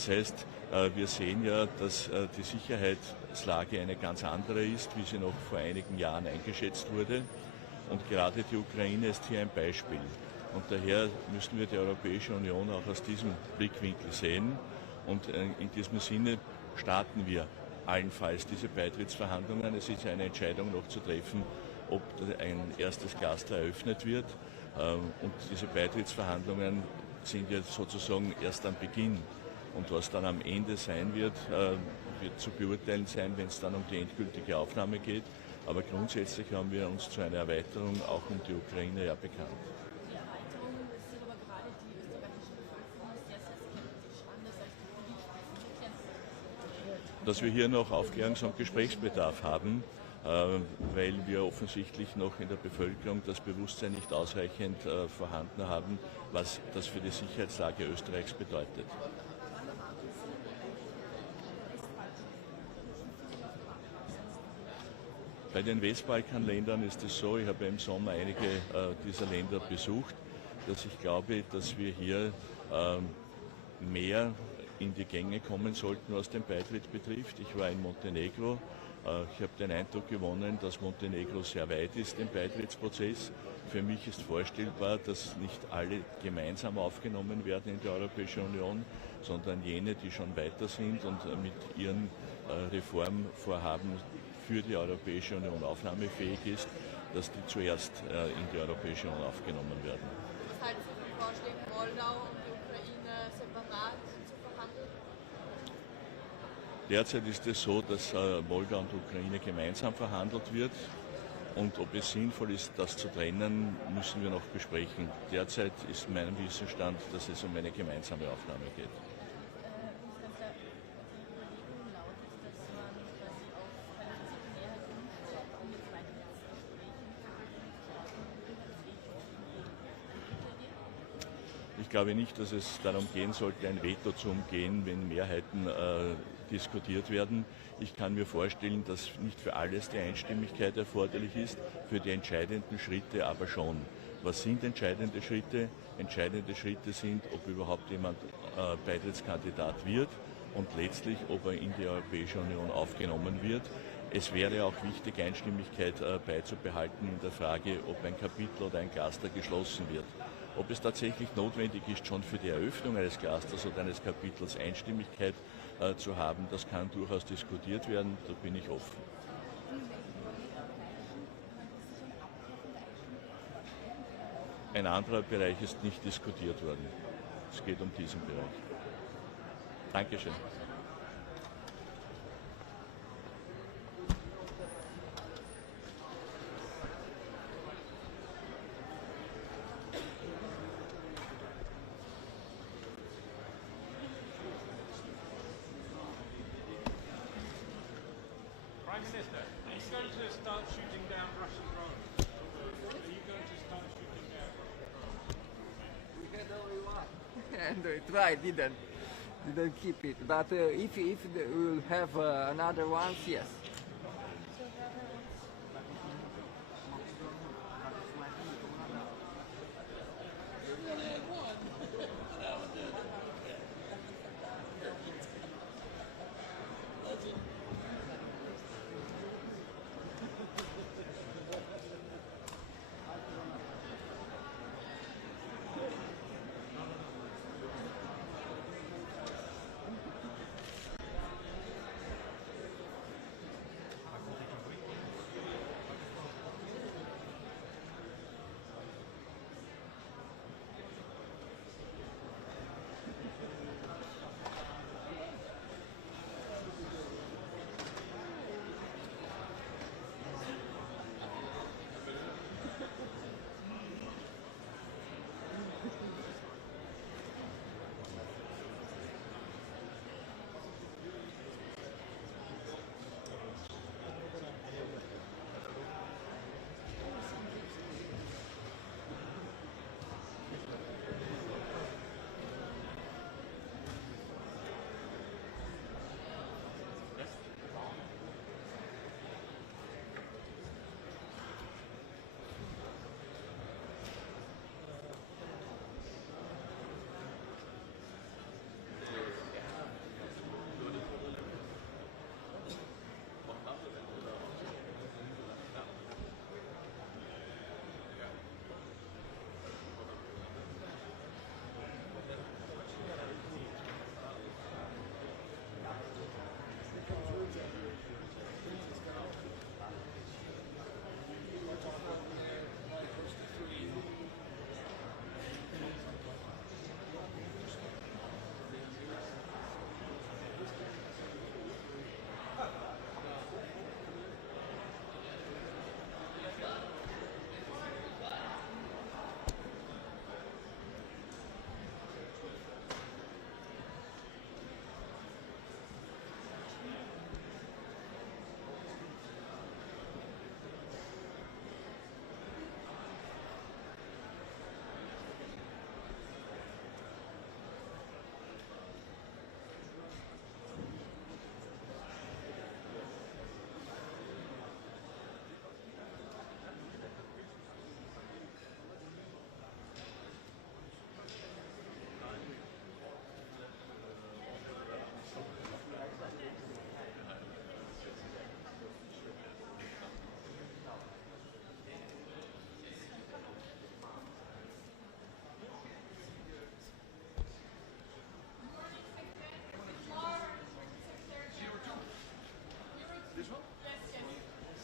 Das heißt, wir sehen ja, dass die Sicherheitslage eine ganz andere ist, wie sie noch vor einigen Jahren eingeschätzt wurde. Und gerade die Ukraine ist hier ein Beispiel. Und daher müssen wir die Europäische Union auch aus diesem Blickwinkel sehen. Und in diesem Sinne starten wir allenfalls diese Beitrittsverhandlungen. Es ist eine Entscheidung noch zu treffen, ob ein erstes Cluster eröffnet wird. Und diese Beitrittsverhandlungen sind jetzt sozusagen erst am Beginn. Und was dann am Ende sein wird, wird zu beurteilen sein, wenn es dann um die endgültige Aufnahme geht. Aber grundsätzlich haben wir uns zu einer Erweiterung auch um die Ukraine ja bekannt. Die Erweiterung ist aber gerade die österreichische Bevölkerung sehr, sehr skeptisch. Anders als die Politik. Dass wir hier noch Aufklärungs- und Gesprächsbedarf haben, weil wir offensichtlich noch in der Bevölkerung das Bewusstsein nicht ausreichend vorhanden haben, was das für die Sicherheitslage Österreichs bedeutet. Bei den Westbalkanländern ist es so, ich habe im Sommer einige dieser Länder besucht, dass ich glaube, dass wir hier mehr in die Gänge kommen sollten, was den Beitritt betrifft. Ich war in Montenegro. Ich habe den Eindruck gewonnen, dass Montenegro sehr weit ist im Beitrittsprozess. Für mich ist vorstellbar, dass nicht alle gemeinsam aufgenommen werden in die Europäische Union, sondern jene, die schon weiter sind und mit ihren Reformvorhaben für die Europäische Union aufnahmefähig ist, dass die zuerst in die Europäische Union aufgenommen werden. Was halten Sie von Vorschlägen, Moldau und die Ukraine separat zu verhandeln? Derzeit ist es so, dass Moldau und Ukraine gemeinsam verhandelt wird. Und ob es sinnvoll ist, das zu trennen, müssen wir noch besprechen. Derzeit ist mein Wissensstand, dass es um eine gemeinsame Aufnahme geht. Ich glaube nicht, dass es darum gehen sollte, ein Veto zu umgehen, wenn Mehrheiten diskutiert werden. Ich kann mir vorstellen, dass nicht für alles die Einstimmigkeit erforderlich ist, für die entscheidenden Schritte aber schon. Was sind entscheidende Schritte? Entscheidende Schritte sind, ob überhaupt jemand Beitrittskandidat wird und letztlich, ob er in die Europäische Union aufgenommen wird. Es wäre auch wichtig, Einstimmigkeit beizubehalten in der Frage, ob ein Kapitel oder ein Cluster geschlossen wird. Ob es tatsächlich notwendig ist, schon für die Eröffnung eines Clusters oder eines Kapitels Einstimmigkeit zu haben, das kann durchaus diskutiert werden, da bin ich offen. Ein anderer Bereich ist nicht diskutiert worden. Es geht um diesen Bereich. Dankeschön. Prime Minister, are you going to start shooting down Russian drones? Are you going to start shooting down Russian drones? We had only one, and we tried, didn't keep it. But if we will have another ones, yes.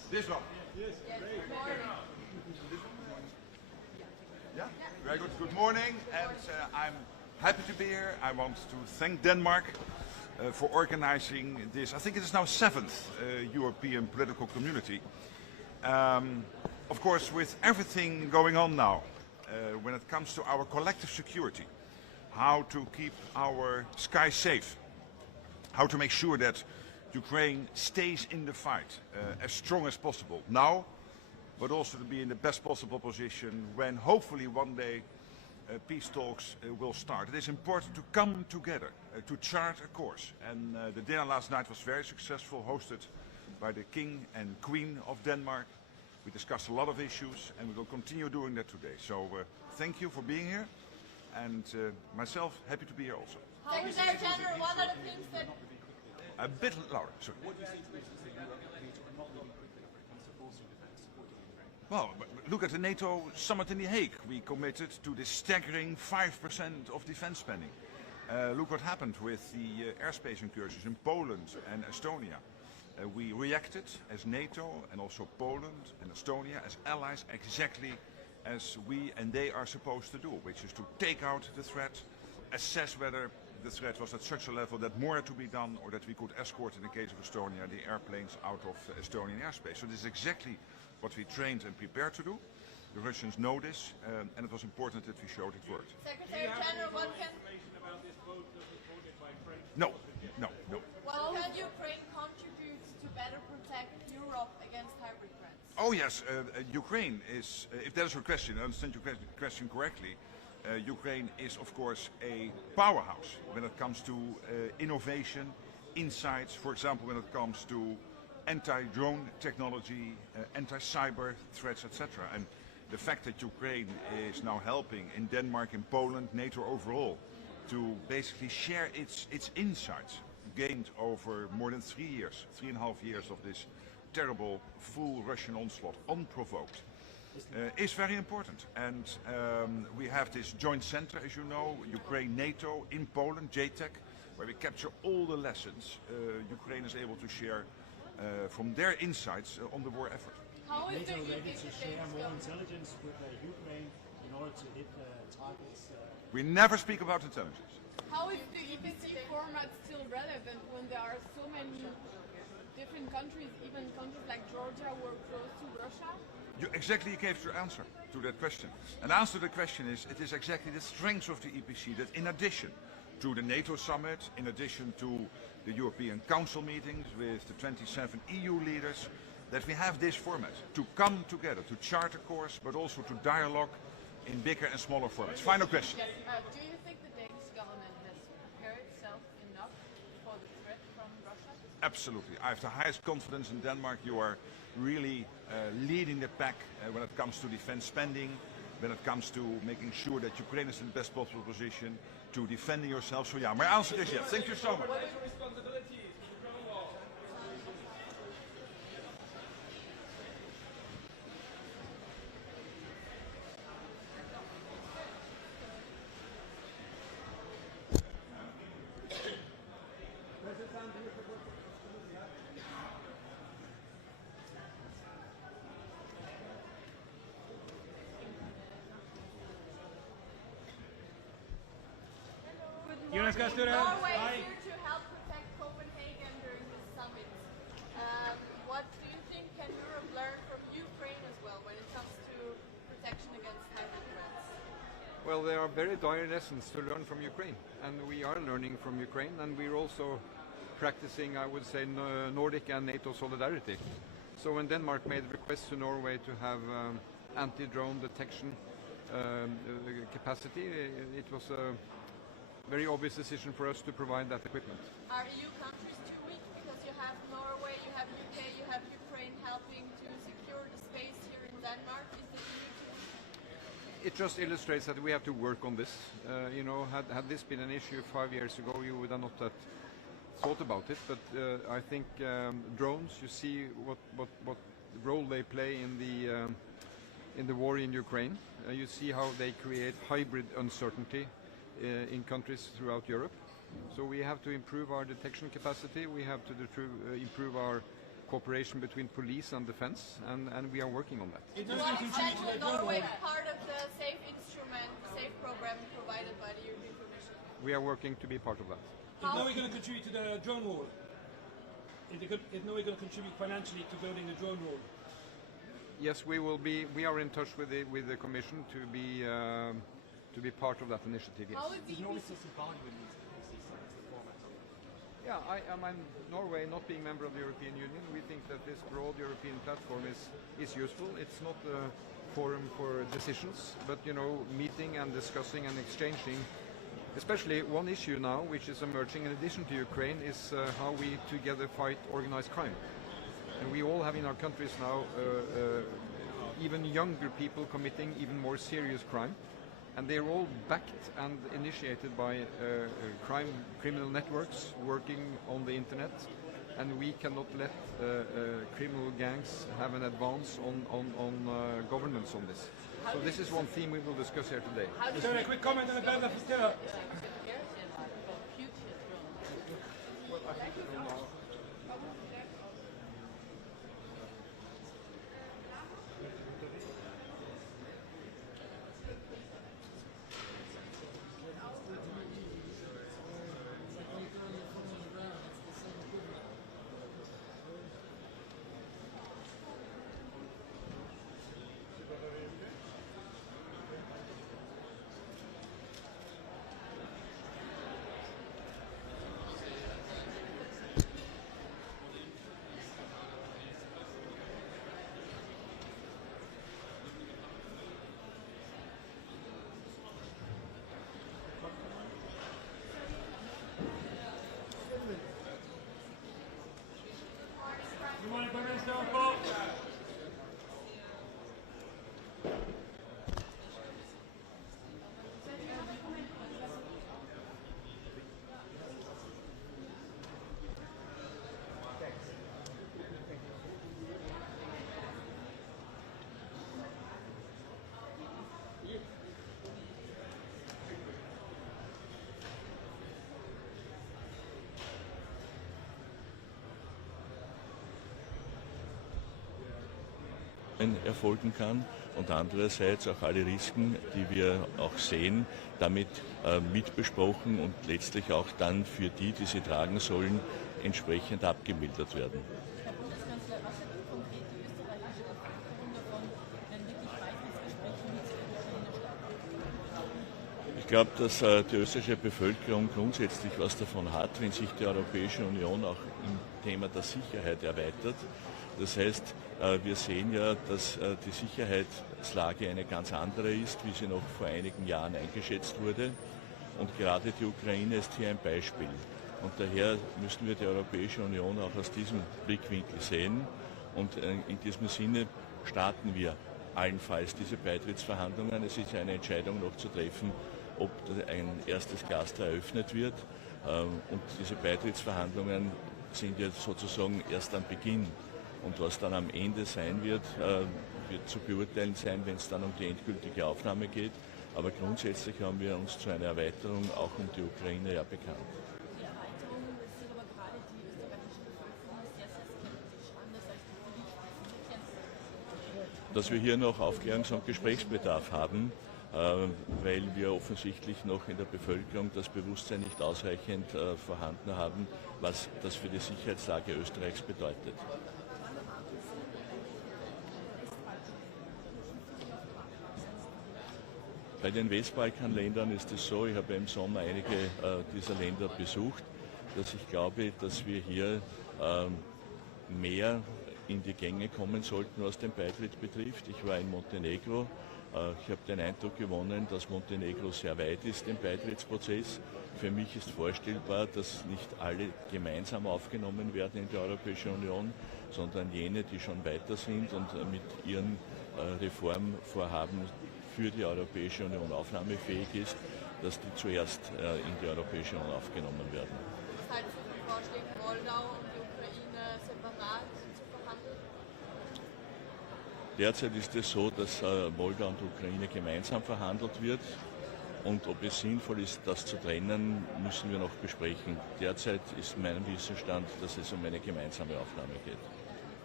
This one. Yeah, very good. Good morning, and I'm happy to be here. I want to thank Denmark for organizing this. I think it is now 7th European political community. Of course, with everything going on now, when it comes to our collective security, how to keep our sky safe, how to make sure that Ukraine stays in the fight as strong as possible now, but also to be in the best possible position when hopefully one day peace talks will start. It is important to come together, to chart a course. And the dinner last night was very successful, hosted by the King and Queen of Denmark. We discussed a lot of issues, and we will continue doing that today. So thank you for being here, and myself happy to be here also. Secretary General, what are the things that... A bit louder, sorry. What do you say to the European NATO are not moving quickly when it comes to bolstering defence, supporting Ukraine? Well, look at the NATO summit in The Hague. We committed to this staggering 5% of defence spending. Look what happened with the airspace incursions in Poland and Estonia. We reacted as NATO and also Poland and Estonia as allies exactly as we and they are supposed to do, which is to take out the threat, assess whether the threat was at such a level that more had to be done, or that we could escort, in the case of Estonia, the airplanes out of Estonian airspace. So this is exactly what we trained and prepared to do. The Russians know this, and it was important that we showed it worked. Secretary General, what can... About this vote that was voted by French. No. What can Ukraine contribute to better protect Europe against hybrid threats? Oh yes, Ukraine is, if that is your question, I understand your question correctly, Ukraine is of course a powerhouse when it comes to innovation, insights, for example when it comes to anti-drone technology, anti-cyber threats, etc. And the fact that Ukraine is now helping in Denmark, in Poland, NATO overall, to basically share its insights gained over more than 3.5 years of this terrible full Russian onslaught, unprovoked, is very important. And we have this joint center, as you know, Ukraine-NATO in Poland, JTEC, where we capture all the lessons Ukraine is able to share from their insights on the war effort. How is NATO the ready EPC to share more going? intelligence with Ukraine in order to hit targets? We never speak about intelligence. How is the EPC format still relevant when there are so many different countries, even countries like Georgia, who are close to Russia? You exactly gave your answer to that question. An answer to the question is, it is exactly the strength of the EPC that in addition to the NATO summit, in addition to the European Council meetings with the 27 EU leaders, that we have this format to come together, to chart a course, but also to dialogue in bigger and smaller formats. Final question. Yes. Do you think the Danish government has prepared itself enough for the threat from Russia? Absolutely. I have the highest confidence in Denmark. You are really leading the pack when it comes to defense spending, when it comes to making sure that Ukraine is in the best possible position, to defending yourself. So yeah, my answer is yes. Thank you so much. Norway is here to help protect Copenhagen during this summit. What do you think can Europe learn from Ukraine as well when it comes to protection against hybrid threats? Well, there are very dire lessons to learn from Ukraine, and we are learning from Ukraine, and we're also practicing, I would say, Nordic and NATO solidarity. So when Denmark made a request to Norway to have anti-drone detection capacity, it was a very obvious decision for us to provide that equipment. Are EU countries too weak because you have Norway, you have UK, you have Ukraine helping to secure the space here in Denmark? Is the EU too weak? It just illustrates that we have to work on this. Had this been an issue 5 years ago, you would have not thought about it. But I think drones, you see what role they play in the war in Ukraine. You see how they create hybrid uncertainty in countries throughout Europe. So we have to improve our detection capacity. We have to improve our cooperation between police and defense, and we are working on that. It To does what contribute extent to will the drone Norway war. be part of the SAFE instrument, SAFE program provided by the European Commission? We are working to be part of that. Is Norway going to contribute to the drone wall? Is Norway going to contribute financially to building the drone wall? Yes, we will be. We are in touch with the Commission to be part of that initiative. Yes. How is the Does Norway EPC? see some value in these summits, the format of it? Yeah, I mean, Norway not being member of the European Union, we think that this broad European platform is useful. It's not a forum for decisions, but meeting and discussing and exchanging. Especially one issue now, which is emerging in addition to Ukraine, is how we together fight organized crime. And we all have in our countries now even younger people committing even more serious crime. And they're all backed and initiated by criminal networks working on the internet. And we cannot let criminal gangs have an advance on governments on this. So this is one theme we will discuss here today. Is there a quick comment on the Bella Flotilla? Good morning, Prime Minister. erfolgen kann und andererseits auch alle Risiken, die wir auch sehen, damit mitbesprochen und letztlich auch dann für die sie tragen sollen, entsprechend abgemildert werden. Herr Bundeskanzler, was hat denn konkret die österreichische Bevölkerung davon, wenn wirklich Beitrittsgespräche mit der Ukraine starten? Ich glaube, dass die österreichische Bevölkerung grundsätzlich was davon hat, wenn sich die Europäische Union auch im Thema der Sicherheit erweitert. Das heißt, wir sehen ja, dass die Sicherheitslage eine ganz andere ist, wie sie noch vor einigen Jahren eingeschätzt wurde. Und gerade die Ukraine ist hier ein Beispiel. Und daher müssen wir die Europäische Union auch aus diesem Blickwinkel sehen. Und in diesem Sinne starten wir allenfalls diese Beitrittsverhandlungen. Es ist ja eine Entscheidung noch zu treffen, ob ein erstes Cluster eröffnet wird. Und diese Beitrittsverhandlungen sind jetzt sozusagen erst am Beginn. Und was dann am Ende sein wird, wird zu beurteilen sein, wenn es dann um die endgültige Aufnahme geht. Aber grundsätzlich haben wir uns zu einer Erweiterung auch um die Ukraine ja bekannt. Die Erweiterung ist aber gerade die österreichische Bevölkerung sehr, sehr skeptisch, anders als die Politiker. Dass wir hier noch Aufklärungs- und Gesprächsbedarf haben, weil wir offensichtlich noch in der Bevölkerung das Bewusstsein nicht ausreichend vorhanden haben, was das für die Sicherheitslage Österreichs bedeutet. Bei den Westbalkanländern ist es so, ich habe im Sommer einige dieser Länder besucht, dass ich glaube, dass wir hier mehr in die Gänge kommen sollten, was den Beitritt betrifft. Ich war in Montenegro. Ich habe den Eindruck gewonnen, dass Montenegro sehr weit ist im Beitrittsprozess. Für mich ist vorstellbar, dass nicht alle gemeinsam aufgenommen werden in die Europäische Union, sondern jene, die schon weiter sind und mit ihren Reformvorhaben für die Europäische Union aufnahmefähig ist, dass die zuerst in die Europäische Union aufgenommen werden. Was halten Sie von Vorschlägen, Moldau und die Ukraine separat zu verhandeln? Derzeit ist es so, dass Moldau und Ukraine gemeinsam verhandelt wird. Und ob es sinnvoll ist, das zu trennen, müssen wir noch besprechen. Derzeit ist mein Wissensstand, dass es um eine gemeinsame Aufnahme geht.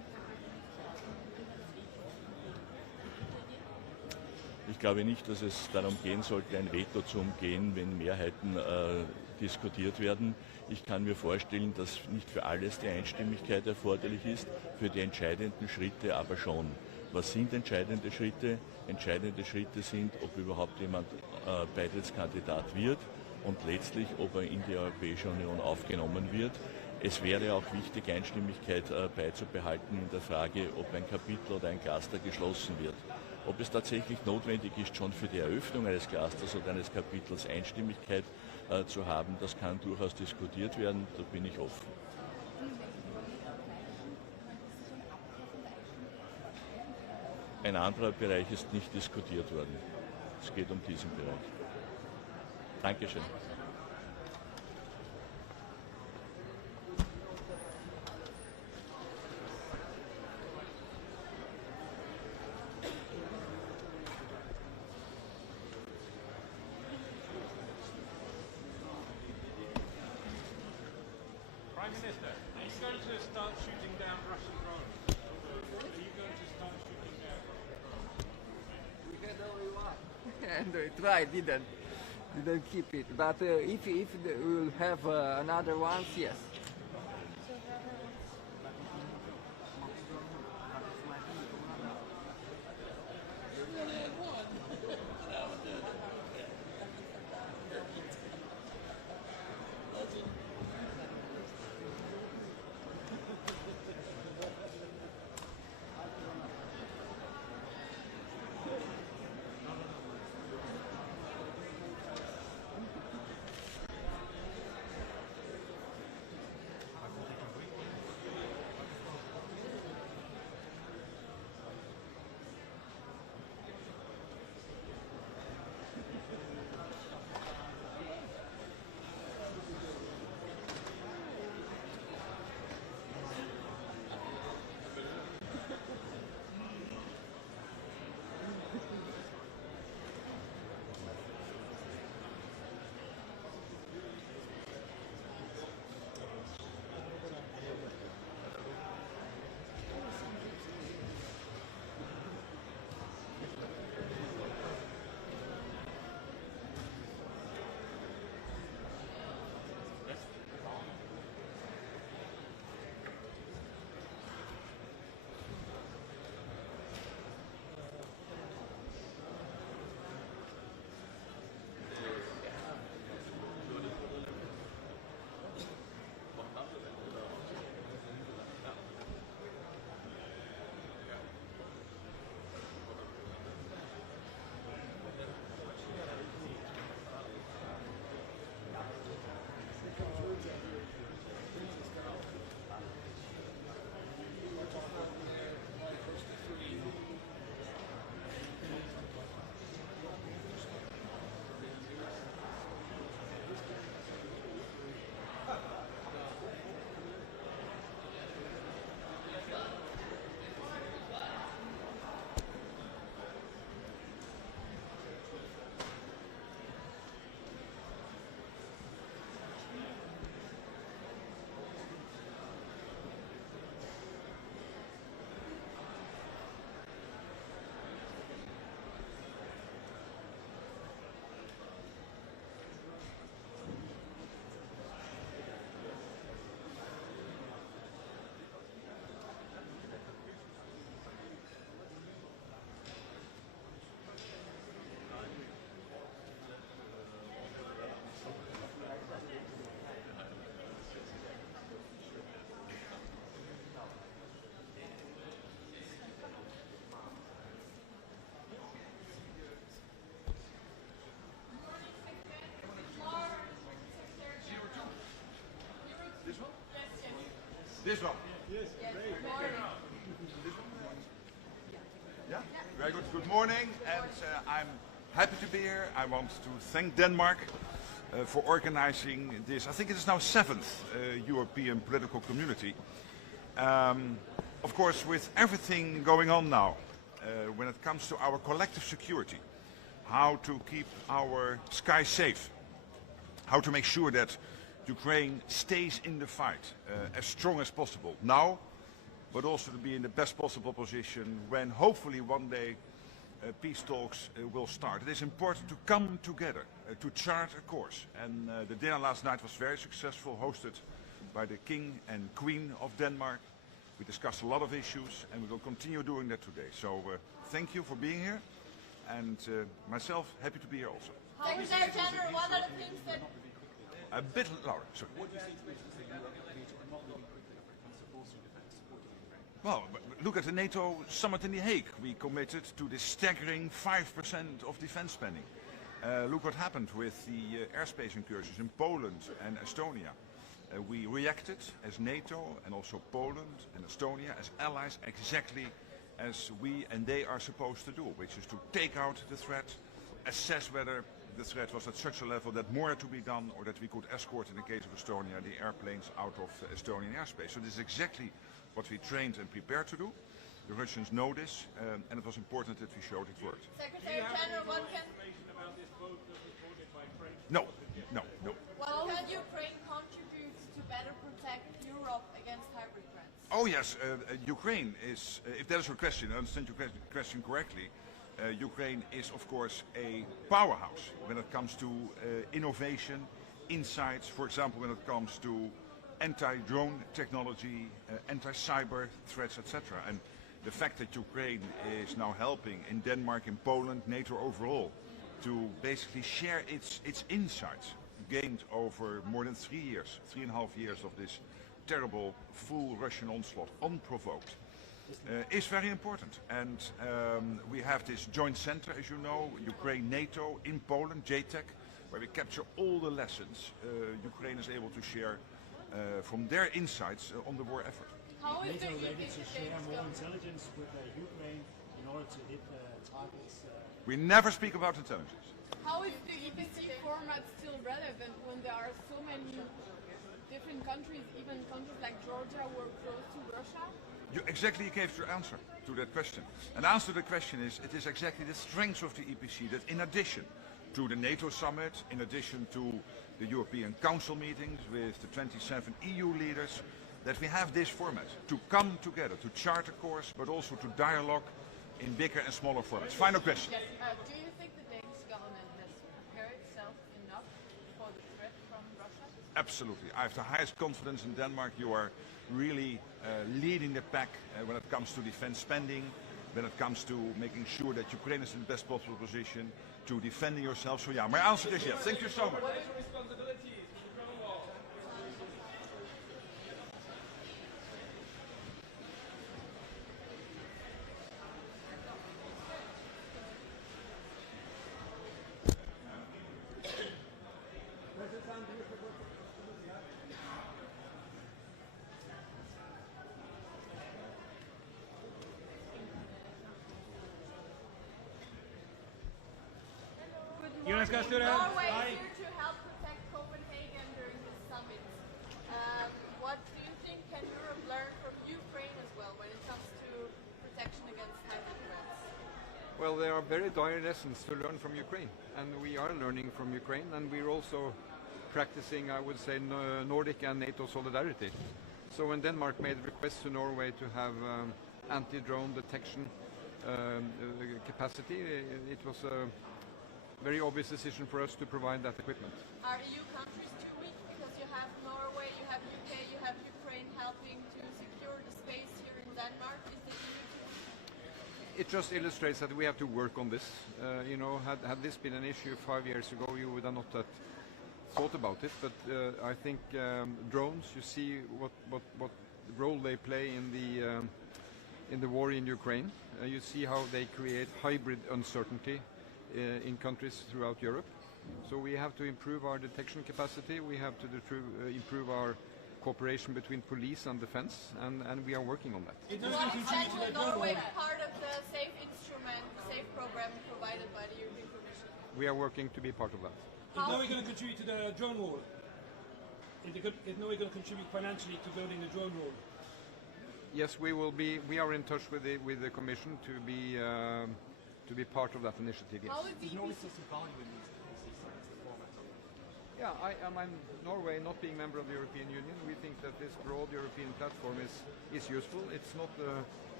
Ich glaube nicht, dass es darum gehen sollte, ein Veto zu umgehen, wenn Mehrheiten diskutiert werden. Ich kann mir vorstellen, dass nicht für alles die Einstimmigkeit erforderlich ist, für die entscheidenden Schritte aber schon. Was sind entscheidende Schritte? Entscheidende Schritte sind, ob überhaupt jemand Beitrittskandidat wird und letztlich, ob er in die Europäische Union aufgenommen wird. Es wäre auch wichtig, Einstimmigkeit beizubehalten in der Frage, ob ein Kapitel oder ein Cluster geschlossen wird. Ob es tatsächlich notwendig ist, schon für die Eröffnung eines Clusters oder eines Kapitels Einstimmigkeit zu haben, das kann durchaus diskutiert werden, da bin ich offen. Ein anderer Bereich ist nicht diskutiert worden. Es geht um diesen Bereich. Dankeschön. Prime Minister, are you going to start shooting down Russian drones? Are you going to start shooting down drones? We had only one, and we tried, didn't keep it. But if we will have another ones, yes. This one? Yes. Yeah? Very good. Good morning, and I'm happy to be here. I want to thank Denmark for organizing this. I think it is now 7th European political community. Of course, with everything going on now, when it comes to our collective security, how to keep our sky safe, how to make sure that Ukraine stays in the fight as strong as possible now, but also to be in the best possible position when hopefully one day peace talks will start. It is important to come together, to chart a course. And the dinner last night was very successful, hosted by the King and Queen of Denmark. We discussed a lot of issues, and we will continue doing that today. So thank you for being here, and myself happy to be here also. Secretary General, one of the things that A bit louder, sorry. What do you say to those who say Europe are not moving quickly when it comes to bolstering defence, supporting Ukraine? Well, look at the NATO summit in The Hague. We committed to this staggering 5% of defense spending. Look what happened with the airspace incursions in Poland and Estonia. We reacted as NATO and also Poland and Estonia as allies exactly as we and they are supposed to do, which is to take out the threat, assess whether the threat was at such a level that more had to be done, or that we could escort, in the case of Estonia, the airplanes out of Estonian airspace. So this is exactly what we trained and prepared to do. The Russians know this, and it was important that we showed it worked. Secretary General, what can Information about this vote that was voted by French. No. Ukraine contribute to better protect Europe against hybrid threats? Oh yes, Ukraine is, if that is your question, I understand your question correctly, Ukraine is of course a powerhouse when it comes to innovation, insights, for example when it comes to anti-drone technology, anti-cyber threats, etc. And the fact that Ukraine is now helping in Denmark, in Poland, NATO overall, to basically share its insights gained over more than 3.5 years of this terrible full Russian onslaught, unprovoked, is very important. And we have this joint center, as you know, Ukraine-NATO in Poland, JTEC, where we capture all the lessons Ukraine is able to share from their insights on the war effort. How is NATO the ready EPC to share more going? intelligence with Ukraine in order to hit targets? We never speak about intelligence. How is the EPC format still relevant when there are so many different countries, even countries like Georgia, who are close to Russia? You exactly gave your answer to that question. And the answer to the question is, it is exactly the strength of the EPC that in addition to the NATO summit, in addition to the European Council meetings with the 27 EU leaders, that we have this format to come together, to chart a course, but also to dialogue in bigger and smaller formats. Final question. Yes. Do you think the Danish government has prepared itself enough for the threat from Russia? Absolutely. I have the highest confidence in Denmark. You are really leading the pack when it comes to defense spending, when it comes to making sure that Ukraine is in the best possible position to defending yourself. So yeah, my answer is yes. Thank you so much. Jonas Gasturen. Norway Hi. is here to help protect Copenhagen during this summit. What do you think can Europe learn from Ukraine as well when it comes to protection against hybrid threats? Well, there are very dire lessons to learn from Ukraine, and we are learning from Ukraine, and we're also practicing, I would say, Nordic and NATO solidarity. So when Denmark made requests to Norway to have anti-drone detection capacity, it was a very obvious decision for us to provide that equipment. Are EU countries too weak because you have Norway, you have UK, you have Ukraine helping to secure the space here in Denmark? Is the EU too weak? It just illustrates that we have to work on this. Had this been an issue 5 years ago, you would have not thought about it. But I think drones, you see what role they play in the war in Ukraine. You see how they create hybrid uncertainty in countries throughout Europe. So we have to improve our detection capacity. We have to improve our cooperation between police and defense, and we are working on that. To what extent will Norway be part of the SAFE instrument, SAFE program provided by the European Commission? We are working to be part of that. Is Norway going to contribute to the drone wall? Is Norway going to contribute financially to building the drone wall? Yes, we will be. We are in touch with the Commission to be part of that initiative. Yes. How is the There's no EPC? system value in these sites, the format of it. Yeah, I'm Norway, not being member of the European Union. We think that this broad European platform is useful. It's not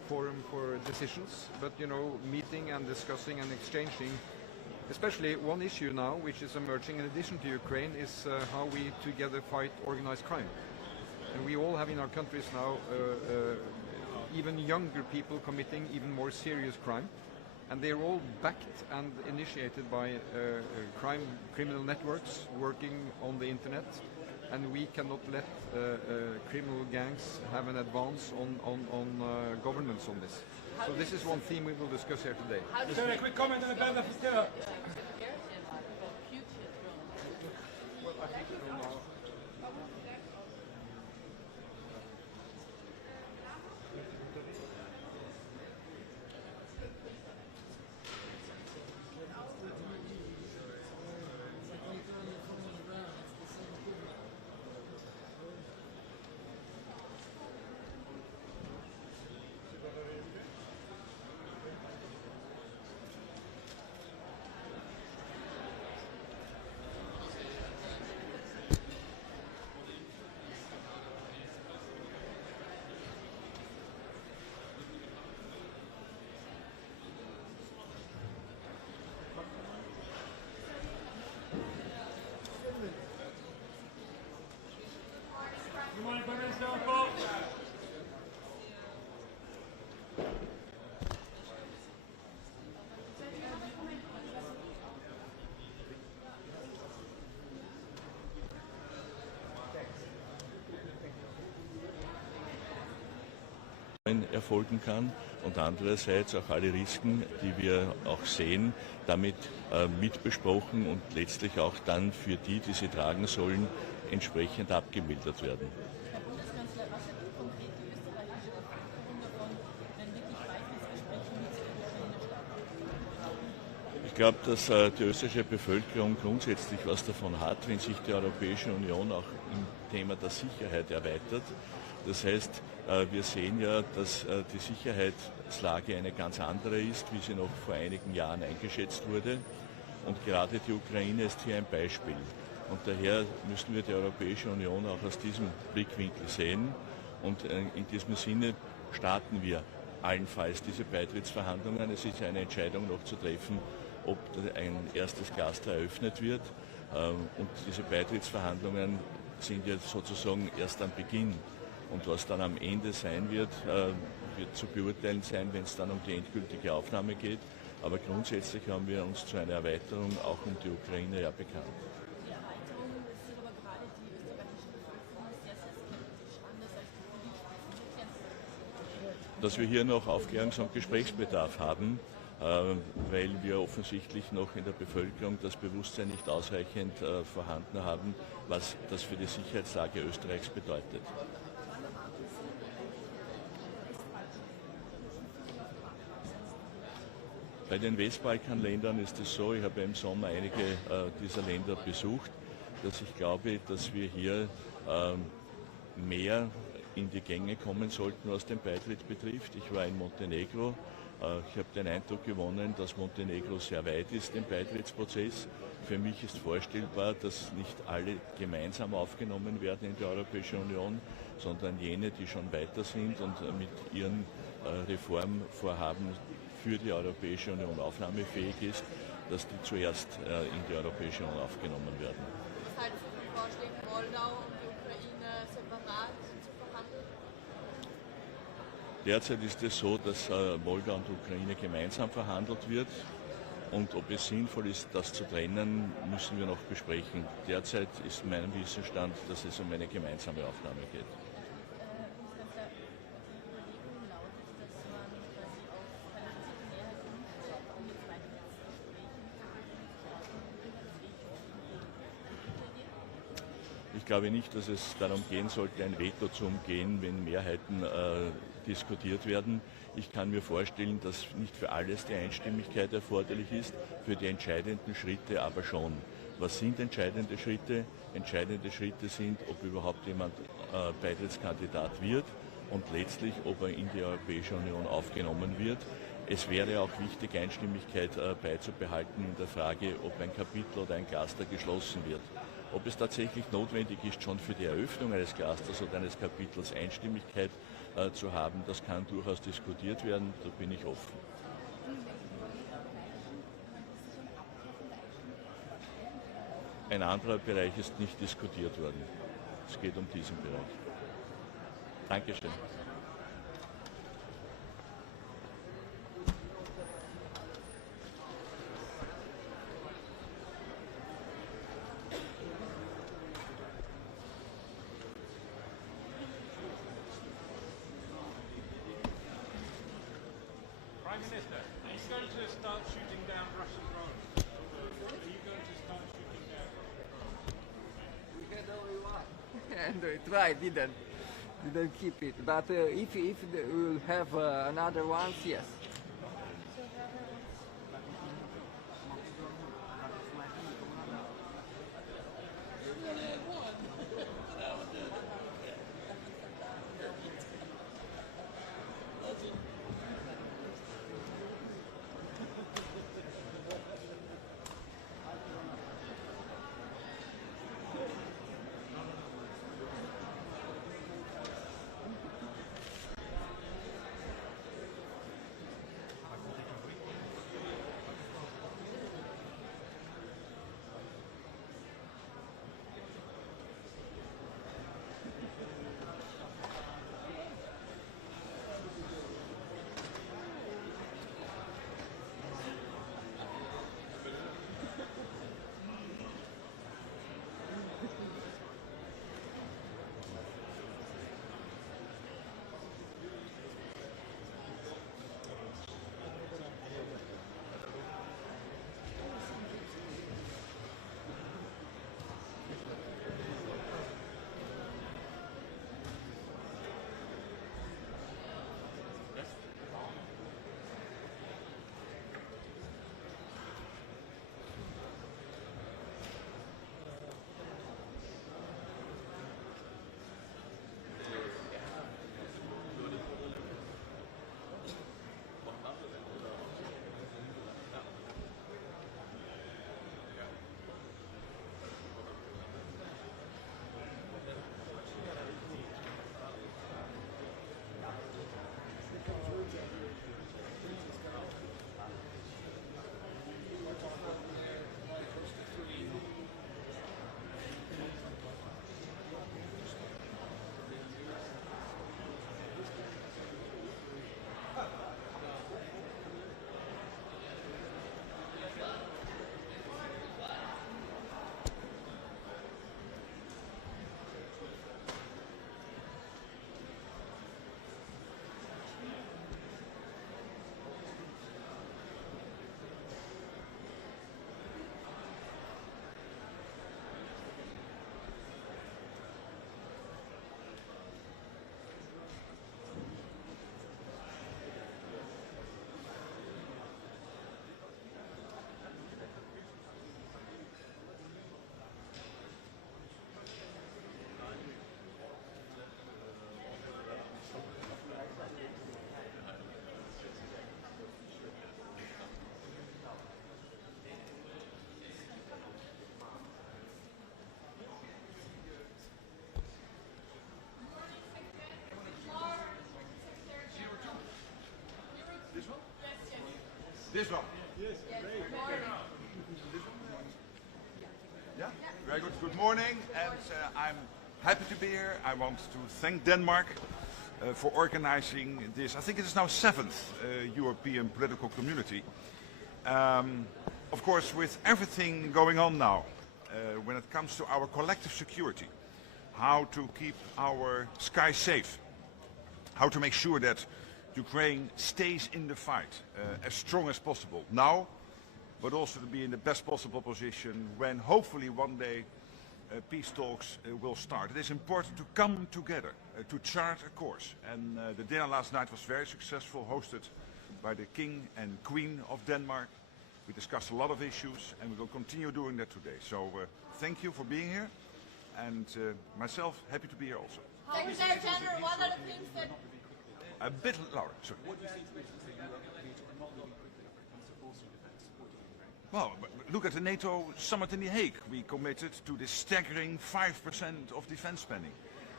forum for decisions, but meeting and discussing and exchanging. Especially one issue now, which is emerging in addition to Ukraine, is how we together fight organized crime. And we all have in our countries now even younger people committing even more serious crime. And they're all backed and initiated by criminal networks working on the internet. And we cannot let criminal gangs have an advance on governments on this. So this is one theme we will discuss here today. Sorry, a quick comment on the ban of Stella. erfolgen kann und andererseits auch alle Risiken, die wir auch sehen, damit mitbesprochen und letztlich auch dann für die, die sie tragen sollen, entsprechend abgemildert werden. Herr Bundeskanzler, was hat denn konkret die österreichische Bevölkerung davon, wenn wirklich Beitrittsgespräche mit der Ukraine starten? Ich glaube, dass die österreichische Bevölkerung grundsätzlich was davon hat, wenn sich die Europäische Union auch im Thema der Sicherheit erweitert. Das heißt, wir sehen ja, dass die Sicherheitslage eine ganz andere ist, wie sie noch vor einigen Jahren eingeschätzt wurde. Und gerade die Ukraine ist hier ein Beispiel. Und daher müssen wir die Europäische Union auch aus diesem Blickwinkel sehen. Und in diesem Sinne starten wir allenfalls diese Beitrittsverhandlungen. Es ist eine Entscheidung noch zu treffen, ob ein erstes Cluster eröffnet wird. Und diese Beitrittsverhandlungen sind jetzt sozusagen erst am Beginn. Und was dann am Ende sein wird, wird zu beurteilen sein, wenn es dann um die endgültige Aufnahme geht. Aber grundsätzlich haben wir uns zu einer Erweiterung auch um die Ukraine ja bekannt. Die Erweiterung ist aber gerade die österreichische Bevölkerung sehr, sehr skeptisch, anders als die Politiker. Dass wir hier noch Aufklärungs- und Gesprächsbedarf haben, weil wir offensichtlich noch in der Bevölkerung das Bewusstsein nicht ausreichend vorhanden haben, was das für die Sicherheitslage Österreichs bedeutet. Bei den Westbalkanländern ist es so, ich habe im Sommer einige dieser Länder besucht, dass ich glaube, dass wir hier mehr in die Gänge kommen sollten, was den Beitritt betrifft. Ich war in Montenegro. Ich habe den Eindruck gewonnen, dass Montenegro sehr weit ist im Beitrittsprozess. Für mich ist vorstellbar, dass nicht alle gemeinsam aufgenommen werden in die Europäische Union, sondern jene, die schon weiter sind und mit ihren Reformvorhaben für die Europäische Union aufnahmefähig ist, dass die zuerst in die Europäische Union aufgenommen werden. Was halten Sie von Vorschlägen, Moldau und die Ukraine separat zu verhandeln? Derzeit ist es so, dass Moldau und Ukraine gemeinsam verhandelt wird. Und ob es sinnvoll ist, das zu trennen, müssen wir noch besprechen. Derzeit ist mein Wissensstand, dass es um eine gemeinsame Aufnahme geht. Ich glaube nicht, dass es darum gehen sollte, ein Veto zu umgehen, wenn Mehrheiten diskutiert werden. Ich kann mir vorstellen, dass nicht für alles die Einstimmigkeit erforderlich ist, für die entscheidenden Schritte aber schon. Was sind entscheidende Schritte? Entscheidende Schritte sind, ob überhaupt jemand Beitrittskandidat wird und letztlich, ob er in die Europäische Union aufgenommen wird. Es wäre auch wichtig, Einstimmigkeit beizubehalten in der Frage, ob ein Kapitel oder ein Cluster geschlossen wird. Ob es tatsächlich notwendig ist, schon für die Eröffnung eines Clusters oder eines Kapitels Einstimmigkeit zu haben. Das kann durchaus diskutiert werden, da bin ich offen. Ein anderer Bereich ist nicht diskutiert worden. Es geht um diesen Bereich. Dankeschön. Prime Minister, are you going to start shooting down Russian drones? Are you going to start shooting down We had only one, and we tried, didn't keep it. But if we'll have another ones, yes. This one? Yes. Yeah? Very good. Good morning, and I'm happy to be here. I want to thank Denmark for organizing this. I think it is now 7th European political community. Of course, with everything going on now, when it comes to our collective security, how to keep our skies safe, how to make sure that Ukraine stays in the fight as strong as possible now, but also to be in the best possible position when hopefully one day peace talks will start. It is important to come together, to chart a course. And the dinner last night was very successful, hosted by the King and Queen of Denmark. We discussed a lot of issues, and we will continue doing that today. So thank you for being here, and myself happy to be here also. Secretary General, one of the things that... A bit louder, sorry. What do you think is the Europe not moving quickly when it comes to forcing defence supporting Ukraine? Well, look at the NATO summit in The Hague. We committed to this staggering 5% of defence spending.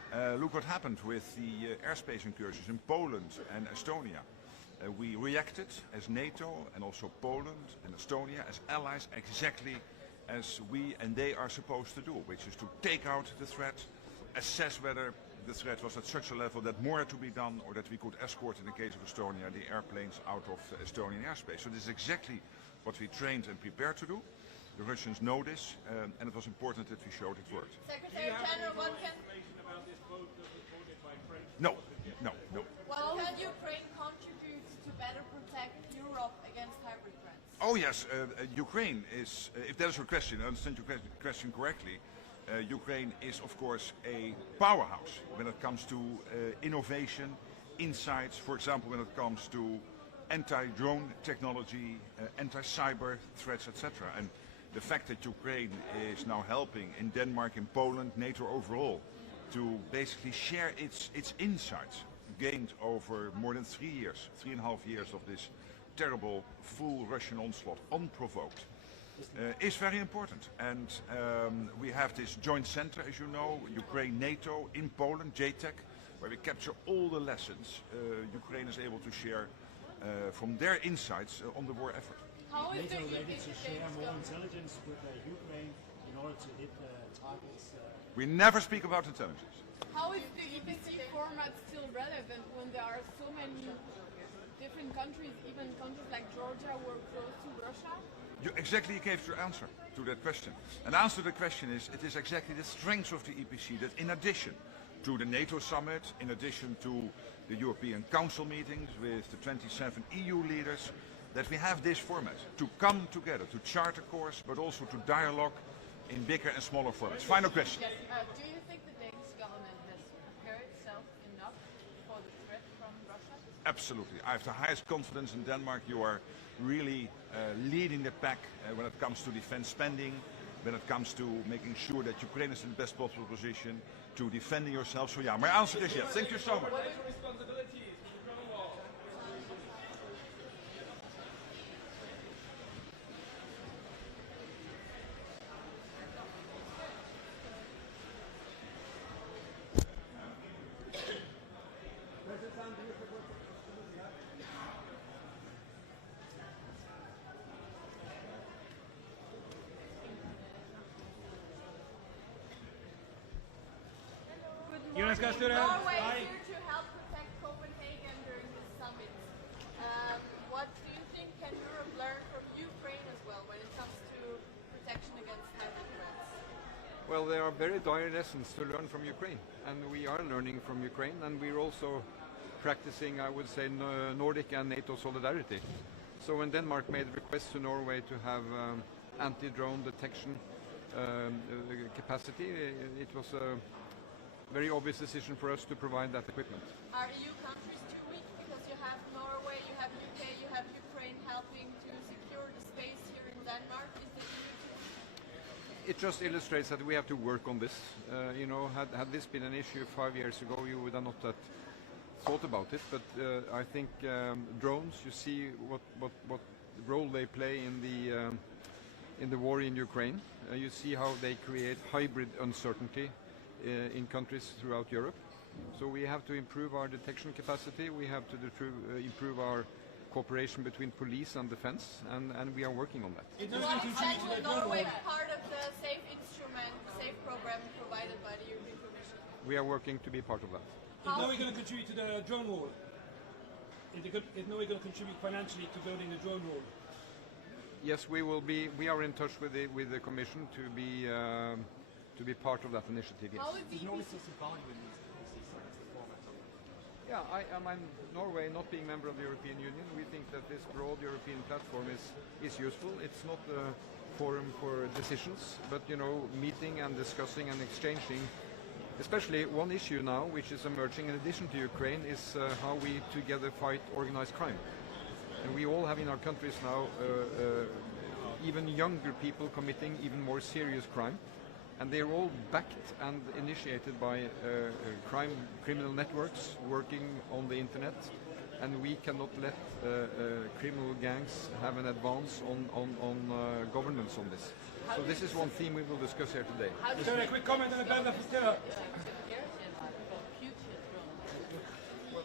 Look what happened with the airspace incursions in Poland and Estonia. We reacted as NATO and also Poland and Estonia as allies exactly as we and they are supposed to do, which is to take out the threat, assess whether the threat was at such a level that more had to be done or that we could escort, in the case of Estonia, the airplanes out of Estonian airspace. So this is exactly what we trained and prepared to do. The Russians know this, and it was important that we showed it worked. Secretary General, what can... No. What can Ukraine contribute to better protect Europe against hybrid threats? Oh yes, Ukraine is, if that is your question, I understand your question correctly, Ukraine is of course a powerhouse when it comes to innovation, insights, for example when it comes to anti-drone technology, anti-cyber threats, etc. And the fact that Ukraine is now helping in Denmark, in Poland, NATO overall, to basically share its insights gained over more than 3.5 years of this terrible full Russian onslaught, unprovoked, is very important. And we have this joint center, as you know, Ukraine-NATO in Poland, JTEC, where we capture all the lessons Ukraine is able to share from their insights on the war effort. How is NATO the ready EPC to share more going? intelligence with Ukraine in order to hit targets? We never speak about intelligence. How is the EPC format still relevant when there are so many different countries, even countries like Georgia, who are close to Russia? You exactly gave your answer to that question. An answer to the question is, it is exactly the strength of the EPC that in addition to the NATO summit, in addition to the European Council meetings with the 27 EU leaders, that we have this format to come together, to chart a course, but also to dialogue in bigger and smaller formats. Final question. Yes. Do you think the Danish government has prepared itself enough for the threat from Russia? Absolutely. I have the highest confidence in Denmark. You are really leading the pack when it comes to defense spending, when it comes to making sure that Ukraine is in the best possible position to defending yourself. So yeah, my answer is yes. Thank you so much. Norway is here to help protect Copenhagen during this summit. What do you think can Europe learn from Ukraine as well when it comes to protection against hybrid threats? Well, there are very dire lessons to learn from Ukraine, and we are learning from Ukraine, and we're also practicing, I would say, Nordic and NATO solidarity. So when Denmark made a request to Norway to have anti-drone detection capacity, it was a very obvious decision for us to provide that equipment. Are EU countries too weak because you have Norway, you have UK, you have Ukraine helping to secure the space here in Denmark? Is the EU too weak? It just illustrates that we have to work on this. Had this been an issue 5 years ago, you would have not thought about it. But I think drones, you see what role they play in the war in Ukraine. You see how they create hybrid uncertainty in countries throughout Europe. So we have to improve our detection capacity, we have to improve our cooperation between police and defense, and we are working on that. To what extent will Norway be part of the SAFE instrument, the SAFE program provided by the European Commission? We are working to be part of that. Is Norway going to contribute to the drone wall? Is Norway going to contribute financially to building the drone wall? Yes, we will be. We are in touch with the Commission to be part of that initiative. Yes. How is the Norway EPC? still see value in these EPC format of it? Yeah, I mean, Norway not being member of the European Union, we think that this broad European platform is useful. It's not a forum for decisions, but meeting and discussing and exchanging. Especially one issue now, which is emerging in addition to Ukraine, is how we together fight organized crime. And we all have in our countries now even younger people committing even more serious crime. And they're all backed and initiated by criminal networks working on the internet. And we cannot let criminal gangs have an advance on governments on this. So this is one theme we will discuss here today. Sorry, a quick comment on the ban of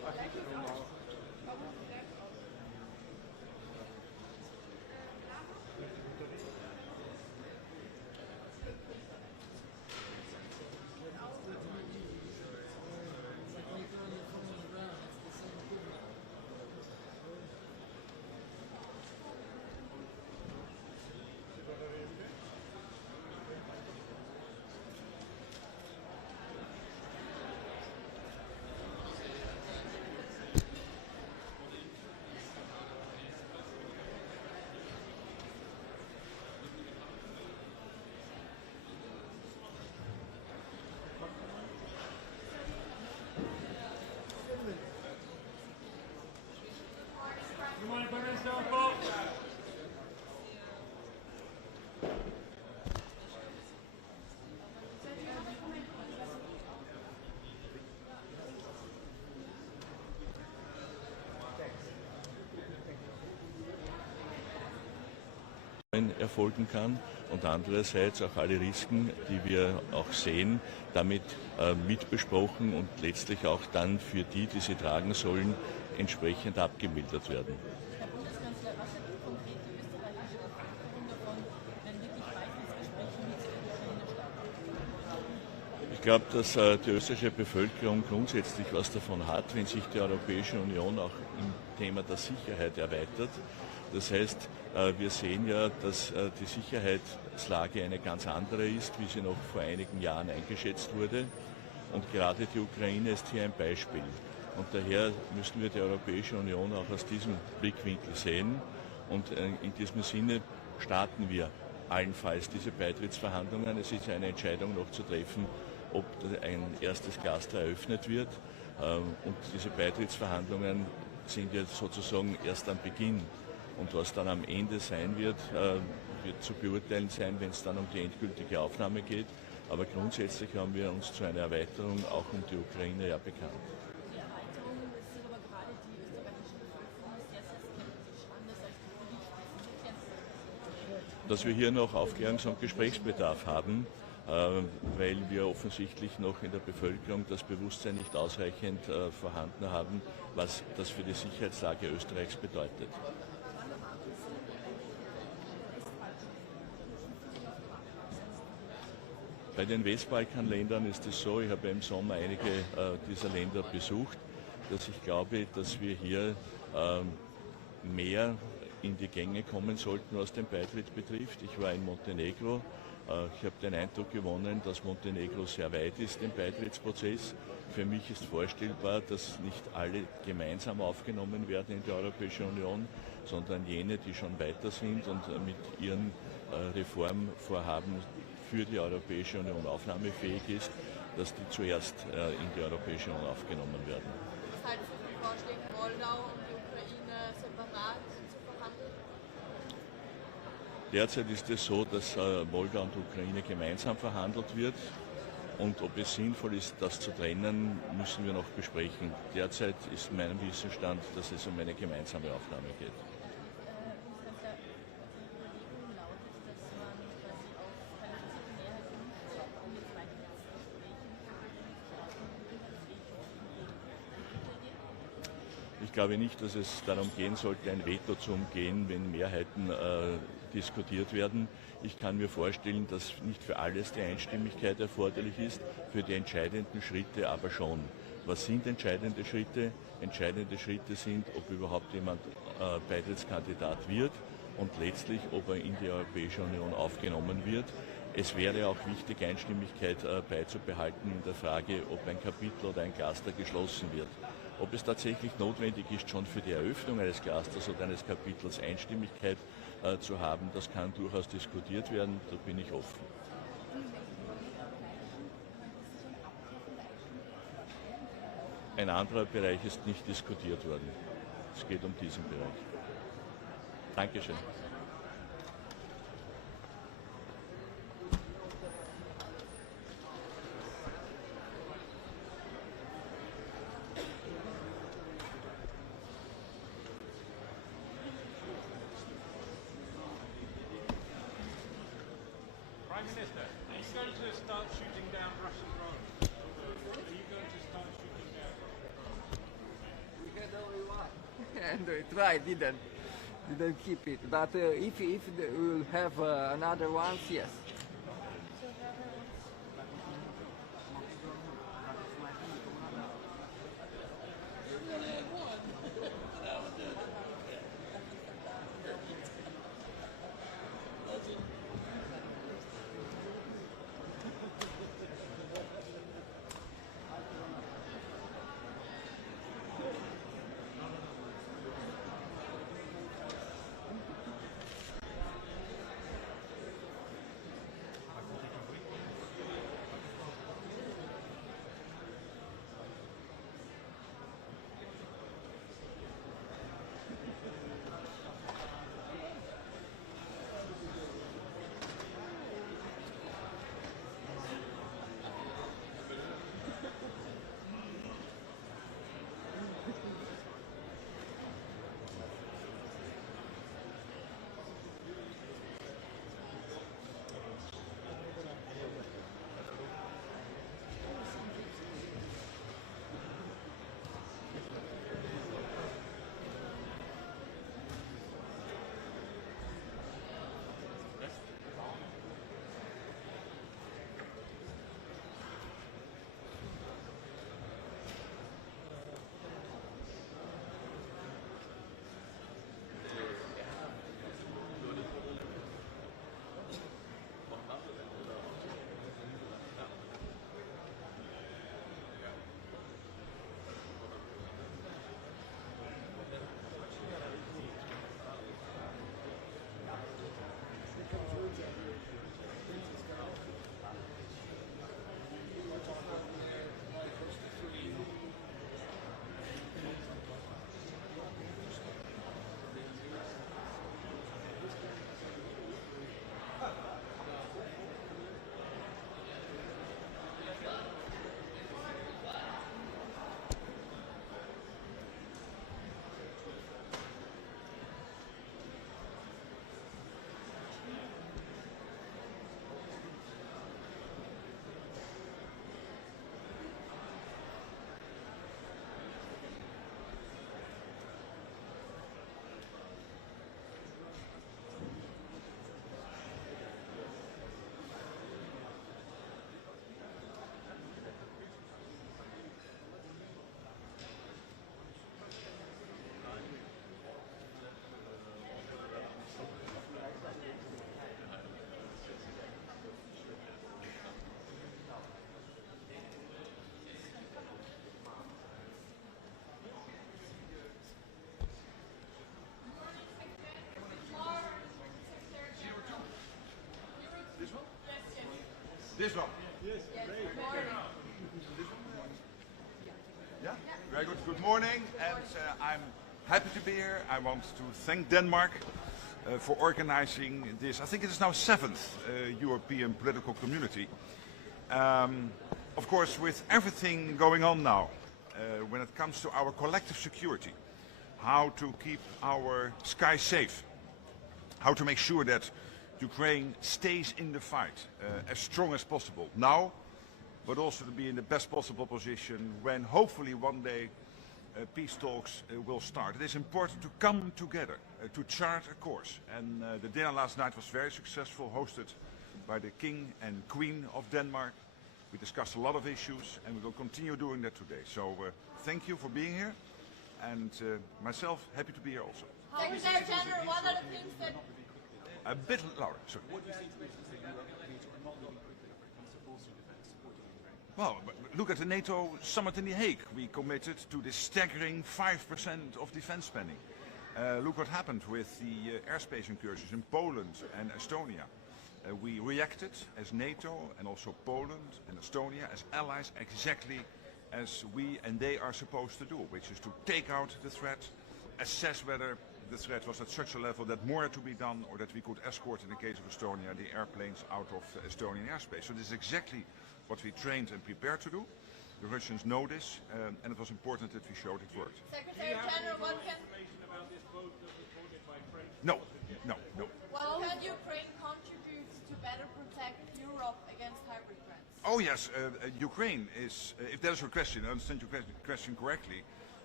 erfolgen kann und andererseits auch alle Risiken, die wir auch sehen, damit mitbesprochen und letztlich auch dann für die, die sie tragen sollen, entsprechend abgemildert werden. Herr Bundeskanzler, was hat denn konkret die österreichische Bevölkerung davon, wenn wirklich Beitrittsgespräche mit der Ukraine starten? Ich glaube, dass die österreichische Bevölkerung grundsätzlich was davon hat, wenn sich die Europäische Union auch im Thema der Sicherheit erweitert. Das heißt, wir sehen ja, dass die Sicherheitslage eine ganz andere ist, wie sie noch vor einigen Jahren eingeschätzt wurde. Und gerade die Ukraine ist hier ein Beispiel. Und daher müssen wir die Europäische Union auch aus diesem Blickwinkel sehen. Und in diesem Sinne starten wir allenfalls diese Beitrittsverhandlungen. Es ist eine Entscheidung noch zu treffen, ob ein erstes Cluster eröffnet wird. Und diese Beitrittsverhandlungen sind jetzt sozusagen erst am Beginn. Und was dann am Ende sein wird, wird zu beurteilen sein, wenn es dann um die endgültige Aufnahme geht. Aber grundsätzlich haben wir uns zu einer Erweiterung auch um die Ukraine ja bekannt. Die Erweiterung ist aber gerade die österreichische Bevölkerung sehr, sehr skeptisch, anders als die Politiker. Dass wir hier noch Aufklärungs- und Gesprächsbedarf haben, weil wir offensichtlich noch in der Bevölkerung das Bewusstsein nicht ausreichend vorhanden haben, was das für die Sicherheitslage Österreichs bedeutet. Bei den Westbalkanländern ist es so, ich habe im Sommer einige dieser Länder besucht, dass ich glaube, dass wir hier mehr in die Gänge kommen sollten, was den Beitritt betrifft. Ich war in Montenegro. Ich habe den Eindruck gewonnen, dass Montenegro sehr weit ist im Beitrittsprozess. Für mich ist vorstellbar, dass nicht alle gemeinsam aufgenommen werden in die Europäische Union, sondern jene, die schon weiter sind und mit ihren Reformvorhaben für die Europäische Union aufnahmefähig ist, dass die zuerst in die Europäische Union aufgenommen werden. Was halten Sie von Vorschlägen, Moldau und die Ukraine separat zu verhandeln? Derzeit ist es so, dass Moldau und Ukraine gemeinsam verhandelt wird. Und ob es sinnvoll ist, das zu trennen, müssen wir noch besprechen. Derzeit ist mein Wissensstand, dass es um eine gemeinsame Aufnahme geht. Ich glaube nicht, dass es darum gehen sollte, ein Veto zu umgehen, wenn Mehrheiten diskutiert werden. Ich kann mir vorstellen, dass nicht für alles die Einstimmigkeit erforderlich ist, für die entscheidenden Schritte aber schon. Was sind entscheidende Schritte? Entscheidende Schritte sind, ob überhaupt jemand Beitrittskandidat wird und letztlich, ob er in die Europäische Union aufgenommen wird. Es wäre auch wichtig, Einstimmigkeit beizubehalten in der Frage, ob ein Kapitel oder ein Cluster geschlossen wird. Ob es tatsächlich notwendig ist, schon für die Eröffnung eines Clusters oder eines Kapitels Einstimmigkeit zu haben, das kann durchaus diskutiert werden, da bin ich offen. Ein anderer Bereich ist nicht diskutiert worden. Es geht um diesen Bereich. Dankeschön. Prime Minister, are you going to start shooting down Russian drones? Are you going to start shooting down Russian drones? had only one, and try didn't keep it. But if we will have another ones, yes. This one. Yes, good morning. Yeah, very good. Good morning, and I'm happy to be here. I want to thank Denmark for organizing this. I think it is now 7th European political community. Of course, with everything going on now, when it comes to our collective security, how to keep our sky safe, how to make sure that Ukraine stays in the fight as strong as possible now, but also to be in the best possible position when hopefully one day peace talks will start. It is important to come together, to chart a course. And the dinner last night was very successful, hosted by the King and Queen of Denmark. We discussed a lot of issues, and we will continue doing that today. So thank you for being here, and myself happy to be here also. Secretary General, one of the things that... A bit louder, sorry. What do you say to Britain that Europe needs to not moving quickly when it comes to bolstering defence, supporting Ukraine? Well, look at the NATO summit in The Hague. We committed to this staggering 5% of defense spending. Look what happened with the airspace incursions in Poland and Estonia. We reacted as NATO and also Poland and Estonia as allies exactly as we and they are supposed to do, which is to take out the threat, assess whether the threat was at such a level that more had to be done, or that we could escort, in the case of Estonia, the airplanes out of Estonian airspace. So this is exactly what we trained and prepared to do. The Russians know this, and it was important that we showed it worked. Secretary General, what can... Information about this vote that was voted by French? No. What can Ukraine contribute to better protect Europe against hybrid threats? Oh yes, Ukraine is, if that is your question, I understand your question correctly,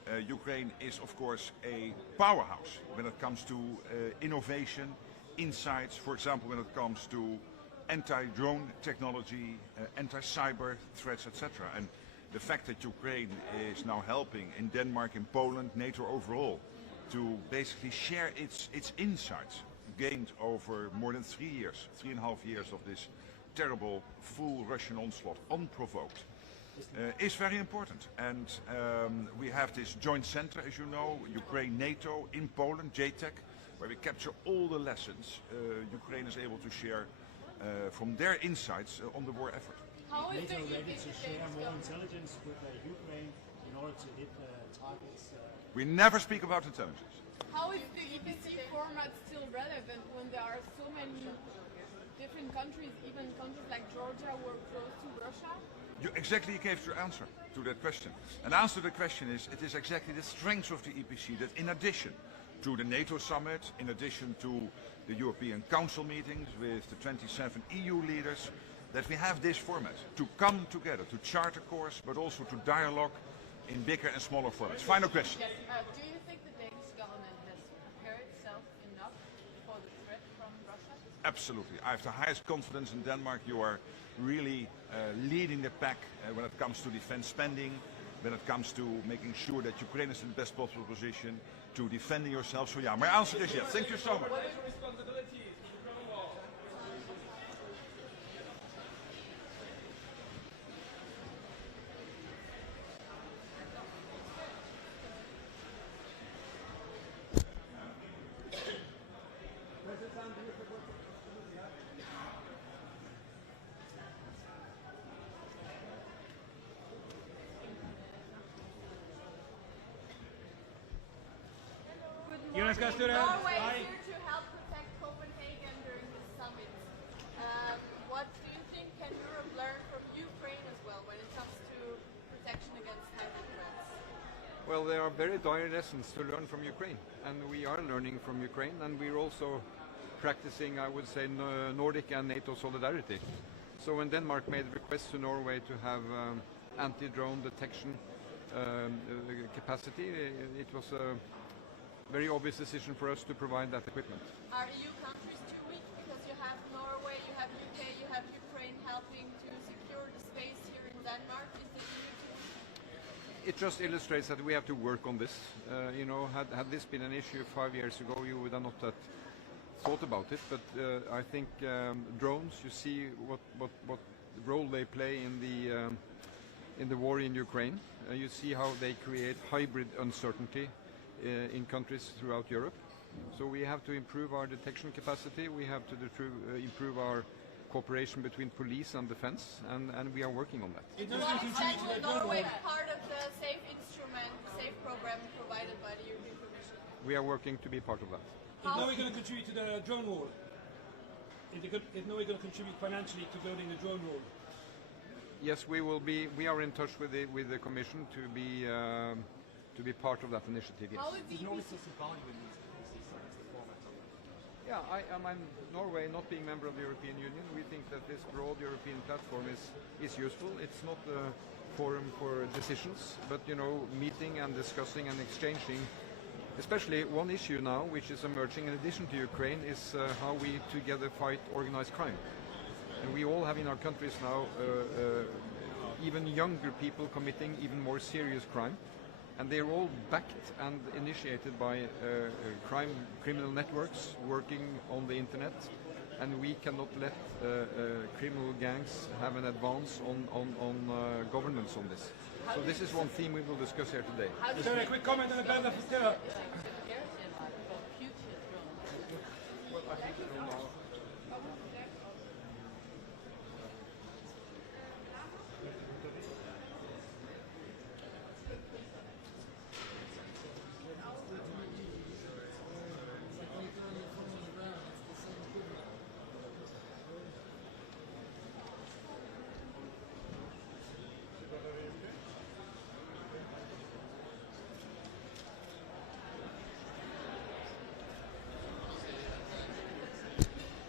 Ukraine is, of course, a powerhouse when it comes to innovation, insights, for example, when it comes to anti-drone technology, anti-cyber threats, etc. And the fact that Ukraine is now helping in Denmark, in Poland, NATO overall, to basically share its insights gained over more than 3 years, 3.5 years of this terrible full Russian onslaught, unprovoked, is very important. And we have this joint center, as you know, Ukraine, NATO, in Poland, JTEC, where we capture all the lessons Ukraine is able to share from their insights on the war effort. How is NATO the ready EPC to share more going? intelligence with Ukraine in order to hit targets? We never speak about intelligence. How is the EPC format still relevant when there are so many different countries, even countries like Georgia, who are close to Russia? You exactly gave your answer to that question. An answer to the question is, it is exactly the strength of the EPC that in addition to the NATO summit, in addition to the European Council meetings with the 27 EU leaders, that we have this format to come together, to chart a course, but also to dialogue in bigger and smaller formats. Final question. Yes. Do you think the Danish government has prepared itself enough for the threat from Russia? Absolutely. I have the highest confidence in Denmark. You are really leading the pack when it comes to defense spending, when it comes to making sure that Ukraine is in the best possible position, to defending yourself. So yeah, my answer is yes. Thank you so much. Norway is here to help protect Copenhagen during this summit. What do you think can Europe learn from Ukraine as well when it comes to protection against hybrid threats? Well, there are very dire lessons to learn from Ukraine, and we are learning from Ukraine, and we're also practicing, I would say, Nordic and NATO solidarity. So when Denmark made a request to Norway to have anti-drone detection capacity, it was a very obvious decision for us to provide that equipment. Are EU countries too weak because you have Norway, you have UK, you have Ukraine helping to secure the space here in Denmark? Is the EU too weak? It just illustrates that we have to work on this. Had this been an issue 5 years ago, you would have not thought about it. But I think drones, you see what role they play in the war in Ukraine. You see how they create hybrid uncertainty in countries throughout Europe. So we have to improve our detection capacity. We have to improve our cooperation between police and defense, and we are working on that. Will Norway be part of the SAFE instrument, SAFE program provided by the European Commission? We are working to be part of that. Is Norway going to contribute to the drone wall? Is Norway going to contribute financially to building the drone wall? Yes, we will be. We are in touch with the Commission to be part of that initiative. Yes. How is the Norway EPC? still see value in these summits, the format of it? Yeah, I mean, Norway not being member of the European Union, we think that this broad European platform is useful. It's not a forum for decisions, but meeting and discussing and exchanging. Especially one issue now, which is emerging in addition to Ukraine, is how we together fight organized crime. And we all have in our countries now even younger people committing even more serious crime. And they're all backed and initiated by criminal networks working on the internet. And we cannot let criminal gangs have an advance on governance on this. So this is one theme we will discuss here today. Is there a quick comment on the ban of Stella?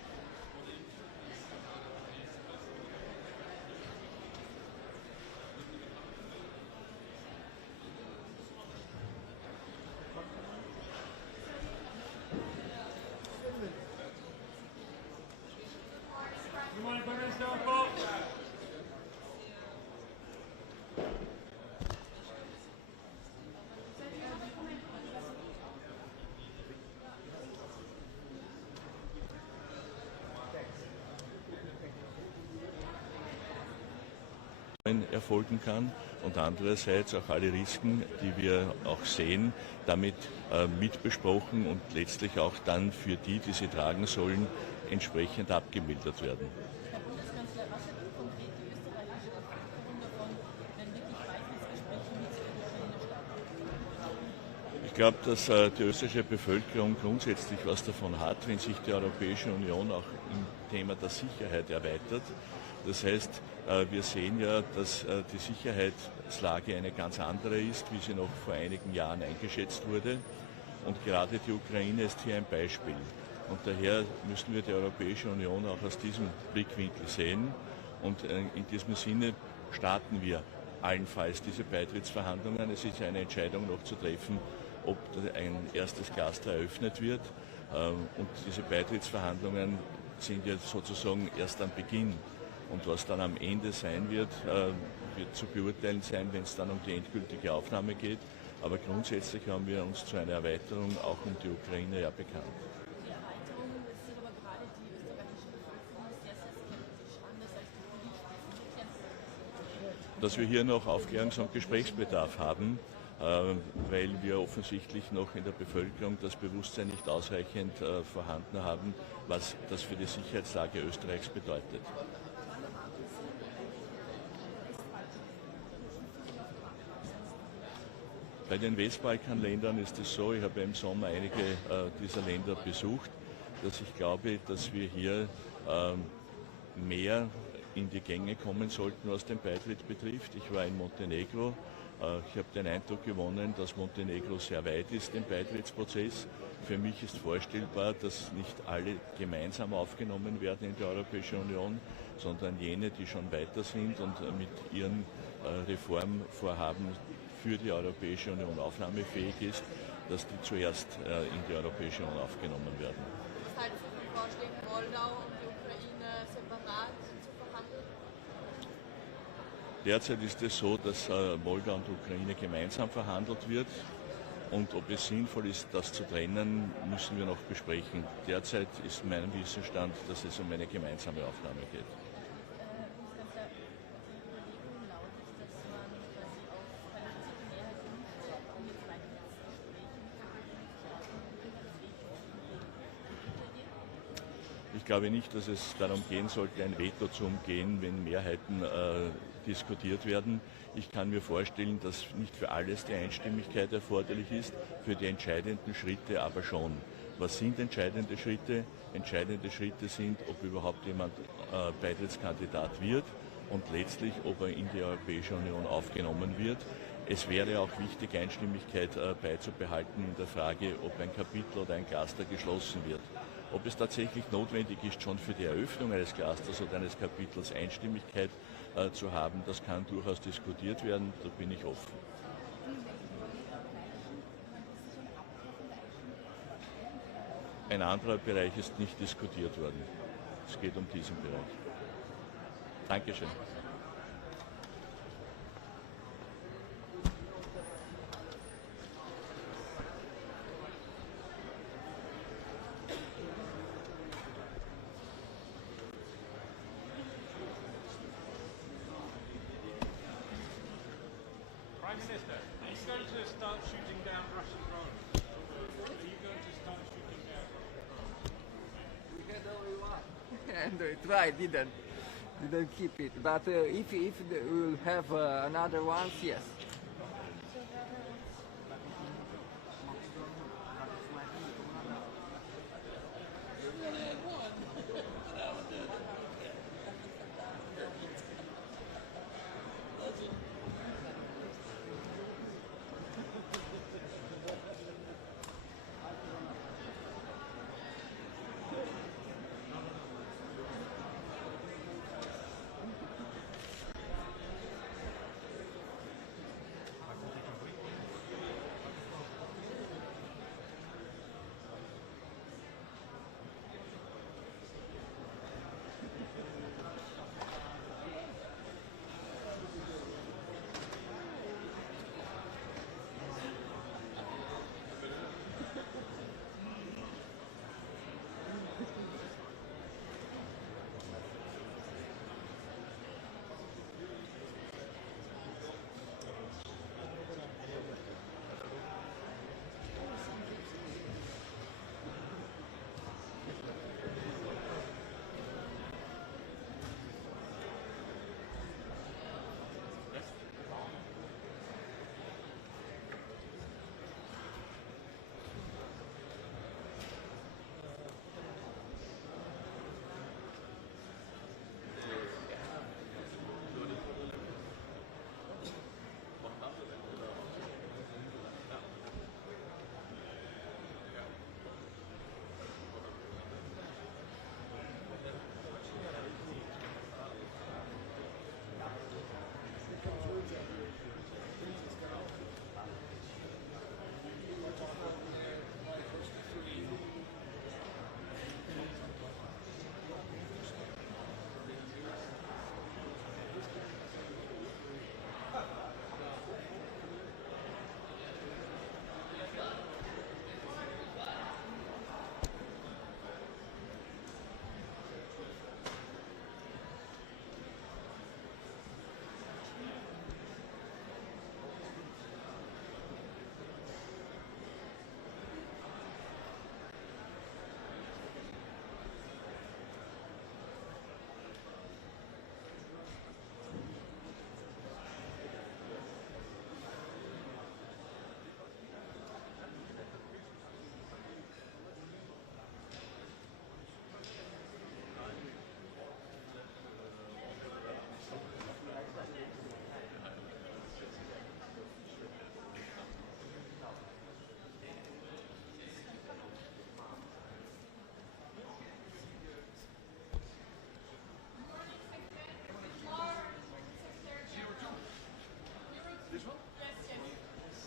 erfolgen kann und andererseits auch alle Risiken, die wir auch sehen, damit mit besprochen und letztlich auch dann für die, die sie tragen sollen, entsprechend abgemildert werden. Herr Bundeskanzler, was hat denn konkret die österreichische Bevölkerung davon, wenn wirklich Beitrittsgespräche mit der Ukraine starten? Ich glaube, dass die österreichische Bevölkerung grundsätzlich was davon hat, wenn sich die Europäische Union auch im Thema der Sicherheit erweitert. Das heißt, wir sehen ja, dass die Sicherheitslage eine ganz andere ist, wie sie noch vor einigen Jahren eingeschätzt wurde. Und gerade die Ukraine ist hier ein Beispiel. Und daher müssen wir die Europäische Union auch aus diesem Blickwinkel sehen. Und in diesem Sinne starten wir allenfalls diese Beitrittsverhandlungen. Es ist ja eine Entscheidung noch zu treffen, ob ein erstes Cluster eröffnet wird. Und diese Beitrittsverhandlungen sind jetzt sozusagen erst am Beginn. Und was dann am Ende sein wird, wird zu beurteilen sein, wenn es dann um die endgültige Aufnahme geht. Aber grundsätzlich haben wir uns zu einer Erweiterung auch um die Ukraine ja bekannt. Die Erweiterung sieht aber gerade die österreichische Bevölkerung sehr, sehr skeptisch, anders als die Politiker. Dass wir hier noch Aufklärungs- und Gesprächsbedarf haben, weil wir offensichtlich noch in der Bevölkerung das Bewusstsein nicht ausreichend vorhanden haben, was das für die Sicherheitslage Österreichs bedeutet. Bei den Westbalkanländern ist es so, ich habe im Sommer einige dieser Länder besucht, dass ich glaube, dass wir hier mehr in die Gänge kommen sollten, was den Beitritt betrifft. Ich war in Montenegro. Ich habe den Eindruck gewonnen, dass Montenegro sehr weit ist im Beitrittsprozess. Für mich ist vorstellbar, dass nicht alle gemeinsam aufgenommen werden in die Europäische Union, sondern jene, die schon weiter sind und mit ihren Reformvorhaben für die Europäische Union aufnahmefähig ist, dass die zuerst in die Europäische Union aufgenommen werden. Was halten Sie von Vorschlägen, Moldau und die Ukraine separat zu verhandeln? Derzeit ist es so, dass Moldau und Ukraine gemeinsam verhandelt wird. Und ob es sinnvoll ist, das zu trennen, müssen wir noch besprechen. Derzeit ist mein Wissensstand, dass es um eine gemeinsame Aufnahme geht. Bundeskanzler, die Überlegung lautet, dass man quasi auf qualifizierte Mehrheit umstellt, um jetzt Beitrittsgespräche. Ich glaube nicht, dass es darum gehen sollte, ein Veto zu umgehen, wenn Mehrheiten diskutiert werden. Ich kann mir vorstellen, dass nicht für alles die Einstimmigkeit erforderlich ist, für die entscheidenden Schritte aber schon. Was sind entscheidende Schritte? Entscheidende Schritte sind, ob überhaupt jemand Beitrittskandidat wird und letztlich, ob er in die Europäische Union aufgenommen wird. Es wäre auch wichtig, Einstimmigkeit beizubehalten in der Frage, ob ein Kapitel oder ein Cluster geschlossen wird. Ob es tatsächlich notwendig ist, schon für die Eröffnung eines Clusters oder eines Kapitels Einstimmigkeit zu haben, das kann durchaus diskutiert werden, da bin ich offen. Ein anderer Bereich ist nicht diskutiert worden. Es geht um diesen Bereich. Dankeschön. Prime Minister, are you going to start shooting down Russian drones? Are you going to start shooting down Russian drones? We had only one, and we tried, didn't keep it. But if we will have another ones, yes.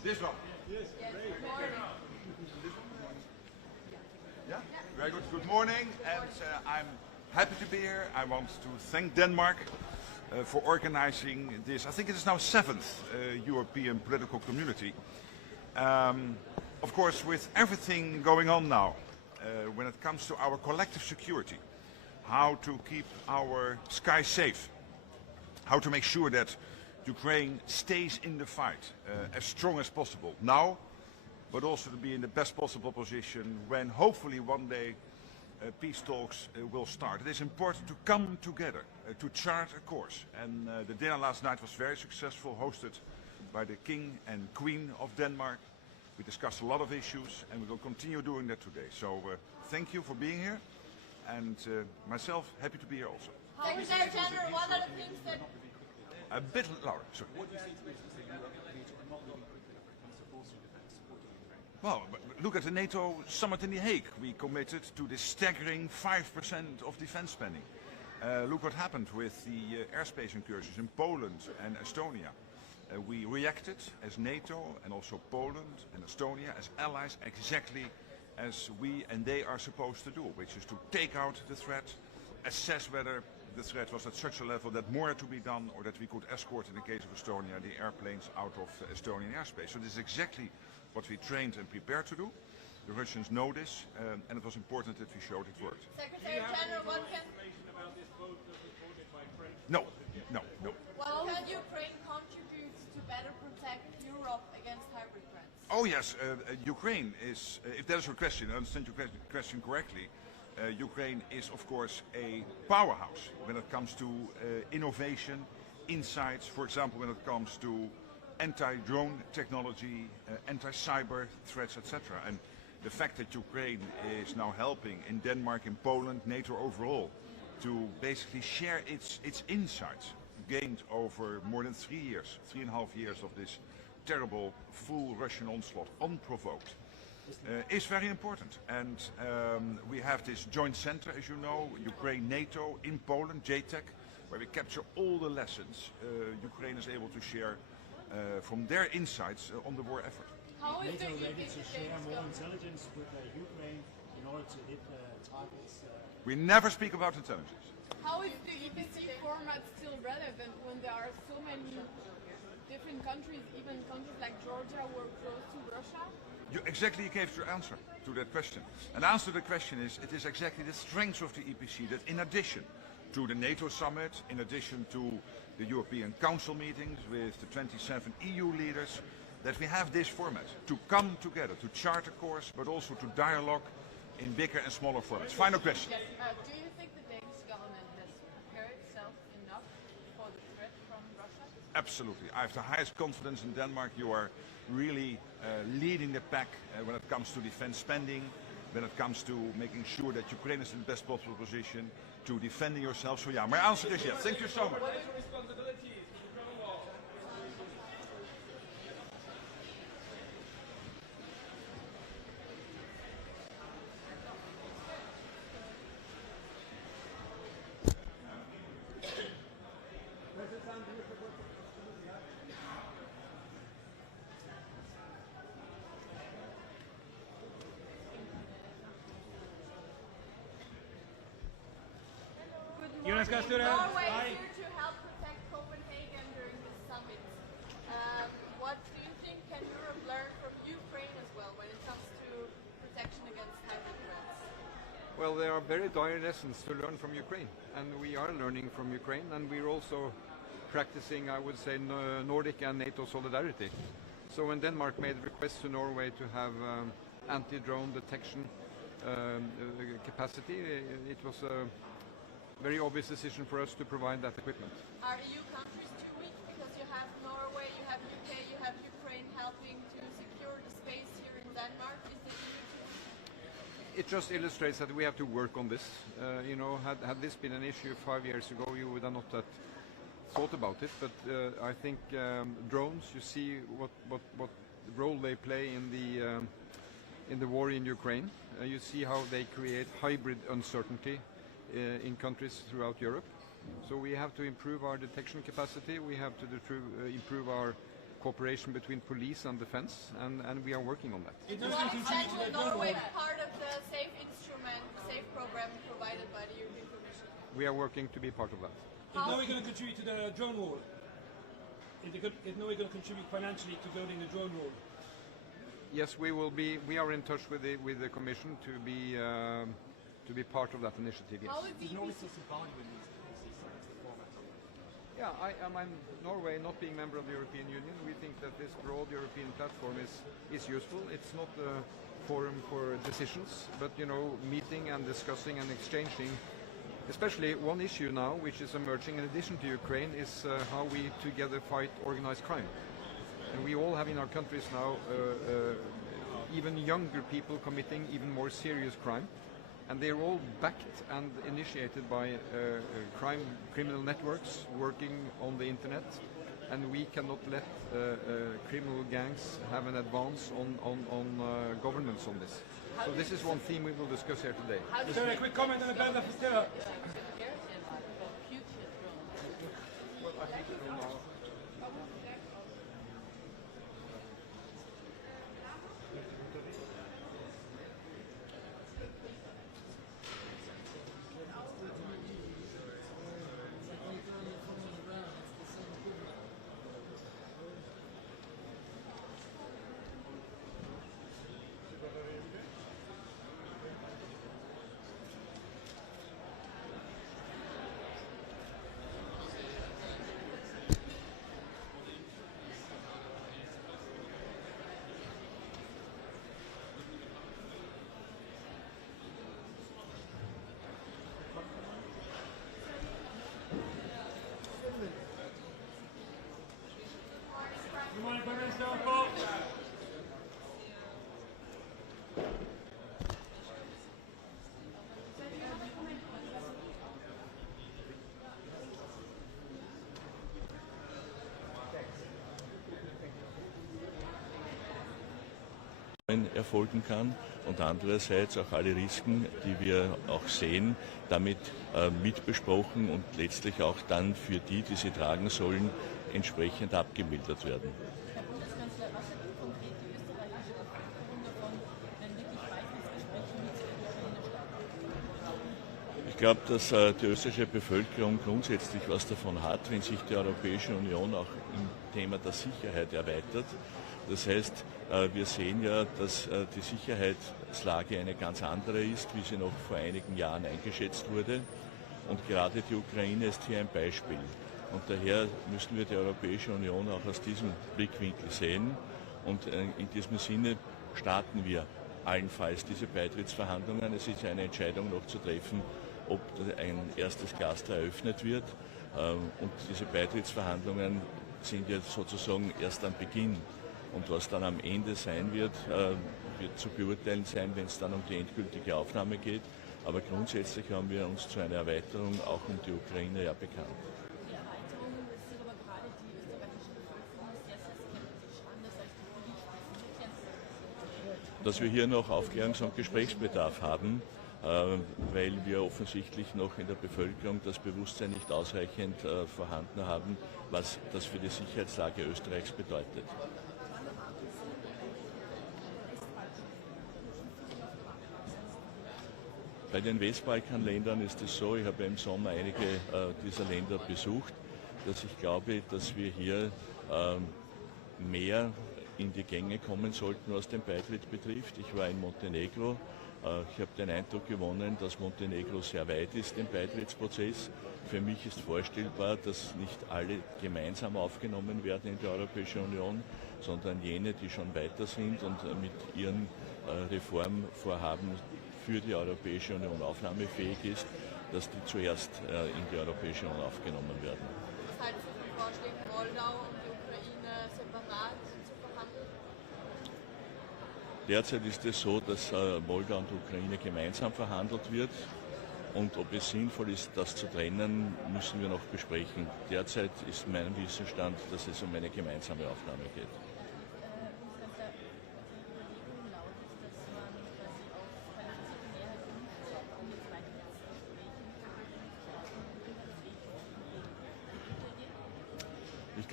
This one. Yes, good morning. Yeah? Very good. Good morning, and I'm happy to be here. I want to thank Denmark for organizing this. I think it is now 7th European political community. Of course, with everything going on now, when it comes to our collective security, how to keep our skies safe, how to make sure that Ukraine stays in the fight as strong as possible now, but also to be in the best possible position when hopefully one day peace talks will start. It is important to come together, to chart a course. And the dinner last night was very successful, hosted by the King and Queen of Denmark. We discussed a lot of issues, and we will continue doing that today. So thank you for being here, and myself, happy to be here also. Secretary General, one of the things that... A bit louder, sorry. What do you say to those who say Europe are not moving quickly enough when it comes to forcing defence supporting Ukraine? Well, look at the NATO summit in The Hague. We committed to this staggering 5% of defense spending. Look what happened with the airspace incursions in Poland and Estonia. We reacted as NATO and also Poland and Estonia as allies exactly as we and they are supposed to do, which is to take out the threat, assess whether the threat was at such a level that more had to be done, or that we could escort, in the case of Estonia, the airplanes out of Estonian airspace. So this is exactly what we trained and prepared to do. The Russians know this, and it was important that we showed it worked. Secretary General, what can... Information about this vote that was voted by French. No. What can Ukraine contribute to better protect Europe against hybrid threats? Oh yes, Ukraine is, if that is your question, I understand your question correctly, Ukraine is of course a powerhouse when it comes to innovation, insights, for example when it comes to anti-drone technology, anti-cyber threats, etc. And the fact that Ukraine is now helping in Denmark, in Poland, NATO overall, to basically share its insights gained over more than 3.5 years of this terrible full Russian onslaught, unprovoked, is very important. And we have this joint center, as you know, Ukraine-NATO in Poland, JTEC, where we capture all the lessons Ukraine is able to share from their insights on the war effort. How is NATO the ready EPC to share more intelligence with Ukraine in order to hit targets? We never speak about intelligence. How is the EPC format still relevant when there are so many different countries, even countries like Georgia, who are close to Russia? You exactly gave your answer to that question. And the answer to the question is, it is exactly the strength of the EPC that in addition to the NATO summit, in addition to the European Council meetings with the 27 EU leaders, that we have this format to come together, to chart a course, but also to dialogue in bigger and smaller formats. Final question. Yes. Do you think the Danish government has prepared itself enough for the threat from Russia? Absolutely. I have the highest confidence in Denmark. You are really leading the pack when it comes to defense spending, when it comes to making sure that Ukraine is in the best possible position to defending yourself. So yeah, my answer is yes. Thank you so much. Norway is here to help protect Copenhagen during this summit. What do you think can Europe learn from Ukraine as well when it comes to protection against hybrid threats? Well, there are very dire lessons to learn from Ukraine, and we are learning from Ukraine, and we're also practicing, I would say, Nordic and NATO solidarity. So when Denmark made a request to Norway to have anti-drone detection capacity, it was a very obvious decision for us to provide that equipment. Are EU countries too weak because you have Norway, you have UK, you have Ukraine helping to secure the space here in Denmark? Is the EU too weak? It just illustrates that we have to work on this. You know, had this been an issue 5 years ago, you would have not thought about it. But I think drones, you see what role they play in the war in Ukraine. You see how they create hybrid uncertainty in countries throughout Europe. So we have to improve our detection capacity. We have to improve our cooperation between police and defense, and we are working on that. It To does what contribute extent to will the drone Norway war. be part of the SAFE instrument, SAFE program provided by the European Commission? We are working to be part of that. Is Norway going to contribute to the drone war? Is Norway going to contribute financially to building the drone wall? Yes, we will be. We are in touch with the Commission to be part of that initiative. Yes. How is the There's always EPC? some value in these summits, the format of it. Yeah, I'm Norway, not being member of the European Union, we think that this broad European platform is useful. It's not a forum for decisions, but meeting and discussing and exchanging. Especially one issue now, which is emerging in addition to Ukraine, is how we together fight organized crime. And we all have in our countries now even younger people committing even more serious crime. And they're all backed and initiated by criminal networks working on the internet. And we cannot let criminal gangs have an advance on governments on this. So this is one theme we will discuss here today. Sir, a quick comment on the ban of terror. Good morning, Prime Minister. Paul. erfolgen kann und andererseits auch alle Risiken, die wir auch sehen, damit mit besprochen und letztlich auch dann für die, die sie tragen sollen, entsprechend abgemildert werden. Herr Bundeskanzler, was hat denn konkret die österreichische Bevölkerung davon, wenn wirklich Beitrittsgespräche mit der Ukraine starten? Ich glaube, dass die österreichische Bevölkerung grundsätzlich was davon hat, wenn sich die Europäische Union auch im Thema der Sicherheit erweitert. Das heißt, wir sehen ja, dass die Sicherheitslage eine ganz andere ist, wie sie noch vor einigen Jahren eingeschätzt wurde. Und gerade die Ukraine ist hier ein Beispiel. Und daher müssen wir die Europäische Union auch aus diesem Blickwinkel sehen. Und in diesem Sinne starten wir allenfalls diese Beitrittsverhandlungen. Es ist ja eine Entscheidung noch zu treffen, ob ein erstes Cluster eröffnet wird. Und diese Beitrittsverhandlungen sind jetzt sozusagen erst am Beginn. Und was dann am Ende sein wird, wird zu beurteilen sein, wenn es dann um die endgültige Aufnahme geht. Aber grundsätzlich haben wir uns zu einer Erweiterung auch um die Ukraine ja bekannt. Die Erweiterung ist aber gerade die österreichische Bevölkerung sehr, sehr skeptisch, anders als die Politiker. Dass wir hier noch Aufklärungs- und Gesprächsbedarf haben, weil wir offensichtlich noch in der Bevölkerung das Bewusstsein nicht ausreichend vorhanden haben, was das für die Sicherheitslage Österreichs bedeutet. Bei den Westbalkanländern ist es so, ich habe im Sommer einige dieser Länder besucht, dass ich glaube, dass wir hier mehr in die Gänge kommen sollten, was den Beitritt betrifft. Ich war in Montenegro. Ich habe den Eindruck gewonnen, dass Montenegro sehr weit ist im Beitrittsprozess. Für mich ist vorstellbar, dass nicht alle gemeinsam aufgenommen werden in die Europäische Union, sondern jene, die schon weiter sind und mit ihren Reformvorhaben für die Europäische Union aufnahmefähig ist, dass die zuerst in die Europäische Union aufgenommen werden. Was halten Sie von Vorschlägen, Moldau und die Ukraine separat zu verhandeln? Derzeit ist es so, dass Moldau und Ukraine gemeinsam verhandelt wird. Und ob es sinnvoll ist, das zu trennen, müssen wir noch besprechen. Derzeit ist mein Wissensstand, dass es um eine gemeinsame Aufnahme geht. Bundeskanzler, die Überlegung lautet, dass man quasi auf qualifizierte Mehrheit umstellt, um jetzt Beitrittsgespräche mit der Ukraine zu starten.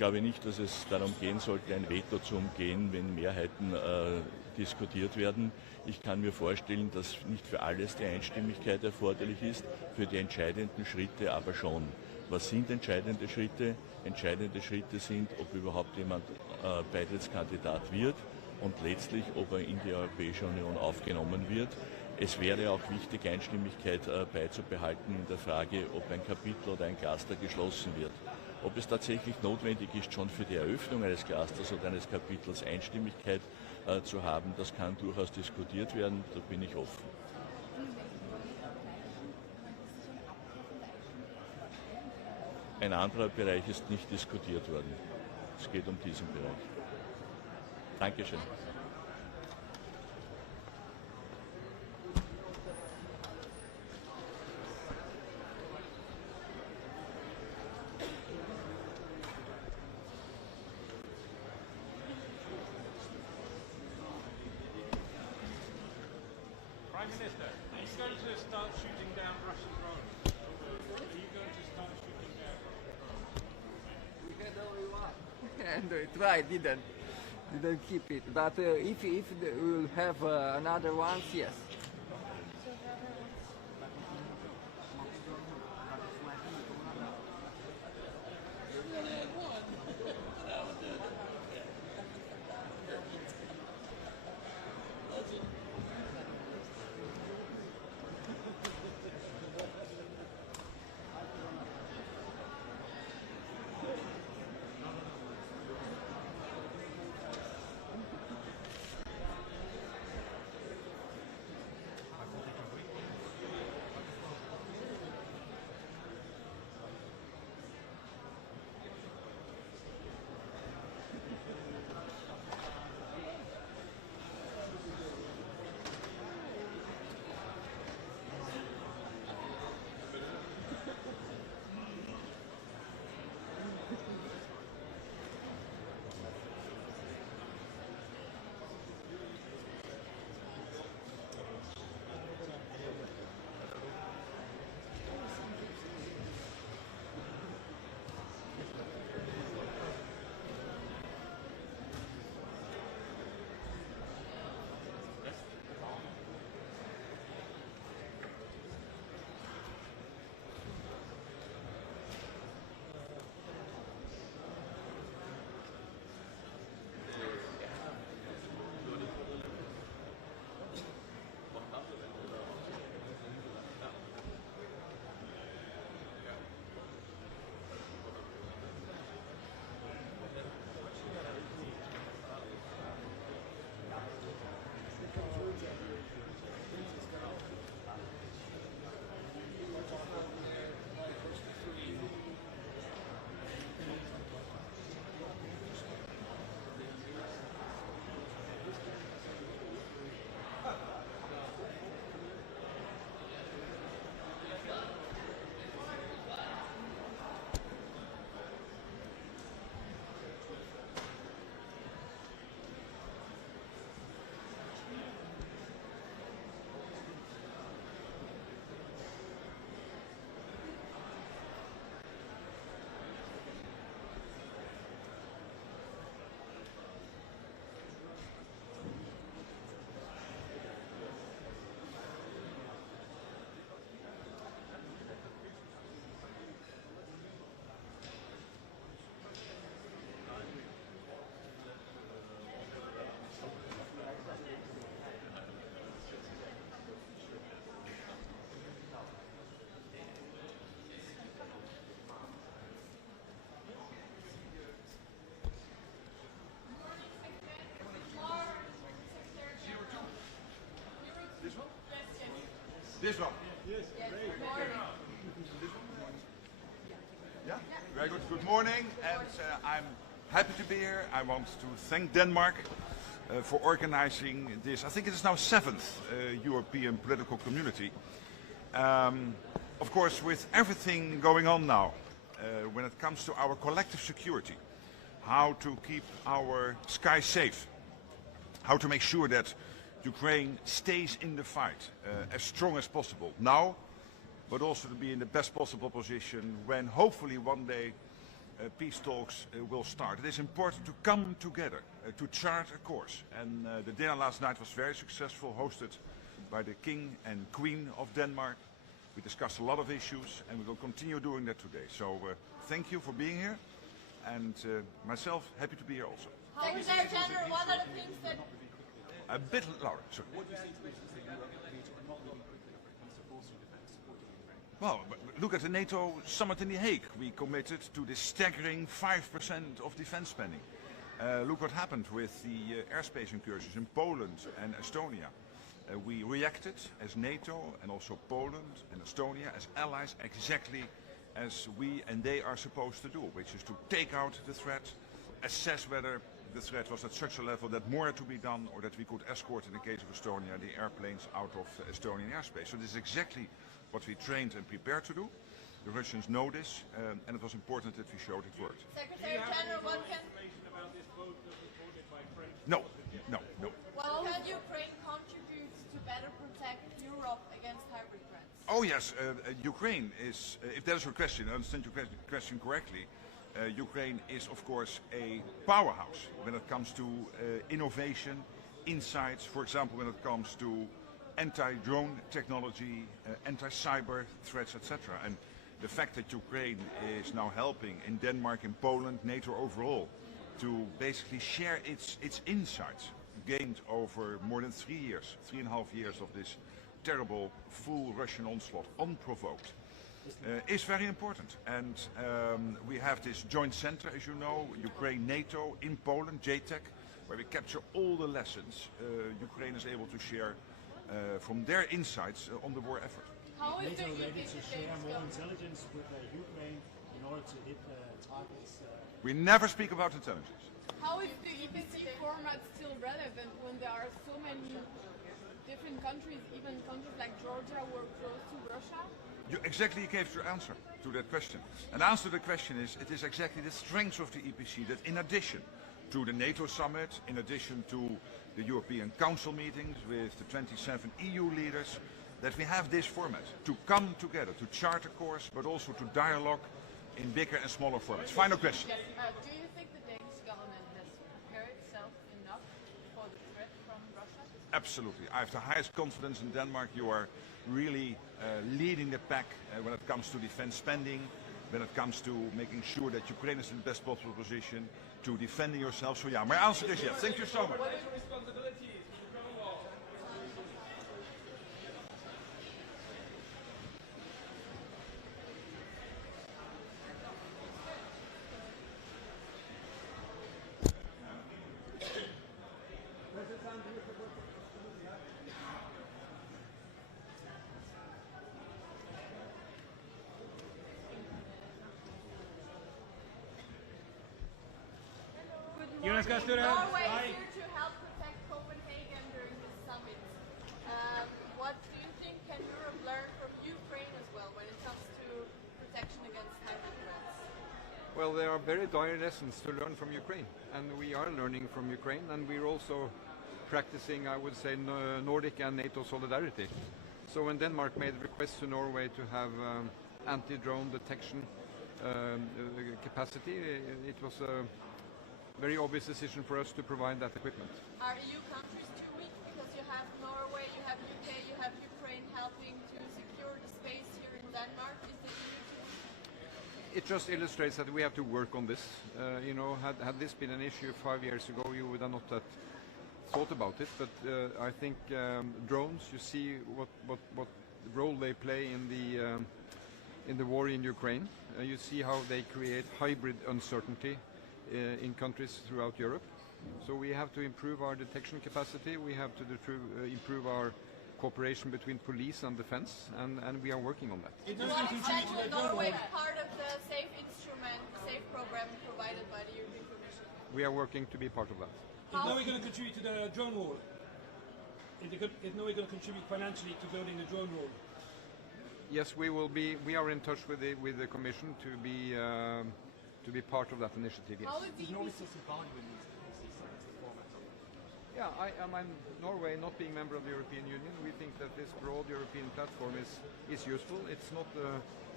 glaube nicht, dass es darum gehen sollte, ein Veto zu umgehen, wenn Mehrheiten diskutiert werden. Ich kann mir vorstellen, dass nicht für alles die Einstimmigkeit erforderlich ist, für die entscheidenden Schritte aber schon. Was sind entscheidende Schritte? Entscheidende Schritte sind, ob überhaupt jemand Beitrittskandidat wird und letztlich, ob er in die Europäische Union aufgenommen wird. Es wäre auch wichtig, Einstimmigkeit beizubehalten in der Frage, ob ein Kapitel oder ein Cluster geschlossen wird. Ob es tatsächlich notwendig ist, schon für die Eröffnung eines Clusters oder eines Kapitels Einstimmigkeit zu haben, das kann durchaus diskutiert werden, da bin ich offen. Ein anderer Bereich ist nicht diskutiert worden. Es geht um diesen Bereich. Dankeschön. Prime Minister, are you going to start shooting down Russian drones? Are you going to start shooting down Russian drones? We had only one, and we tried, didn't keep it. But if we will have another ones, yes. This one. Yes, great. Yeah, very good. Good morning, and I'm happy to be here. I want to thank Denmark for organizing this. I think it is now 7th European political community. Of course, with everything going on now, when it comes to our collective security, how to keep our skies safe, how to make sure that Ukraine stays in the fight as strong as possible now, but also to be in the best possible position when hopefully one day peace talks will start. It is important to come together, to chart a course. And the dinner last night was very successful, hosted by the King and Queen of Denmark. We discussed a lot of issues, and we will continue doing that today. So thank you for being here, and myself, happy to be here also. Secretary General, what are the things that... A bit louder, sorry. What do you say to those who say Europe are not moving quickly enough when it comes to forcing defence supporting Ukraine? Well, look at the NATO summit in The Hague. We committed to this staggering 5% of defense spending. Look what happened with the airspace incursions in Poland and Estonia. We reacted as NATO and also Poland and Estonia as allies exactly as we and they are supposed to do, which is to take out the threat, assess whether the threat was at such a level that more had to be done, or that we could escort, in the case of Estonia, the airplanes out of Estonian airspace. So this is exactly what we trained and prepared to do. The Russians know this, and it was important that we showed it worked. Secretary General, what can... Information about this vote that was voted by French. No. What can Ukraine contribute to better protect Europe against hybrid threats? Oh yes, Ukraine is, if that is your question, I understand your question correctly, Ukraine is of course a powerhouse when it comes to innovation, insights, for example when it comes to anti-drone technology, anti-cyber threats, etc. And the fact that Ukraine is now helping in Denmark, in Poland, NATO overall, to basically share its insights gained over more than 3.5 years of this terrible full Russian onslaught, unprovoked, is very important. And we have this joint center, as you know, Ukraine, NATO, in Poland, JTEC, where we capture all the lessons Ukraine is able to share from their insights on the war effort. How is NATO the ready EPC to share more going? intelligence with Ukraine in order to hit targets? We never speak about intelligence. How is the EPC format still relevant when there are so many different countries, even countries like Georgia, who are close to Russia? You exactly gave your answer to that question. An answer to the question is, it is exactly the strength of the EPC that in addition to the NATO summit, in addition to the European Council meetings with the 27 EU leaders, that we have this format to come together, to chart a course, but also to dialogue in bigger and smaller formats. Final question. Yes. Do you think the Danish government has prepared itself enough for the threat from Russia? Absolutely. I have the highest confidence in Denmark. You are really leading the pack when it comes to defense spending, when it comes to making sure that Ukraine is in the best possible position, to defending yourself. So yeah, my answer is yes. Thank you so much. What is your responsibility to the drone war? Norway Hi. is here to help protect Copenhagen during this summit. What do you think can Europe learn from Ukraine as well when it comes to protection against hybrid threats? Well, there are very dire lessons to learn from Ukraine, and we are learning from Ukraine, and we're also practicing, I would say, Nordic and NATO solidarity. So when Denmark made a request to Norway to have anti-drone detection capacity, it was a very obvious decision for us to provide that equipment. Are EU countries too weak because you have Norway, you have UK, you have Ukraine helping to secure the space here in Denmark? Is the EU too weak? It just illustrates that we have to work on this. You know, had this been an issue 5 years ago, you would have not thought about it. But I think drones, you see what role they play in the war in Ukraine. You see how they create hybrid uncertainty in countries throughout Europe. So we have to improve our detection capacity. We have to improve our cooperation between police and defense, and we are working on that. To what extent will Norway be part of the SAFE instrument, SAFE program provided by the European Commission? We are working to be part of that. Is Norway going to contribute to the drone war? Is Norway going to contribute financially to building the drone war? Yes, we will be. We are in touch with the Commission to be part of that initiative. Yes. How is the Norway EPC still see value in these summits, the format of it? Yeah, I mean, Norway not being member of the European Union, we think that this broad European platform is useful. It's not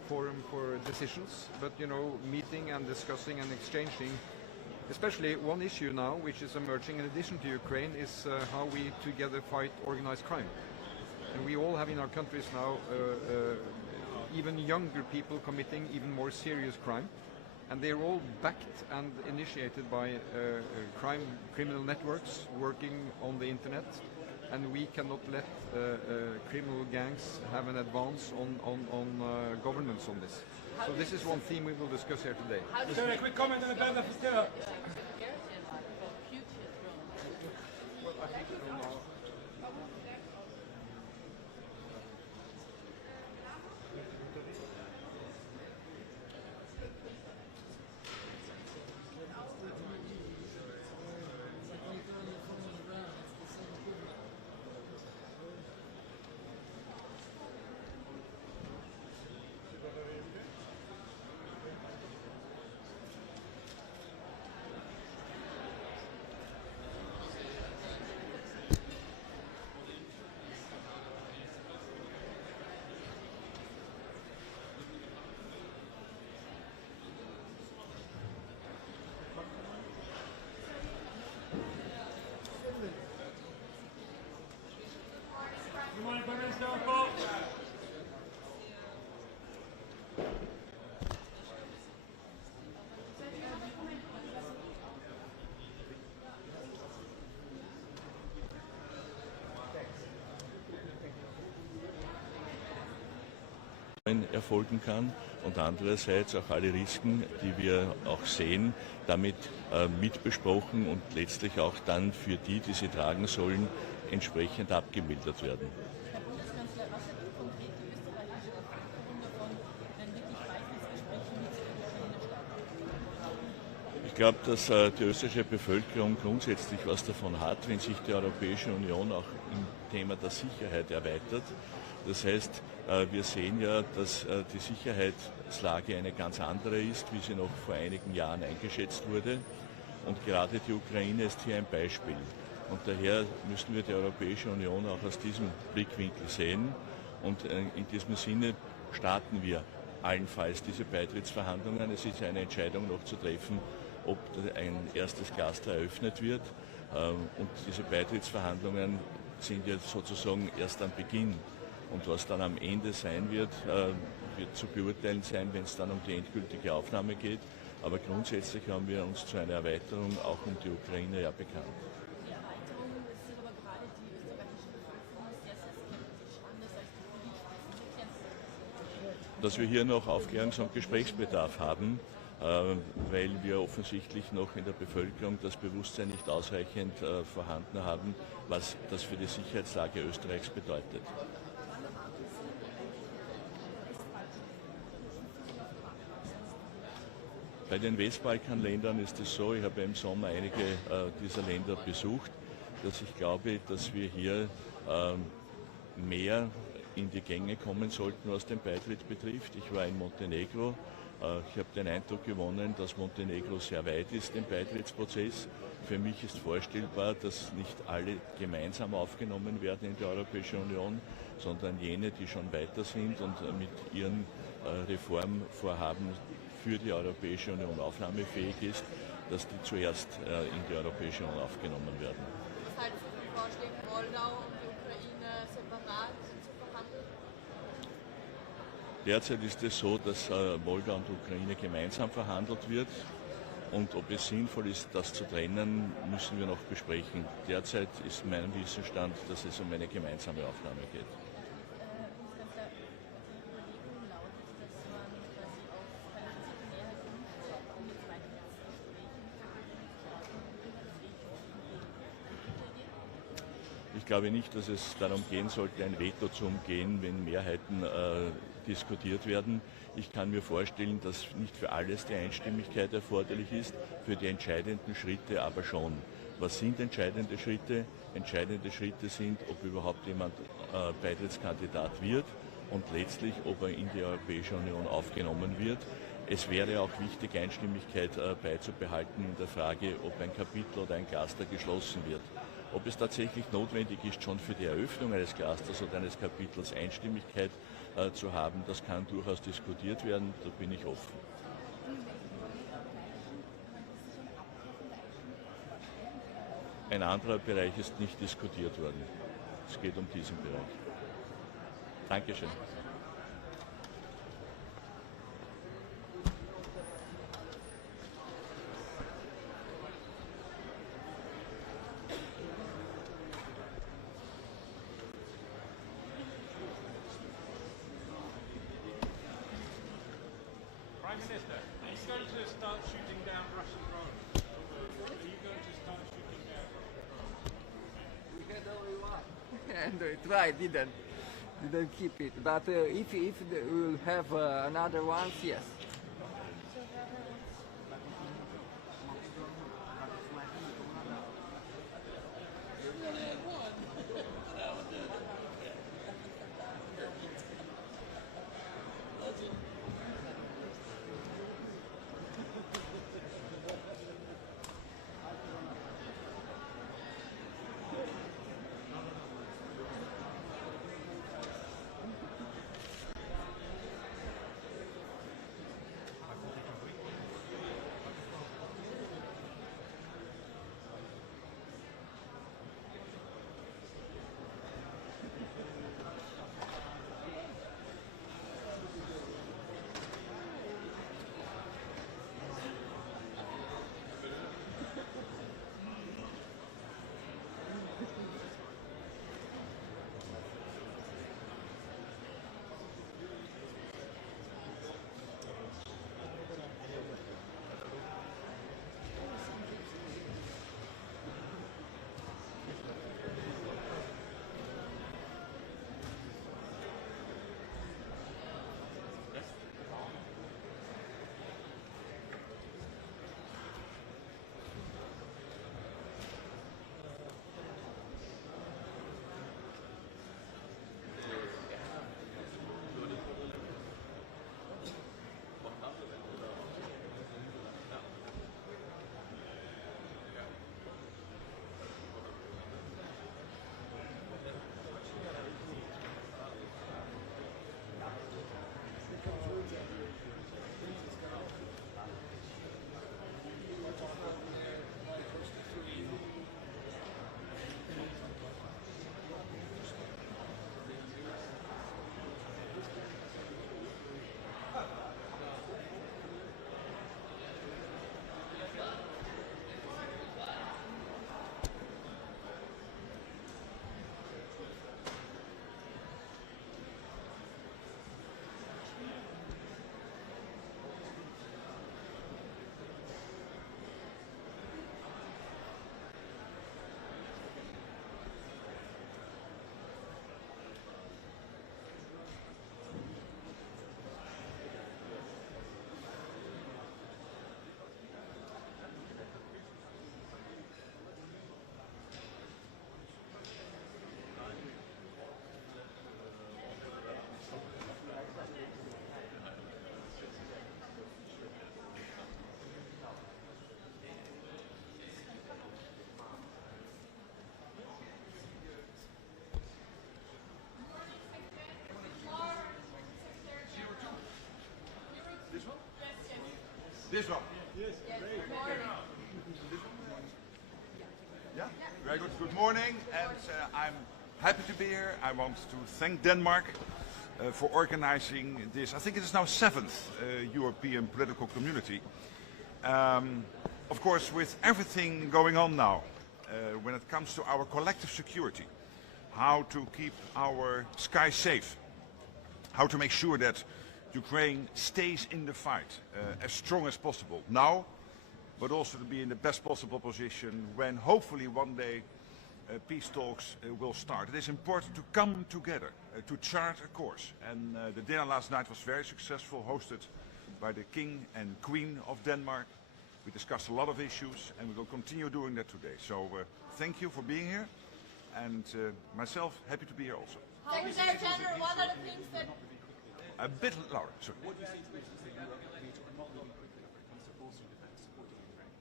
forum for decisions, but meeting and discussing and exchanging. Especially one issue now, which is emerging in addition to Ukraine, is how we together fight organized crime. And we all have in our countries now even younger people committing even more serious crime. And they're all backed and initiated by criminal networks working on the internet. And we cannot let criminal gangs have an advance on governments on this. So this is one theme we will discuss here today. A quick comment on the benefits there. erfolgen kann und andererseits auch alle Risiken, die wir auch sehen, damit mitbesprochen und letztlich auch dann für die sie tragen sollen, entsprechend abgemildert werden. Herr Bundeskanzler, was hat denn konkret die österreichische Bevölkerung davon, wenn wirklich Beitrittsgespräche mit der Ukraine starten? Ich glaube, dass die österreichische Bevölkerung grundsätzlich was davon hat, wenn sich die Europäische Union auch im Thema der Sicherheit erweitert. Das heißt, wir sehen ja, dass die Sicherheitslage eine ganz andere ist, wie sie noch vor einigen Jahren eingeschätzt wurde. Und gerade die Ukraine ist hier ein Beispiel. Und daher müssen wir die Europäische Union auch aus diesem Blickwinkel sehen. Und in diesem Sinne starten wir allenfalls diese Beitrittsverhandlungen. Es ist eine Entscheidung noch zu treffen, ob ein erstes Cluster eröffnet wird. Und diese Beitrittsverhandlungen sind jetzt sozusagen erst am Beginn. Und was dann am Ende sein wird, wird zu beurteilen sein, wenn es dann um die endgültige Aufnahme geht. Aber grundsätzlich haben wir uns zu einer Erweiterung auch um die Ukraine ja bekannt. Die Erweiterung ist aber gerade die österreichische Bevölkerung sehr, sehr skeptisch, anders als die Politiker. Dass wir hier noch Aufklärungs- und Gesprächsbedarf haben, weil wir offensichtlich noch in der Bevölkerung das Bewusstsein nicht ausreichend vorhanden haben, was das für die Sicherheitslage Österreichs bedeutet. Bei den Westbalkanländern ist es so, ich habe im Sommer einige dieser Länder besucht, dass ich glaube, dass wir hier mehr in die Gänge kommen sollten, was den Beitritt betrifft. Ich war in Montenegro. Ich habe den Eindruck gewonnen, dass Montenegro sehr weit ist im Beitrittsprozess. Für mich ist vorstellbar, dass nicht alle gemeinsam aufgenommen werden in die Europäische Union, sondern jene, die schon weiter sind und mit ihren Reformvorhaben für die Europäische Union aufnahmefähig ist, dass die zuerst in die Europäische Union aufgenommen werden. Was halten Sie von Vorschlägen, Moldau und die Ukraine separat zu verhandeln? Derzeit ist es so, dass Moldau und Ukraine gemeinsam verhandelt wird. Und ob es sinnvoll ist, das zu trennen, müssen wir noch besprechen. Derzeit ist mein Wissensstand, dass es um eine gemeinsame Aufnahme geht. Bundeskanzler, die Überlegung lautet, dass man quasi auf qualifizierte Mehrheit umschreibt, um jetzt Beitrittsgespräche. Ich glaube nicht, dass es darum gehen sollte, ein Veto zu umgehen, wenn Mehrheiten diskutiert werden. Ich kann mir vorstellen, dass nicht für alles die Einstimmigkeit erforderlich ist, für die entscheidenden Schritte aber schon. Was sind entscheidende Schritte? Entscheidende Schritte sind, ob überhaupt jemand Beitrittskandidat wird und letztlich, ob er in die Europäische Union aufgenommen wird. Es wäre auch wichtig, Einstimmigkeit beizubehalten in der Frage, ob ein Kapitel oder ein Cluster geschlossen wird. Ob es tatsächlich notwendig ist, schon für die Eröffnung eines Clusters oder eines Kapitels Einstimmigkeit zu haben, das kann durchaus diskutiert werden, da bin ich offen. Ein anderer Bereich ist nicht diskutiert worden. Es geht um diesen Bereich. Dankeschön. Prime Minister, are you going to start shooting down Russian drones? Are you going to start shooting down Russian drones? We had only one, and we tried, didn't keep it. But if we will have another one, yes. This one? Yes. Yeah, very good. Good morning, and I'm happy to be here. I want to thank Denmark for organizing this. I think it is now 7th European political community. Of course, with everything going on now, when it comes to our collective security, how to keep our sky safe, how to make sure that Ukraine stays in the fight as strong as possible now, but also to be in the best possible position when hopefully one day peace talks will start. It is important to come together, to chart a course. And the dinner last night was very successful, hosted by the King and Queen of Denmark. We discussed a lot of issues, and we will continue doing that today. So thank you for being here, and myself happy to be here also. Secretary General, one of the things that... A bit louder, sorry. What do you say to the business that you are not moving quickly enough when it comes to bolstering defence, supporting Ukraine?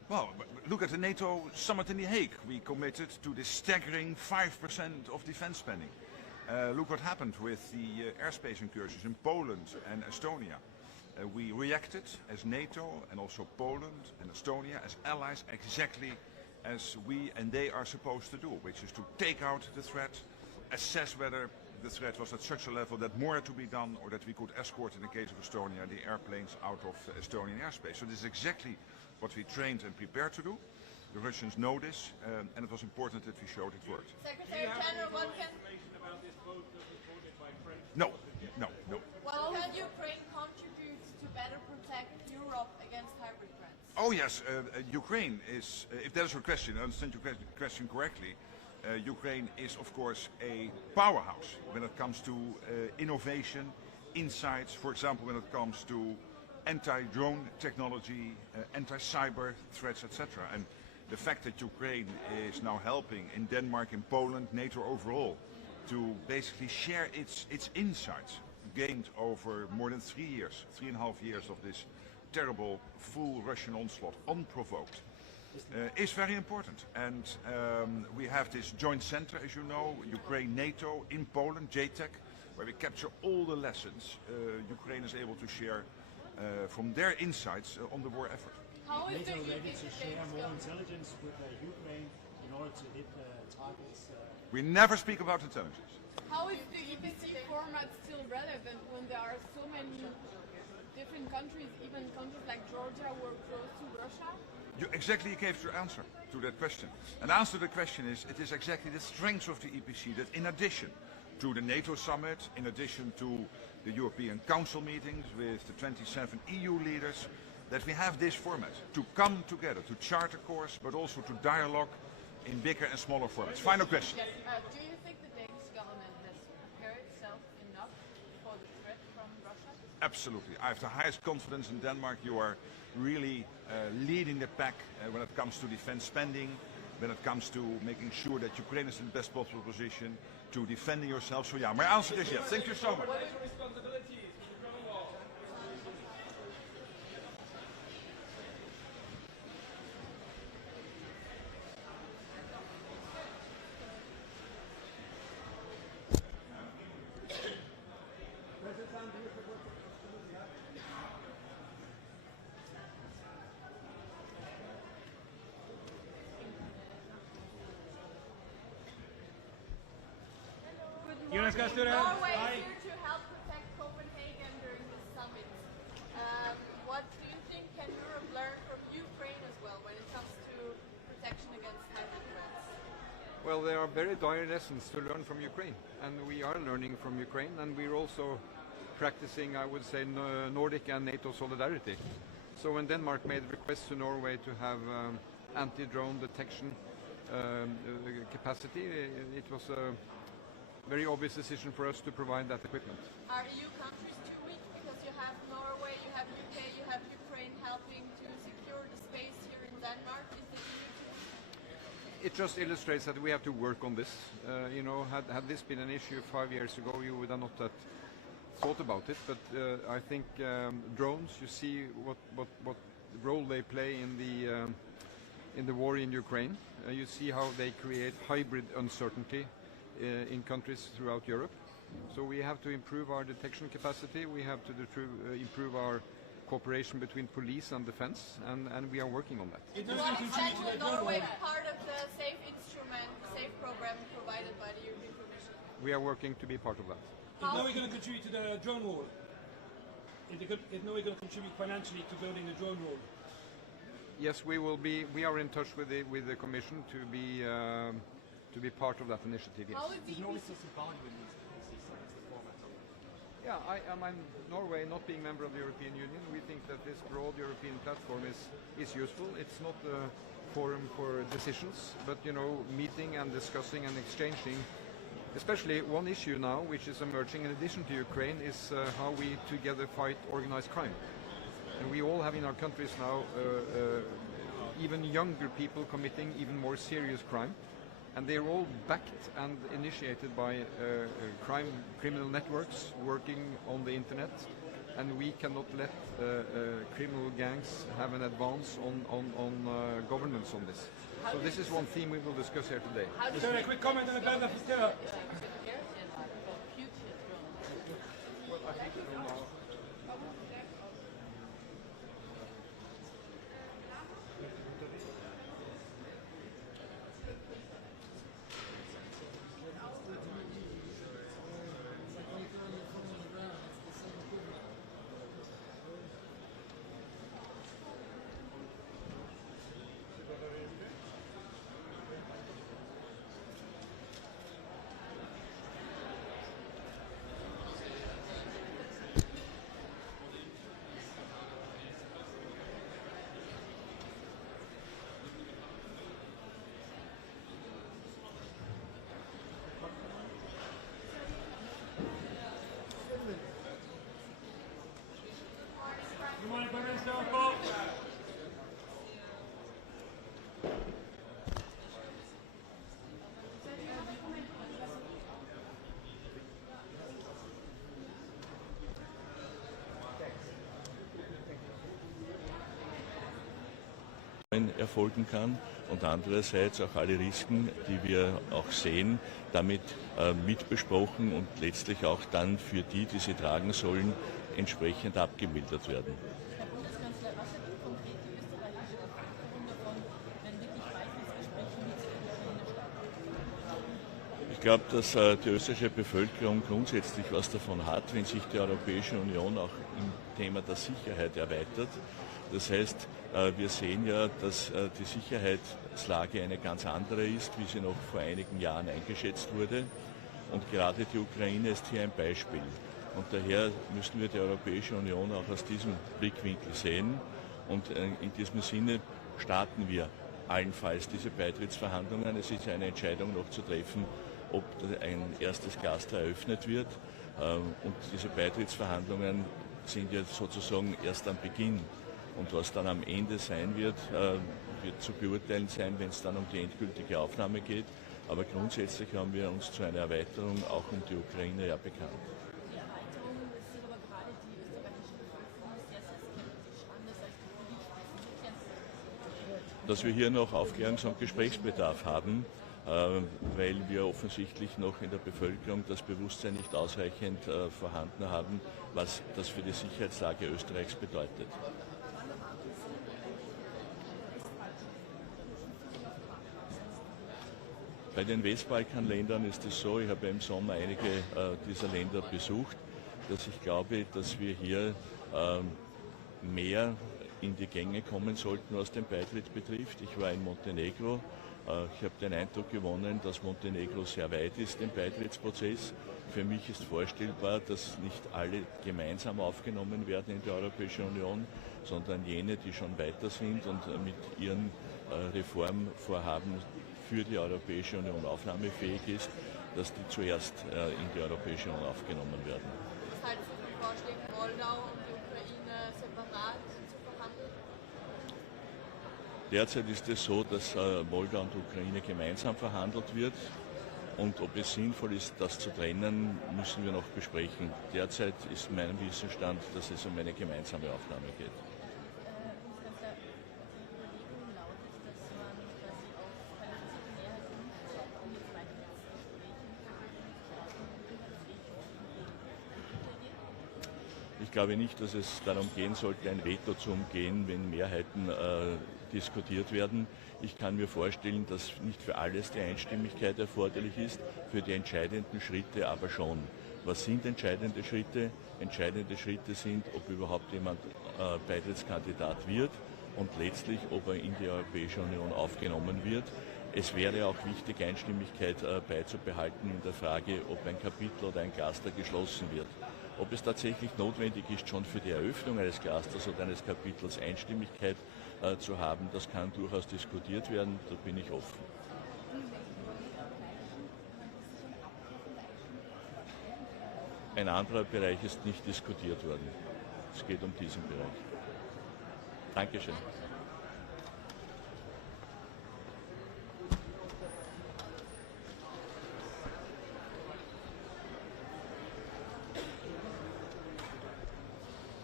Well, look at the NATO summit in The Hague. We committed to this staggering 5% of defense spending. Look what happened with the airspace incursions in Poland and Estonia. We reacted as NATO and also Poland and Estonia as allies exactly as we and they are supposed to do, which is to take out the threat, assess whether the threat was at such a level that more had to be done or that we could escort, in the case of Estonia, the airplanes out of Estonian airspace. So this is exactly what we trained and prepared to do. The Russians know this, and it was important that we showed it worked. Secretary General, what can... No. Well, can Ukraine contribute to better protect Europe against hybrid threats? Oh yes, Ukraine is, if that is your question, I understand your question correctly, Ukraine is of course a powerhouse when it comes to innovation, insights, for example when it comes to anti-drone technology, anti-cyber threats, etc. And the fact that Ukraine is now helping in Denmark, in Poland, NATO overall, to basically share its insights gained over more than 3.5 years of this terrible full Russian onslaught, unprovoked, is very important. And we have this joint center, as you know, Ukraine-NATO in Poland, JTEC, where we capture all the lessons Ukraine is able to share from their insights on the war effort. How is NATO the ready EPC to share more going? intelligence with Ukraine in order to hit targets? We never speak about intelligence. How is the EPC format still relevant when there are so many different countries, even countries like Georgia, who are close to Russia? You exactly gave your answer to that question. And the answer to the question is, it is exactly the strength of the EPC that in addition to the NATO summit, in addition to the European Council meetings with the 27 EU leaders, that we have this format to come together, to chart a course, but also to dialogue in bigger and smaller formats. Final question. Yes. Do you think the Danish government has prepared itself enough for the threat from Russia? Absolutely. I have the highest confidence in Denmark. You are really leading the pack when it comes to defense spending, when it comes to making sure that Ukraine is in the best possible position, to defending yourself. So yeah, my answer is yes. Thank you so much. Jonas Gasturen. Norway is here to help protect Copenhagen during this summit. What do you think can Europe learn from Ukraine as well when it comes to protection against hybrid threats? Well, there are very dire lessons to learn from Ukraine, and we are learning from Ukraine, and we're also practicing, I would say, Nordic and NATO solidarity. So when Denmark made requests to Norway to have anti-drone detection capacity, it was a very obvious decision for us to provide that equipment. Are EU countries too weak because you have Norway, you have UK, you have Ukraine helping to secure the space here in Denmark? Is the EU too weak? It just illustrates that we have to work on this. You know, had this been an issue 5 years ago, you would have not thought about it. But I think drones, you see what role they play in the war in Ukraine. You see how they create hybrid uncertainty in countries throughout Europe. So we have to improve our detection capacity, we have to improve our cooperation between police and defense, and we are working on that. To what extent will Norway be part of the SAFE instrument, the SAFE program provided by the European Commission? We are working to be part of that. Is Norway going to contribute to the drone wall? Is Norway going to contribute financially to building the drone wall? Yes, we will be. We are in touch with the Commission to be part of that initiative. Yes. How is the Norway EPC still see value in these summits, the format of it? Yeah, I'm Norway, not being member of the European Union, we think that this broad European platform is useful. It's not a forum for decisions, but you know, meeting and discussing and exchanging. Especially one issue now, which is emerging in addition to Ukraine, is how we together fight organized crime. And we all have in our countries now even younger people committing even more serious crime. And they're all backed and initiated by criminal networks working on the internet, and we cannot let criminal gangs have an advance on governance on this. So this is one theme we will discuss here today. Sir, a quick comment on the ban of Stella. erfolgen kann und andererseits auch alle Risiken, die wir auch sehen, damit mit besprochen und letztlich auch dann für die, die sie tragen sollen, entsprechend abgemildert werden. Herr Bundeskanzler, was hat denn konkret die österreichische Bevölkerung davon, wenn wirklich Beitrittsgespräche mit der Ukraine starten? Ich glaube, dass die österreichische Bevölkerung grundsätzlich was davon hat, wenn sich die Europäische Union auch im Thema der Sicherheit erweitert. Das heißt, wir sehen ja, dass die Sicherheitslage eine ganz andere ist, wie sie noch vor einigen Jahren eingeschätzt wurde. Und gerade die Ukraine ist hier ein Beispiel. Und daher müssen wir die Europäische Union auch aus diesem Blickwinkel sehen. Und in diesem Sinne starten wir allenfalls diese Beitrittsverhandlungen. Es ist eine Entscheidung noch zu treffen, ob ein erstes Cluster eröffnet wird. Und diese Beitrittsverhandlungen sind jetzt sozusagen erst am Beginn. Und was dann am Ende sein wird, wird zu beurteilen sein, wenn es dann um die endgültige Aufnahme geht. Aber grundsätzlich haben wir uns zu einer Erweiterung auch um die Ukraine ja bekannt. Die Erweiterung sieht aber gerade die österreichische Bevölkerung sehr, sehr skeptisch an. Das heißt, wie wichtig dass wir hier noch Aufklärungs- und Gesprächsbedarf haben, weil wir offensichtlich noch in der Bevölkerung das Bewusstsein nicht ausreichend vorhanden haben, was das für die Sicherheitslage Österreichs bedeutet. Bei den Westbalkanländern ist es so, ich habe im Sommer einige dieser Länder besucht, dass ich glaube, dass wir hier mehr in die Gänge kommen sollten, was den Beitritt betrifft. Ich war in Montenegro. Ich habe den Eindruck gewonnen, dass Montenegro sehr weit ist im Beitrittsprozess. Für mich ist vorstellbar, dass nicht alle gemeinsam aufgenommen werden in die Europäische Union, sondern jene, die schon weiter sind und mit ihren Reformvorhaben für die Europäische Union aufnahmefähig ist, dass die zuerst in die Europäische Union aufgenommen werden. Was halten Sie von Vorschlägen, Moldau und die Ukraine separat zu verhandeln? Derzeit ist es so, dass Moldau und Ukraine gemeinsam verhandelt wird. Und ob es sinnvoll ist, das zu trennen, müssen wir noch besprechen. Derzeit ist mein Wissensstand, dass es um eine gemeinsame Aufnahme geht. Ich glaube nicht, dass es darum gehen sollte, ein Veto zu umgehen, wenn Mehrheiten diskutiert werden. Ich kann mir vorstellen, dass nicht für alles die Einstimmigkeit erforderlich ist, für die entscheidenden Schritte aber schon. Was sind entscheidende Schritte? Entscheidende Schritte sind, ob überhaupt jemand Beitrittskandidat wird und letztlich, ob er in die Europäische Union aufgenommen wird. Es wäre auch wichtig, Einstimmigkeit beizubehalten in der Frage, ob ein Kapitel oder ein Cluster geschlossen wird. Ob es tatsächlich notwendig ist, schon für die Eröffnung eines Clusters oder eines Kapitels Einstimmigkeit zu haben, das kann durchaus diskutiert werden, da bin ich offen. Ein anderer Bereich ist nicht diskutiert worden. Es geht um diesen Bereich. Dankeschön.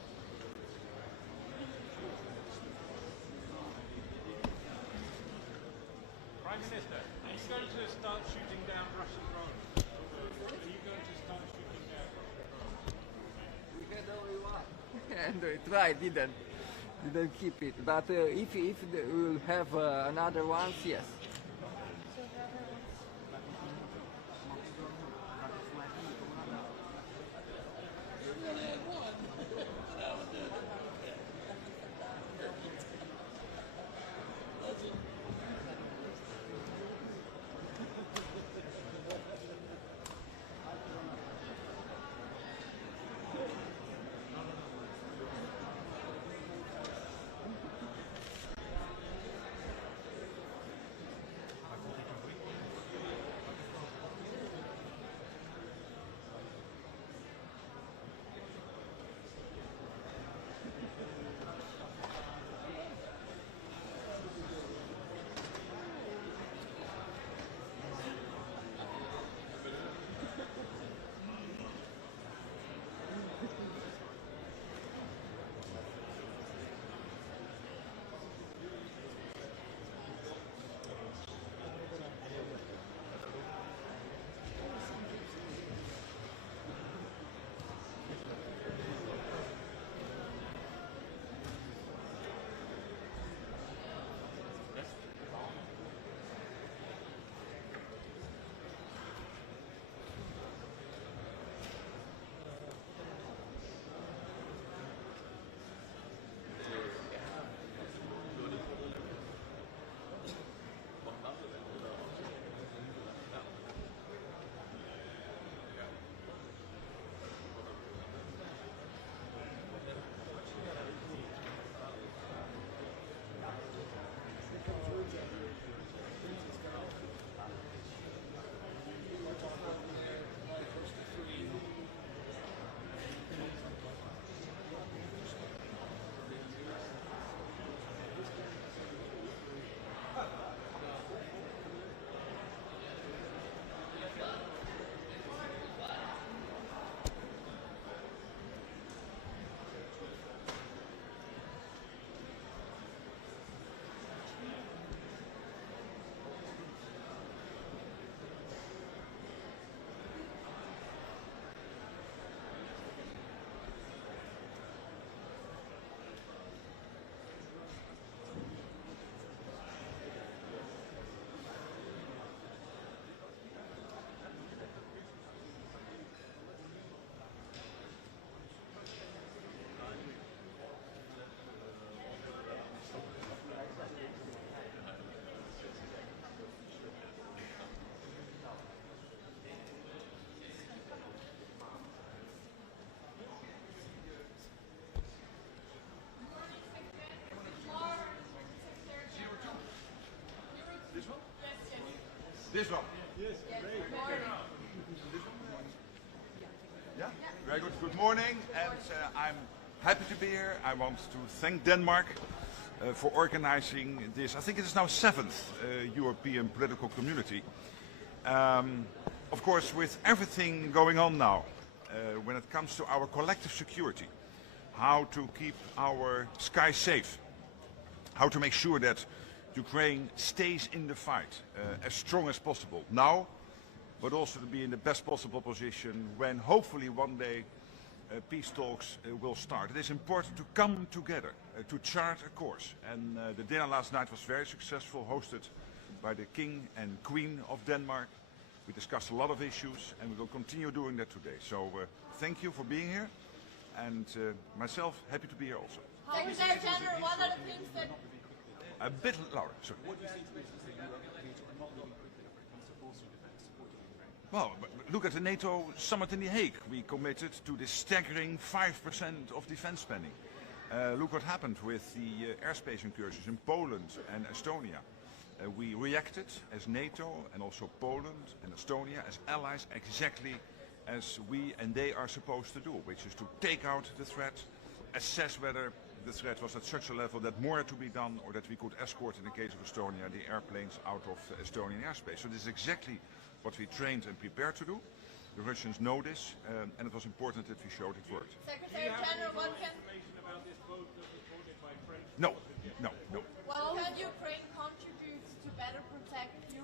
Prime Minister, are you going to start shooting down Russian drones? Are you going to start shooting down Russian drones? We had only one, and we tried, didn't keep it. But if we'll have another ones, yes. This one? Yes, great. Yeah? Very good. Good morning, and I'm happy to be here. I want to thank Denmark for organizing this. I think it is now 7th European political community. Of course, with everything going on now, when it comes to our collective security, how to keep our skies safe, how to make sure that Ukraine stays in the fight as strong as possible now, but also to be in the best possible position when hopefully one day peace talks will start. It is important to come together, to chart a course. And the dinner last night was very successful, hosted by the King and Queen of Denmark. We discussed a lot of issues, and we will continue doing that today. So thank you for being here, and myself happy to be here also. Secretary General, one of the things that... A bit louder, sorry. What do you say to businesses in Europe who are not moving quickly enough when it comes to forcing defence, supporting Ukraine? Well, look at the NATO summit in The Hague. We committed to this staggering 5% of defense spending. Look what happened with the airspace incursions in Poland and Estonia. We reacted as NATO and also Poland and Estonia as allies exactly as we and they are supposed to do, which is to take out the threat, assess whether the threat was at such a level that more had to be done, or that we could escort, in the case of Estonia, the airplanes out of Estonian airspace. So this is exactly what we trained and prepared to do. The Russians know this, and it was important that we showed it worked. Secretary General, what can... Information about this vote that was voted by French. No. What can Ukraine contribute to better protect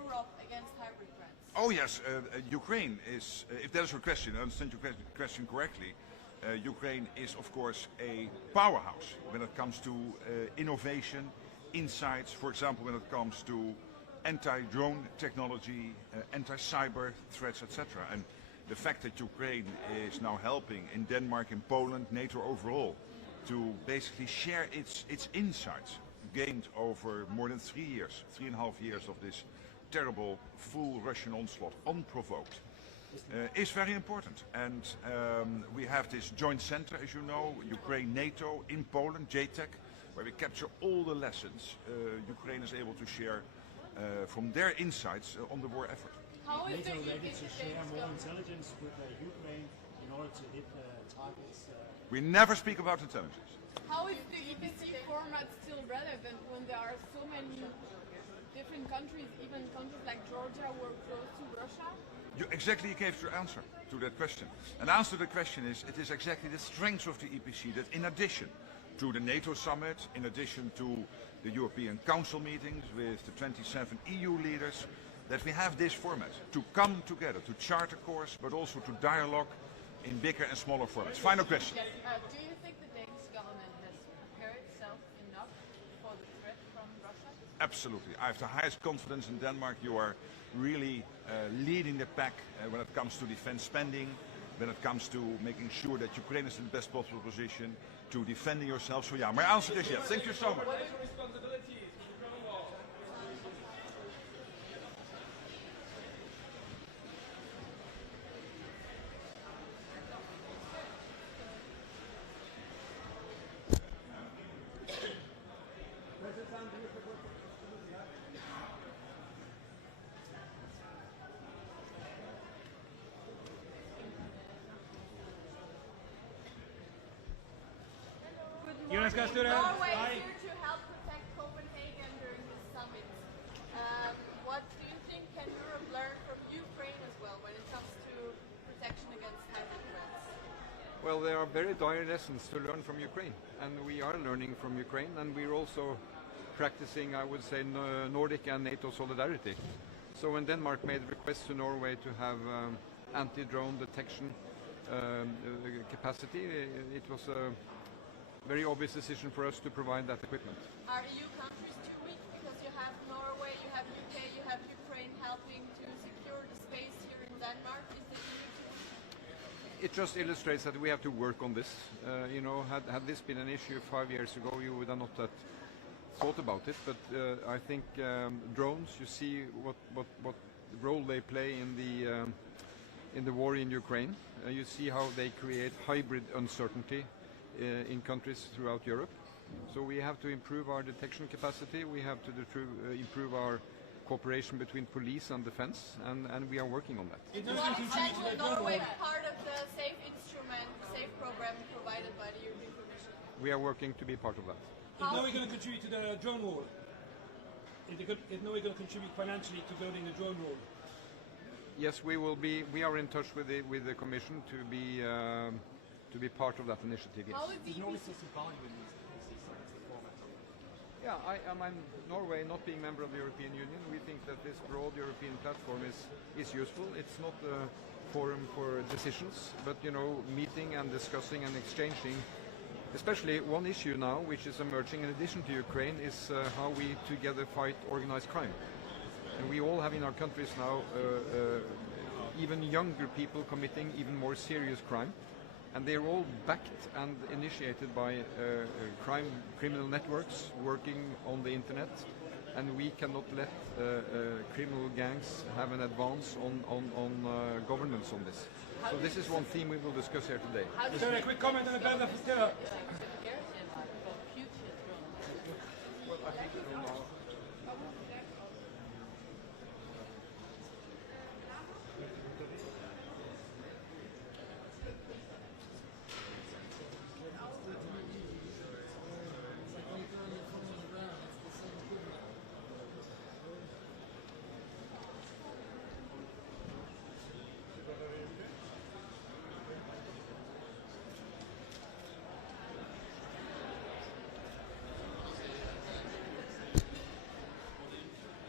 Oh yes, Ukraine is, if that is your question, I understand your question correctly, Ukraine is of course a powerhouse when it comes to innovation, insights, for example when it comes to anti-drone technology, anti-cyber threats, etc. And the fact that Ukraine is now helping in Denmark, in Poland, NATO overall, to basically share its insights gained over more than 3 years, 3.5 years of this terrible full Russian onslaught, unprovoked, is very important. And we have this joint center, as you know, Ukraine, NATO, in Poland, JTEC, where we capture all the lessons Ukraine is able to share from their insights on the war effort. How is NATO the ready EPC to share more going? intelligence with Ukraine in order to hit targets? We never speak about intelligence. How is the EPC format still relevant when there are so many different countries, even countries like Georgia, who are close to Russia? You exactly gave your answer to that question. And the answer to the question is, it is exactly the strength of the EPC that in addition to the NATO summit, in addition to the European Council meetings with the 27 EU leaders, that we have this format to come together, to chart a course, but also to dialogue in bigger and smaller formats. Final question. Yes. Do you think the Danish government has prepared itself enough for the threat from Russia? Absolutely. I have the highest confidence in Denmark. You are really leading the pack when it comes to defense spending, when it comes to making sure that Ukraine is in the best possible position, to defending yourself. So yeah, my answer is yes. Thank you so much. Jonas Gasturen. Norway Hi. is here to help protect Copenhagen during this summit. What do you think can Europe learn from Ukraine as well when it comes to protection against hybrid threats? Well, there are very dire lessons to learn from Ukraine, and we are learning from Ukraine, and we're also practicing, I would say, Nordic and NATO solidarity. So when Denmark made a request to Norway to have anti-drone detection capacity, it was a very obvious decision for us to provide that equipment. Are EU countries too weak because you have Norway, you have UK, you have Ukraine helping to secure the space here in Denmark? Is the EU too weak? It just illustrates that we have to work on this. Had this been an issue 5 years ago, you would have not thought about it. But I think drones, you see what role they play in the war in Ukraine. You see how they create hybrid uncertainty in countries throughout Europe. So we have to improve our detection capacity. We have to improve our cooperation between police and defense, and we are working on that. It To doesn't what contribute extent to will the drone Norway war. be part of the SAFE instrument, SAFE program provided by the European Commission? We are working to be part of that. Is Norway going to contribute to the drone war? Is Norway going to contribute financially to building the drone wall? Yes, we will be. We are in touch with the Commission to be part of that initiative. Yes. How is the Is Norway EPC? still supplying with these sites, the format of it? Yeah, I mean, Norway not being member of the European Union, we think that this broad European platform is useful. It's not a forum for decisions, but meeting and discussing and exchanging. Especially one issue now, which is emerging in addition to Ukraine, is how we together fight organized crime. And we all have in our countries now even younger people committing even more serious crime. And they're all backed and initiated by criminal networks working on the internet. And we cannot let criminal gangs have an advance on governance on this. So this is one theme we will discuss here today. Is there a quick comment on the ban of Stella?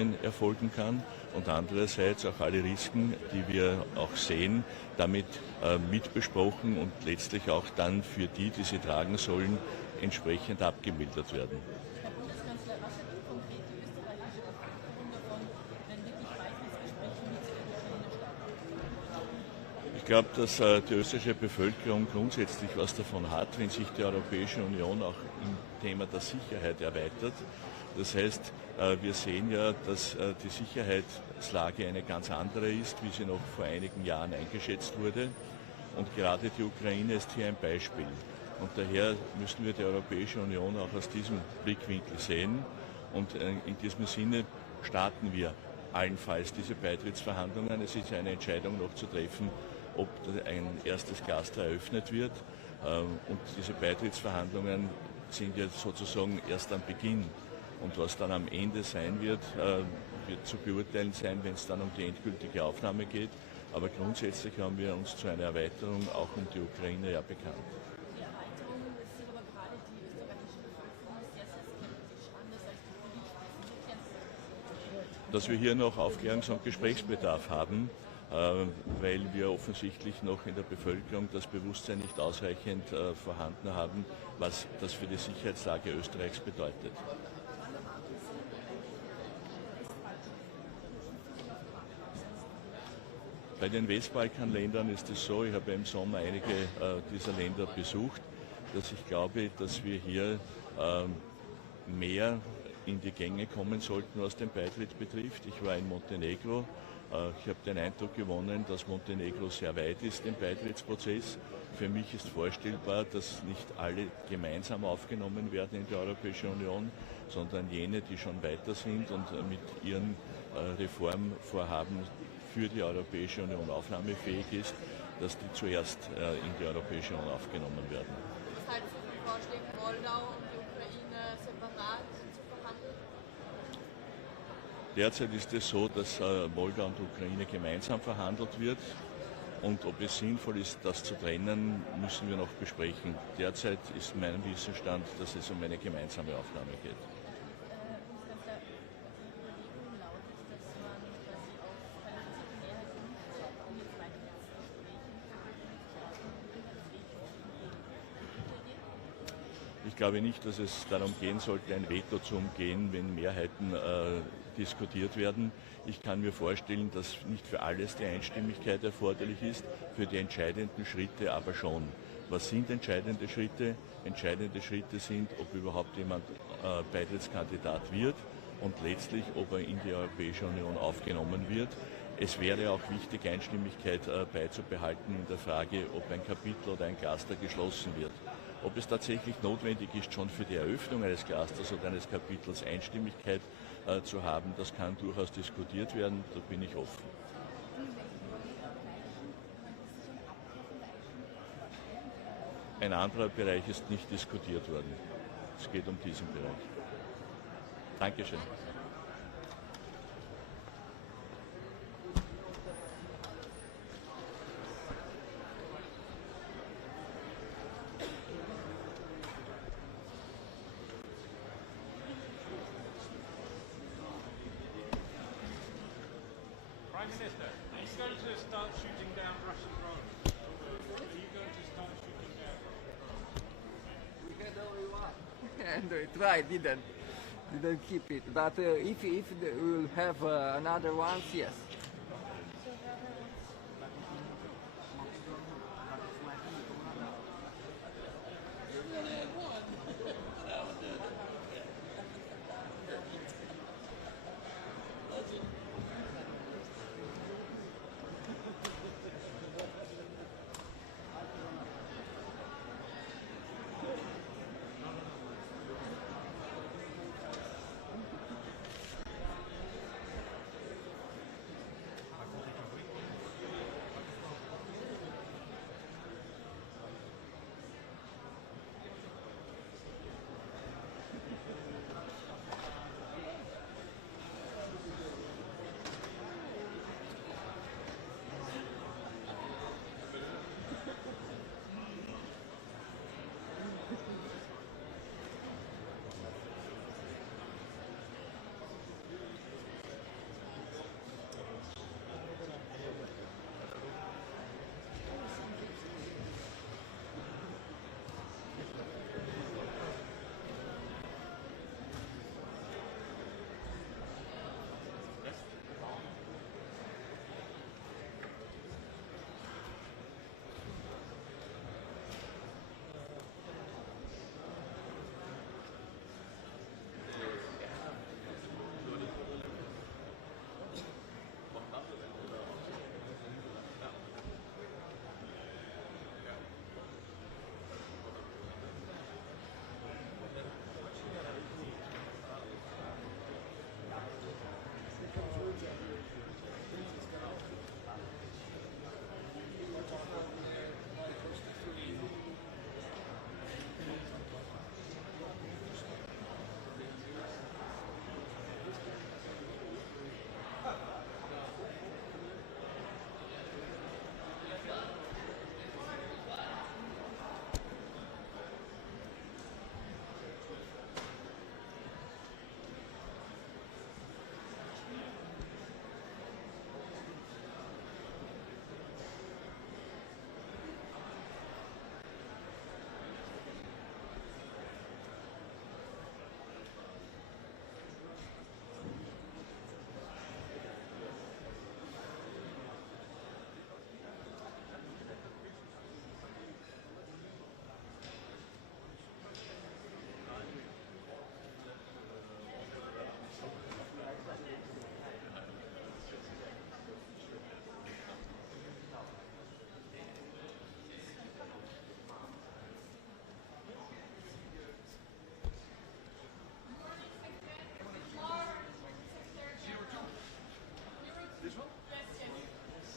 erfolgen kann und andererseits auch alle Risiken, die wir auch sehen, damit mit besprochen und letztlich auch dann für die, die sie tragen sollen, entsprechend abgemildert werden. Herr Bundeskanzler, was hat denn konkret die österreichische Bevölkerung davon, wenn wirklich Beitrittsgespräche mit der Ukraine starten? Ich glaube, dass die österreichische Bevölkerung grundsätzlich was davon hat, wenn sich die Europäische Union auch im Thema der Sicherheit erweitert. Das heißt, wir sehen ja, dass die Sicherheitslage eine ganz andere ist, wie sie noch vor einigen Jahren eingeschätzt wurde. Und gerade die Ukraine ist hier ein Beispiel. Und daher müssen wir die Europäische Union auch aus diesem Blickwinkel sehen. Und in diesem Sinne starten wir allenfalls diese Beitrittsverhandlungen. Es ist ja eine Entscheidung noch zu treffen, ob ein erstes Cluster eröffnet wird. Und diese Beitrittsverhandlungen sind jetzt sozusagen erst am Beginn. Und was dann am Ende sein wird, wird zu beurteilen sein, wenn es dann um die endgültige Aufnahme geht. Aber grundsätzlich haben wir uns zu einer Erweiterung auch um die Ukraine ja bekannt. Die Erweiterung sieht aber gerade die österreichische Bevölkerung sehr, sehr skeptisch, anders als die Politiker. Dass wir hier noch Aufklärungs- und Gesprächsbedarf haben, weil wir offensichtlich noch in der Bevölkerung das Bewusstsein nicht ausreichend vorhanden haben, was das für die Sicherheitslage Österreichs bedeutet. Bei den Westbalkanländern ist es so, ich habe im Sommer einige dieser Länder besucht, dass ich glaube, dass wir hier mehr in die Gänge kommen sollten, was den Beitritt betrifft. Ich war in Montenegro. Ich habe den Eindruck gewonnen, dass Montenegro sehr weit ist im Beitrittsprozess. Für mich ist vorstellbar, dass nicht alle gemeinsam aufgenommen werden in die Europäische Union, sondern jene, die schon weiter sind und mit ihren Reformvorhaben für die Europäische Union aufnahmefähig ist, dass die zuerst in die Europäische Union aufgenommen werden. Was halten Sie von Vorschlägen, Moldau und die Ukraine separat zu verhandeln? Derzeit ist es so, dass Moldau und Ukraine gemeinsam verhandelt wird. Und ob es sinnvoll ist, das zu trennen, müssen wir noch besprechen. Derzeit ist mein Wissensstand, dass es um eine gemeinsame Aufnahme geht. Ich glaube nicht, dass es darum gehen sollte, ein Veto zu umgehen, wenn Mehrheiten diskutiert werden. Ich kann mir vorstellen, dass nicht für alles die Einstimmigkeit erforderlich ist, für die entscheidenden Schritte aber schon. Was sind entscheidende Schritte? Entscheidende Schritte sind, ob überhaupt jemand Beitrittskandidat wird und letztlich, ob er in die Europäische Union aufgenommen wird. Es wäre auch wichtig, Einstimmigkeit beizubehalten in der Frage, ob ein Kapitel oder ein Cluster geschlossen wird. Ob es tatsächlich notwendig ist, schon für die Eröffnung eines Clusters oder eines Kapitels Einstimmigkeit zu haben, das kann durchaus diskutiert werden, da bin ich offen. Ein anderer Bereich ist nicht diskutiert worden. Es geht um diesen Bereich. Dankeschön. Prime Minister, are you going to start shooting down Russian drones? Are you going to start shooting down Russian drones? We had only one, and we tried, didn't keep it. But if we will have another ones, yes.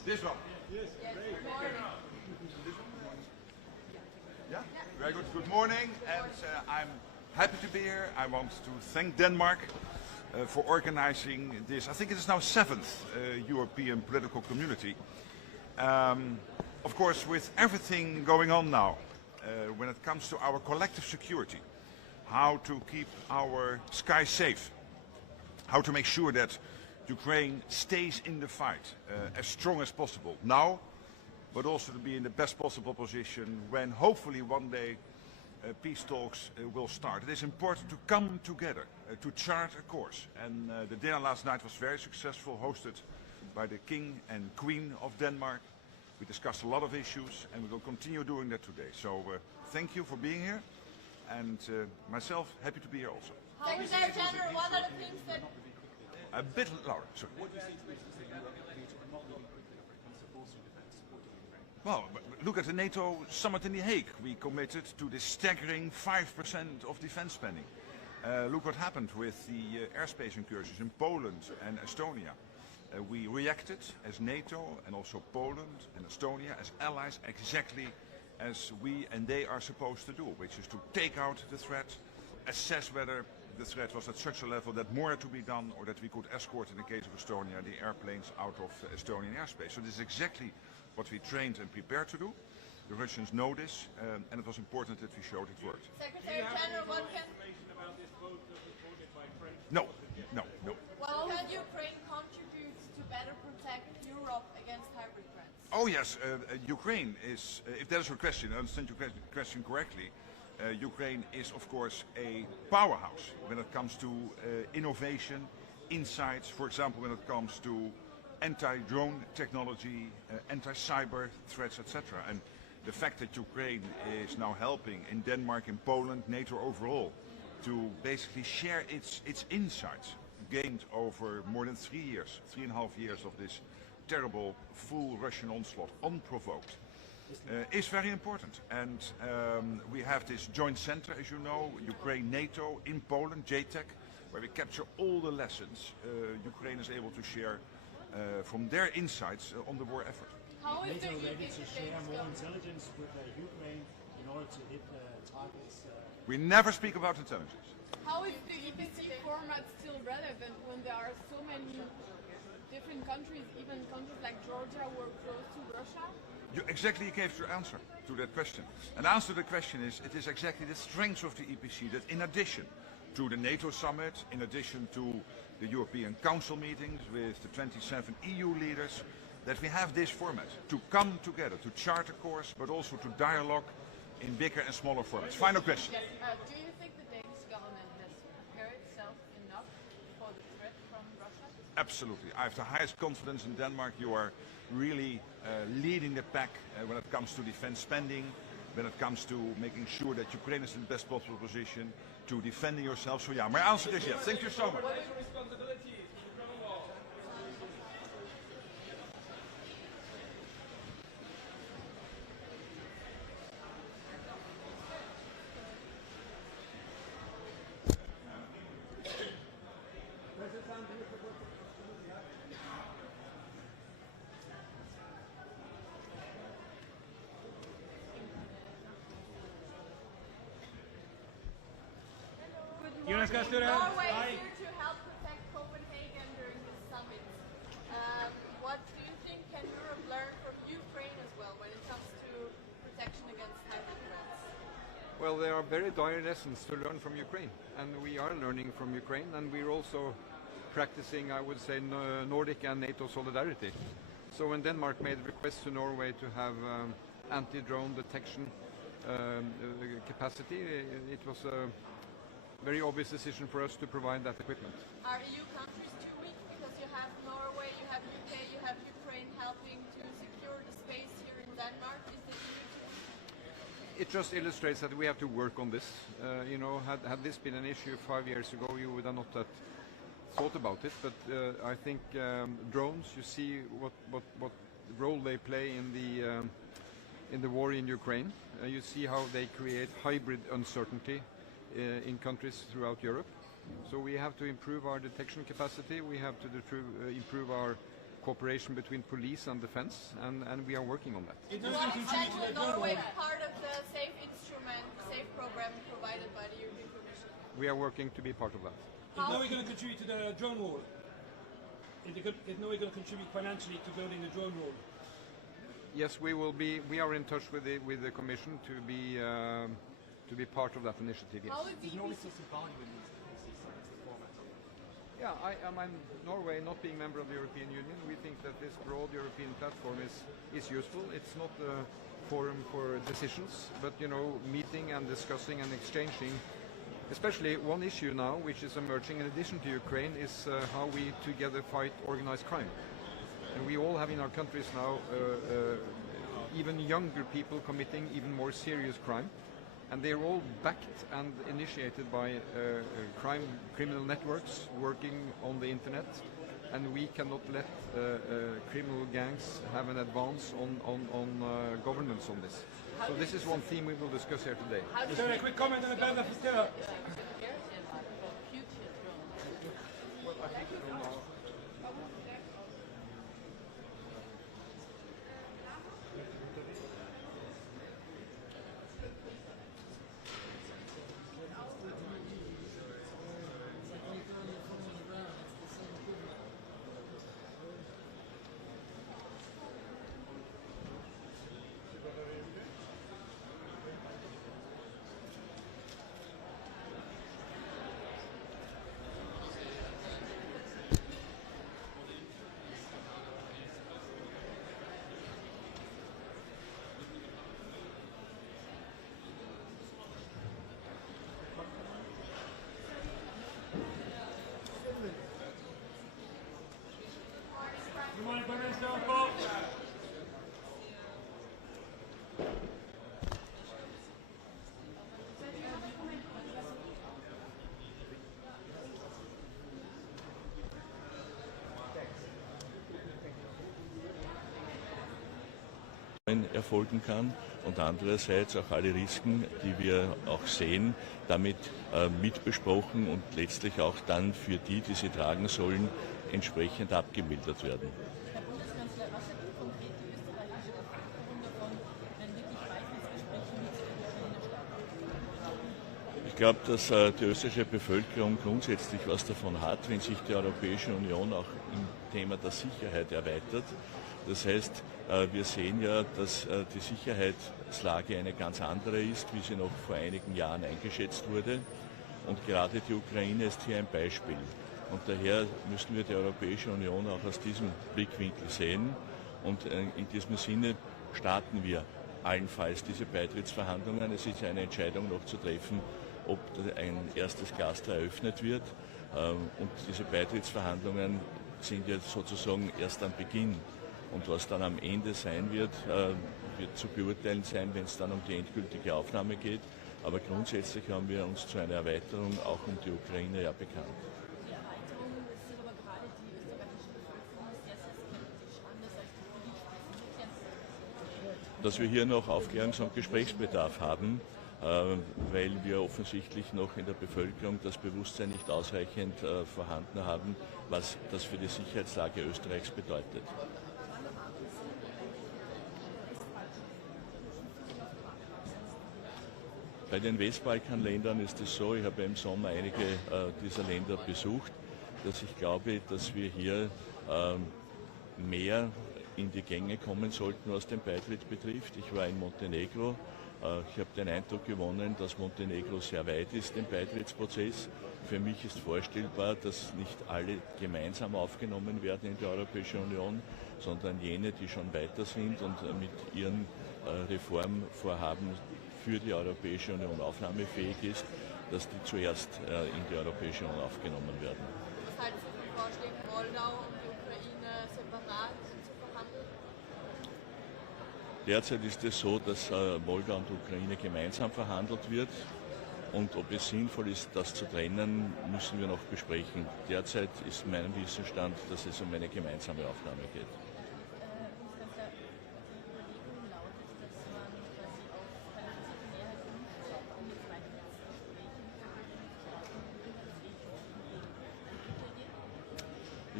This one. Yes, good morning. Yeah? Very good. Good morning, and I'm happy to be here. I want to thank Denmark for organizing this. I think it is now 7th European political community. Of course, with everything going on now, when it comes to our collective security, how to keep our skies safe, how to make sure that Ukraine stays in the fight as strong as possible now, but also to be in the best possible position when hopefully one day peace talks will start. It is important to come together, to chart a course. And the dinner last night was very successful, hosted by the King and Queen of Denmark. We discussed a lot of issues, and we will continue doing that today. So thank you for being here, and myself, happy to be here also. Secretary General, what are the things that... A bit louder, sorry. What do you say to those who say Europe not moving quickly enough when it comes to forcing defence supporting Ukraine? Well, look at the NATO summit in The Hague. We committed to this staggering 5% of defense spending. Look what happened with the airspace incursions in Poland and Estonia. We reacted as NATO and also Poland and Estonia as allies exactly as we and they are supposed to do, which is to take out the threat, assess whether the threat was at such a level that more had to be done, or that we could escort, in the case of Estonia, the airplanes out of Estonian airspace. So this is exactly what we trained and prepared to do. The Russians know this, and it was important that we showed it worked. Secretary General, what can... Information about this vote that was voted by French. No. What can Ukraine contribute to better protect Europe against hybrid threats? Oh yes, Ukraine is, if that is your question, I understand your question correctly, Ukraine is of course a powerhouse when it comes to innovation, insights, for example when it comes to anti-drone technology, anti-cyber threats, etc. And the fact that Ukraine is now helping in Denmark, in Poland, NATO overall, to basically share its insights gained over more than 3.5 years of this terrible full Russian onslaught, unprovoked, is very important. And we have this joint center, as you know, Ukraine-NATO in Poland, JTEC, where we capture all the lessons Ukraine is able to share from their insights on the war effort. How is NATO the ready EPC to share more intelligence with Ukraine in order to hit targets? We never speak about intelligence. How is the EPC format still relevant when there are so many different countries, even countries like Georgia, who are close to Russia? You exactly gave your answer to that question. An answer to the question is, it is exactly the strength of the EPC that in addition to the NATO summit, in addition to the European Council meetings with the 27 EU leaders, that we have this format to come together, to chart a course, but also to dialogue in bigger and smaller formats. Final question. Yes. Do you think the Danish government has prepared itself enough for the threat from Russia? Absolutely. I have the highest confidence in Denmark. You are really leading the pack when it comes to defense spending, when it comes to making sure that Ukraine is in the best possible position to defending yourself. So yeah, my answer is yes. Thank you so much. Norway is here to help protect Copenhagen during this summit. What do you think can Europe learn from Ukraine as well when it comes to protection against hybrid threats? Well, there are very dire lessons to learn from Ukraine, and we are learning from Ukraine, and we're also practicing, I would say, Nordic and NATO solidarity. So when Denmark made a request to Norway to have anti-drone detection capacity, it was a very obvious decision for us to provide that equipment. Are EU countries too weak because you have Norway, you have UK, you have Ukraine helping to secure the space here in Denmark? Is the EU too weak? It just illustrates that we have to work on this. You know, had this been an issue 5 years ago, you would have not thought about it. But I think drones, you see what role they play in the war in Ukraine. You see how they create hybrid uncertainty in countries throughout Europe. So we have to improve our detection capacity. We have to improve our cooperation between police and defense, and we are working on that. It To doesn't what contribute extent to will the drone Norway war. be part of the SAFE instrument, SAFE program provided by the European Commission? We are working to be part of that. Is Norway going to contribute to the drone wall? Is Norway going to contribute financially to building the drone wall? Yes, we will be. We are in touch with the Commission to be part of that initiative. Yes. How is the There's Norway EPC still some value in these formats? Yeah, Norway, not being member of the European Union, we think that this broad European platform is useful. It's not a forum for decisions, but meeting and discussing and exchanging. Especially one issue now, which is emerging in addition to Ukraine, is how we together fight organized crime. And we all have in our countries now even younger people committing even more serious crime. And they're all backed and initiated by criminal networks working on the internet. And we cannot let criminal gangs have an advance on governments on this. So this is one theme we will discuss here today. Is there a quick comment on the benefits there? Good morning, Prime Minister. erfolgen kann und andererseits auch alle Risiken, die wir auch sehen, damit mitbesprochen und letztlich auch dann für die, die sie tragen sollen, entsprechend abgemildert werden. Herr Bundeskanzler, was hat denn konkret die österreichische Bevölkerung davon, wenn wirklich Beitrittsgespräche mit der Ukraine starten? Ich glaube, dass die österreichische Bevölkerung grundsätzlich was davon hat, wenn sich die Europäische Union auch im Thema der Sicherheit erweitert. Das heißt, wir sehen ja, dass die Sicherheitslage eine ganz andere ist, wie sie noch vor einigen Jahren eingeschätzt wurde. Und gerade die Ukraine ist hier ein Beispiel. Und daher müssen wir die Europäische Union auch aus diesem Blickwinkel sehen. Und in diesem Sinne starten wir allenfalls diese Beitrittsverhandlungen. Es ist ja eine Entscheidung noch zu treffen, ob ein erstes Cluster eröffnet wird. Und diese Beitrittsverhandlungen sind jetzt sozusagen erst am Beginn. Und was dann am Ende sein wird, wird zu beurteilen sein, wenn es dann um die endgültige Aufnahme geht. Aber grundsätzlich haben wir uns zu einer Erweiterung auch um die Ukraine ja bekannt. Die Erweiterung ist aber gerade die österreichische Bevölkerung sehr, sehr skeptisch, anders als die politisch. Dass wir hier noch Aufklärungs- und Gesprächsbedarf haben, weil wir offensichtlich noch in der Bevölkerung das Bewusstsein nicht ausreichend vorhanden haben, was das für die Sicherheitslage Österreichs bedeutet. Bei den Westbalkanländern ist es so, ich habe im Sommer einige dieser Länder besucht, dass ich glaube, dass wir hier mehr in die Gänge kommen sollten, was den Beitritt betrifft. Ich war in Montenegro. Ich habe den Eindruck gewonnen, dass Montenegro sehr weit ist im Beitrittsprozess. Für mich ist vorstellbar, dass nicht alle gemeinsam aufgenommen werden in die Europäische Union, sondern jene, die schon weiter sind und mit ihren Reformvorhaben für die Europäische Union aufnahmefähig ist, dass die zuerst in die Europäische Union aufgenommen werden. Was halten Sie von Vorschlägen, Moldau und die Ukraine separat zu verhandeln? Derzeit ist es so, dass Moldau und Ukraine gemeinsam verhandelt wird. Und ob es sinnvoll ist, das zu trennen, müssen wir noch besprechen. Derzeit ist mein Wissensstand, dass es um eine gemeinsame Aufnahme geht. Bundeskanzler, die Überlegung lautet, dass man quasi auf qualifizierte Mehrheit umsteigt, um jetzt Beitrittsgespräche mit der Ukraine zu starten.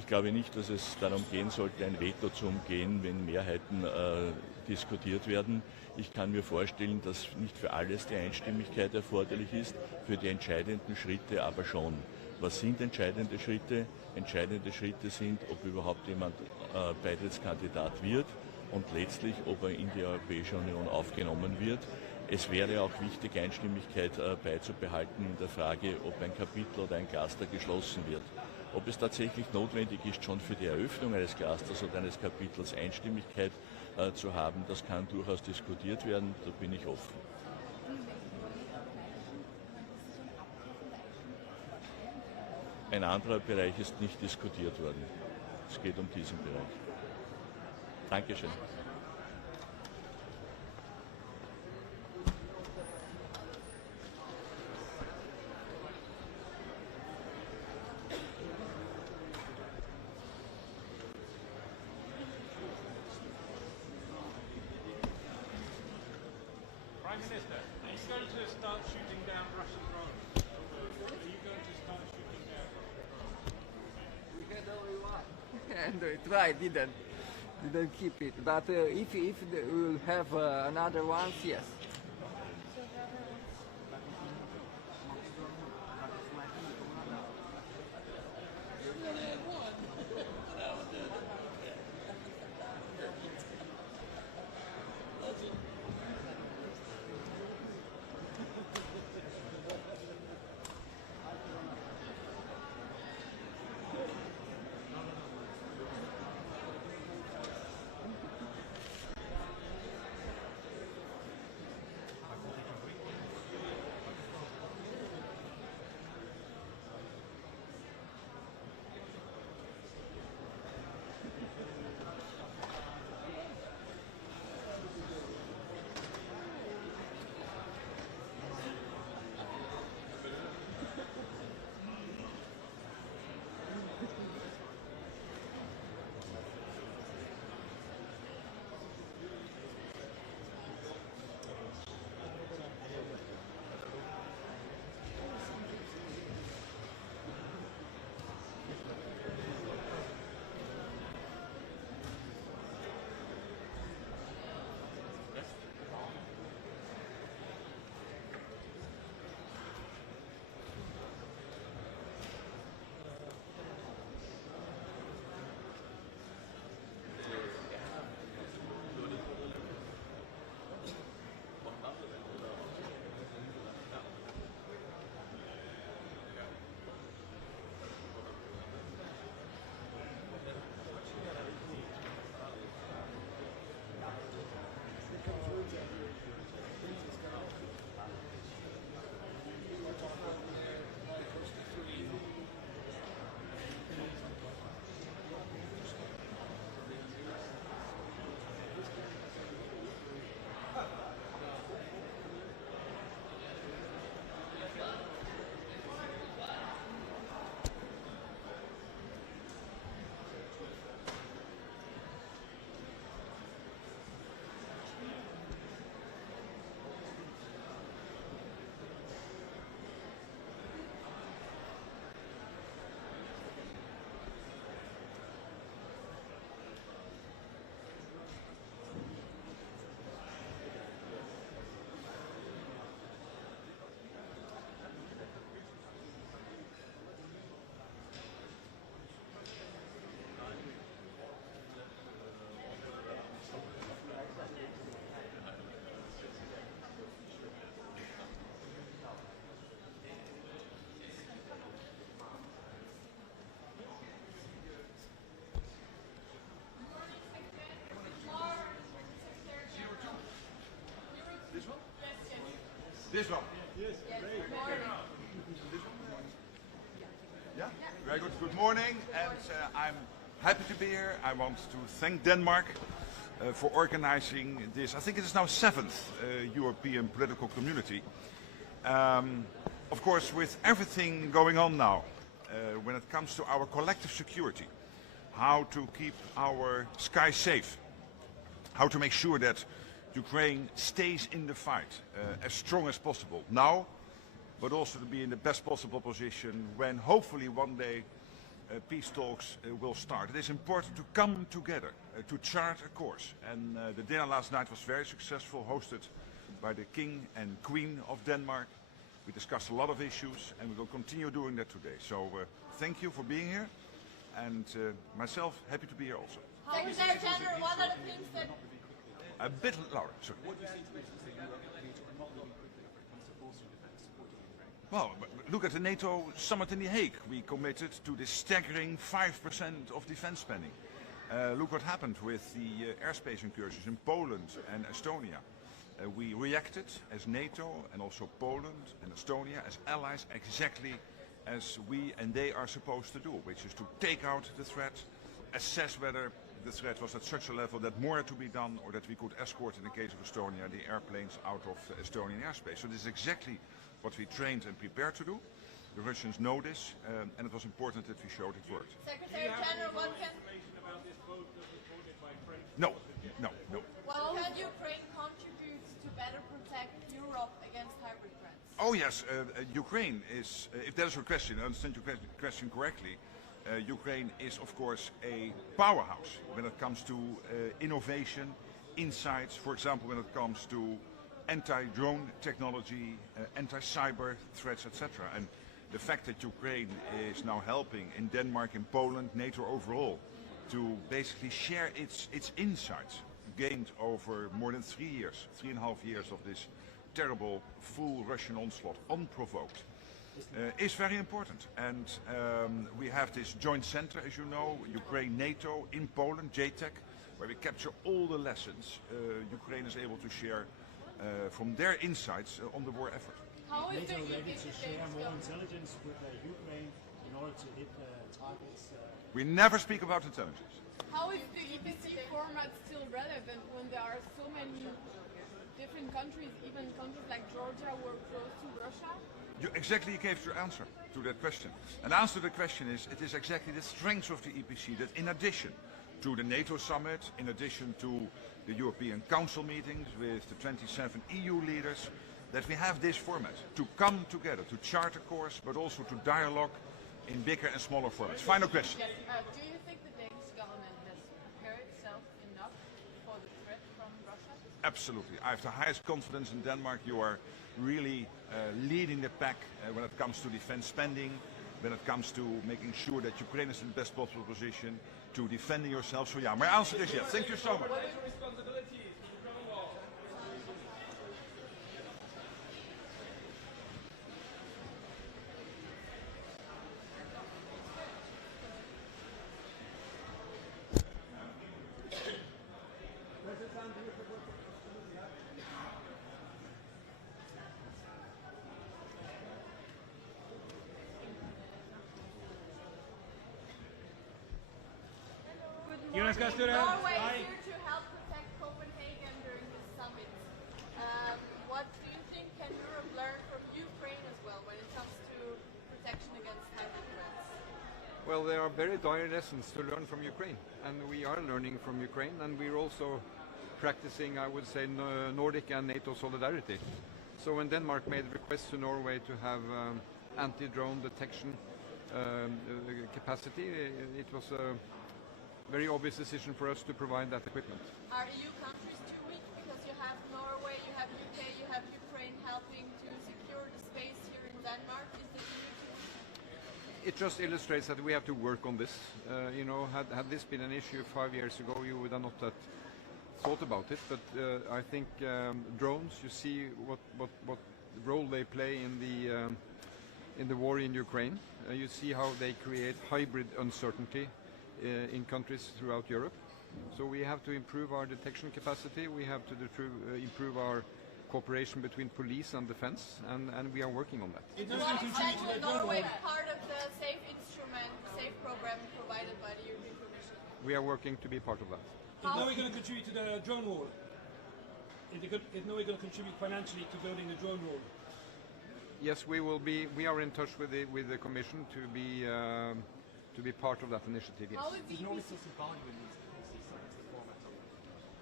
Ich glaube nicht, dass es darum gehen sollte, ein Veto zu umgehen, wenn Mehrheiten diskutiert werden. Ich kann mir vorstellen, dass nicht für alles die Einstimmigkeit erforderlich ist, für die entscheidenden Schritte aber schon. Was sind entscheidende Schritte? Entscheidende Schritte sind, ob überhaupt jemand Beitrittskandidat wird und letztlich, ob er in die Europäische Union aufgenommen wird. Es wäre auch wichtig, Einstimmigkeit beizubehalten in der Frage, ob ein Kapitel oder ein Cluster geschlossen wird. Ob es tatsächlich notwendig ist, schon für die Eröffnung eines Clusters oder eines Kapitels Einstimmigkeit zu haben, das kann durchaus diskutiert werden, da bin ich offen. Ein anderer Bereich ist nicht diskutiert worden. Es geht um diesen Bereich. Dankeschön. Prime Minister, are you going to start shooting down Russian drones? Are you going to start shooting down Russian drones? We had only one, and we tried, didn't keep it. But if we will have another one, yes. This one? Yes. Yeah, very good. Good morning, and I'm happy to be here. I want to thank Denmark for organizing this. I think it is now 7th European political community. Of course, with everything going on now, when it comes to our collective security, how to keep our sky safe, how to make sure that Ukraine stays in the fight as strong as possible now, but also to be in the best possible position when hopefully one day peace talks will start. It is important to come together, to chart a course. And the dinner last night was very successful, hosted by the King and Queen of Denmark. We discussed a lot of issues, and we will continue doing that today. So thank you for being here, and myself happy to be here also. Secretary General, what are the things that... A bit louder, sorry. What do you say to those who say Europe not moving quickly when it comes to bolstering defence, supporting Ukraine? Well, look at the NATO summit in The Hague. We committed to this staggering 5% of defense spending. Look what happened with the airspace incursions in Poland and Estonia. We reacted as NATO and also Poland and Estonia as allies exactly as we and they are supposed to do, which is to take out the threat, assess whether the threat was at such a level that more had to be done, or that we could escort, in the case of Estonia, the airplanes out of Estonian airspace. So this is exactly what we trained and prepared to do. The Russians know this, and it was important that we showed it worked. Secretary General, what can... No. What can Ukraine contribute to better protect Europe against hybrid threats? Oh yes, Ukraine is, if that is your question, I understand your question correctly, Ukraine is of course a powerhouse when it comes to innovation, insights, for example when it comes to anti-drone technology, anti-cyber threats, etc. And the fact that Ukraine is now helping in Denmark, in Poland, NATO overall, to basically share its insights gained over more than 3.5 years of this terrible full Russian onslaught, unprovoked, is very important. And we have this joint center, as you know, Ukraine-NATO in Poland, JTEC, where we capture all the lessons Ukraine is able to share from their insights on the war effort. How is NATO the ready EPC to share more going? intelligence with Ukraine in order to hit targets? We never speak about intelligence. How is the EPC format still relevant when there are so many different countries, even countries like Georgia, who are close to Russia? You exactly gave your answer to that question. And the answer to the question is, it is exactly the strength of the EPC that in addition to the NATO summit, in addition to the European Council meetings with the 27 EU leaders, that we have this format to come together, to chart a course, but also to dialogue in bigger and smaller formats. Final question. Yes. Do you think the Danish government has prepared itself enough for the threat from Russia? Absolutely. I have the highest confidence in Denmark. You are really leading the pack when it comes to defense spending, when it comes to making sure that Ukraine is in the best possible position to defending yourself. So yeah, my answer is yes. Thank you so much. Norway is here to help protect Copenhagen during this summit. What do you think can Europe learn from Ukraine as well when it comes to protection against hybrid threats? Well, there are very dire lessons to learn from Ukraine, and we are learning from Ukraine, and we're also practicing, I would say, Nordic and NATO solidarity. So when Denmark made requests to Norway to have anti-drone detection capacity, it was a very obvious decision for us to provide that equipment. Are EU countries too weak because you have Norway, you have UK, you have Ukraine helping to secure the space here in Denmark? Is the EU too weak? It just illustrates that we have to work on this. Had this been an issue 5 years ago, you would have not thought about it. But I think drones, you see what role they play in the war in Ukraine. You see how they create hybrid uncertainty in countries throughout Europe. So we have to improve our detection capacity. We have to improve our cooperation between police and defense, and we are working on that. To what extent will Norway be part of the SAFE instrument, SAFE program provided by the European Commission? We are working to be part of that. Is Norway going to contribute to the drone wall? Is Norway going to contribute financially to building the drone wall? Yes, we will be. We are in touch with the Commission to be part of that initiative. Yes. How is the Is Norway EPC still see value in these EPC summits, the format of them?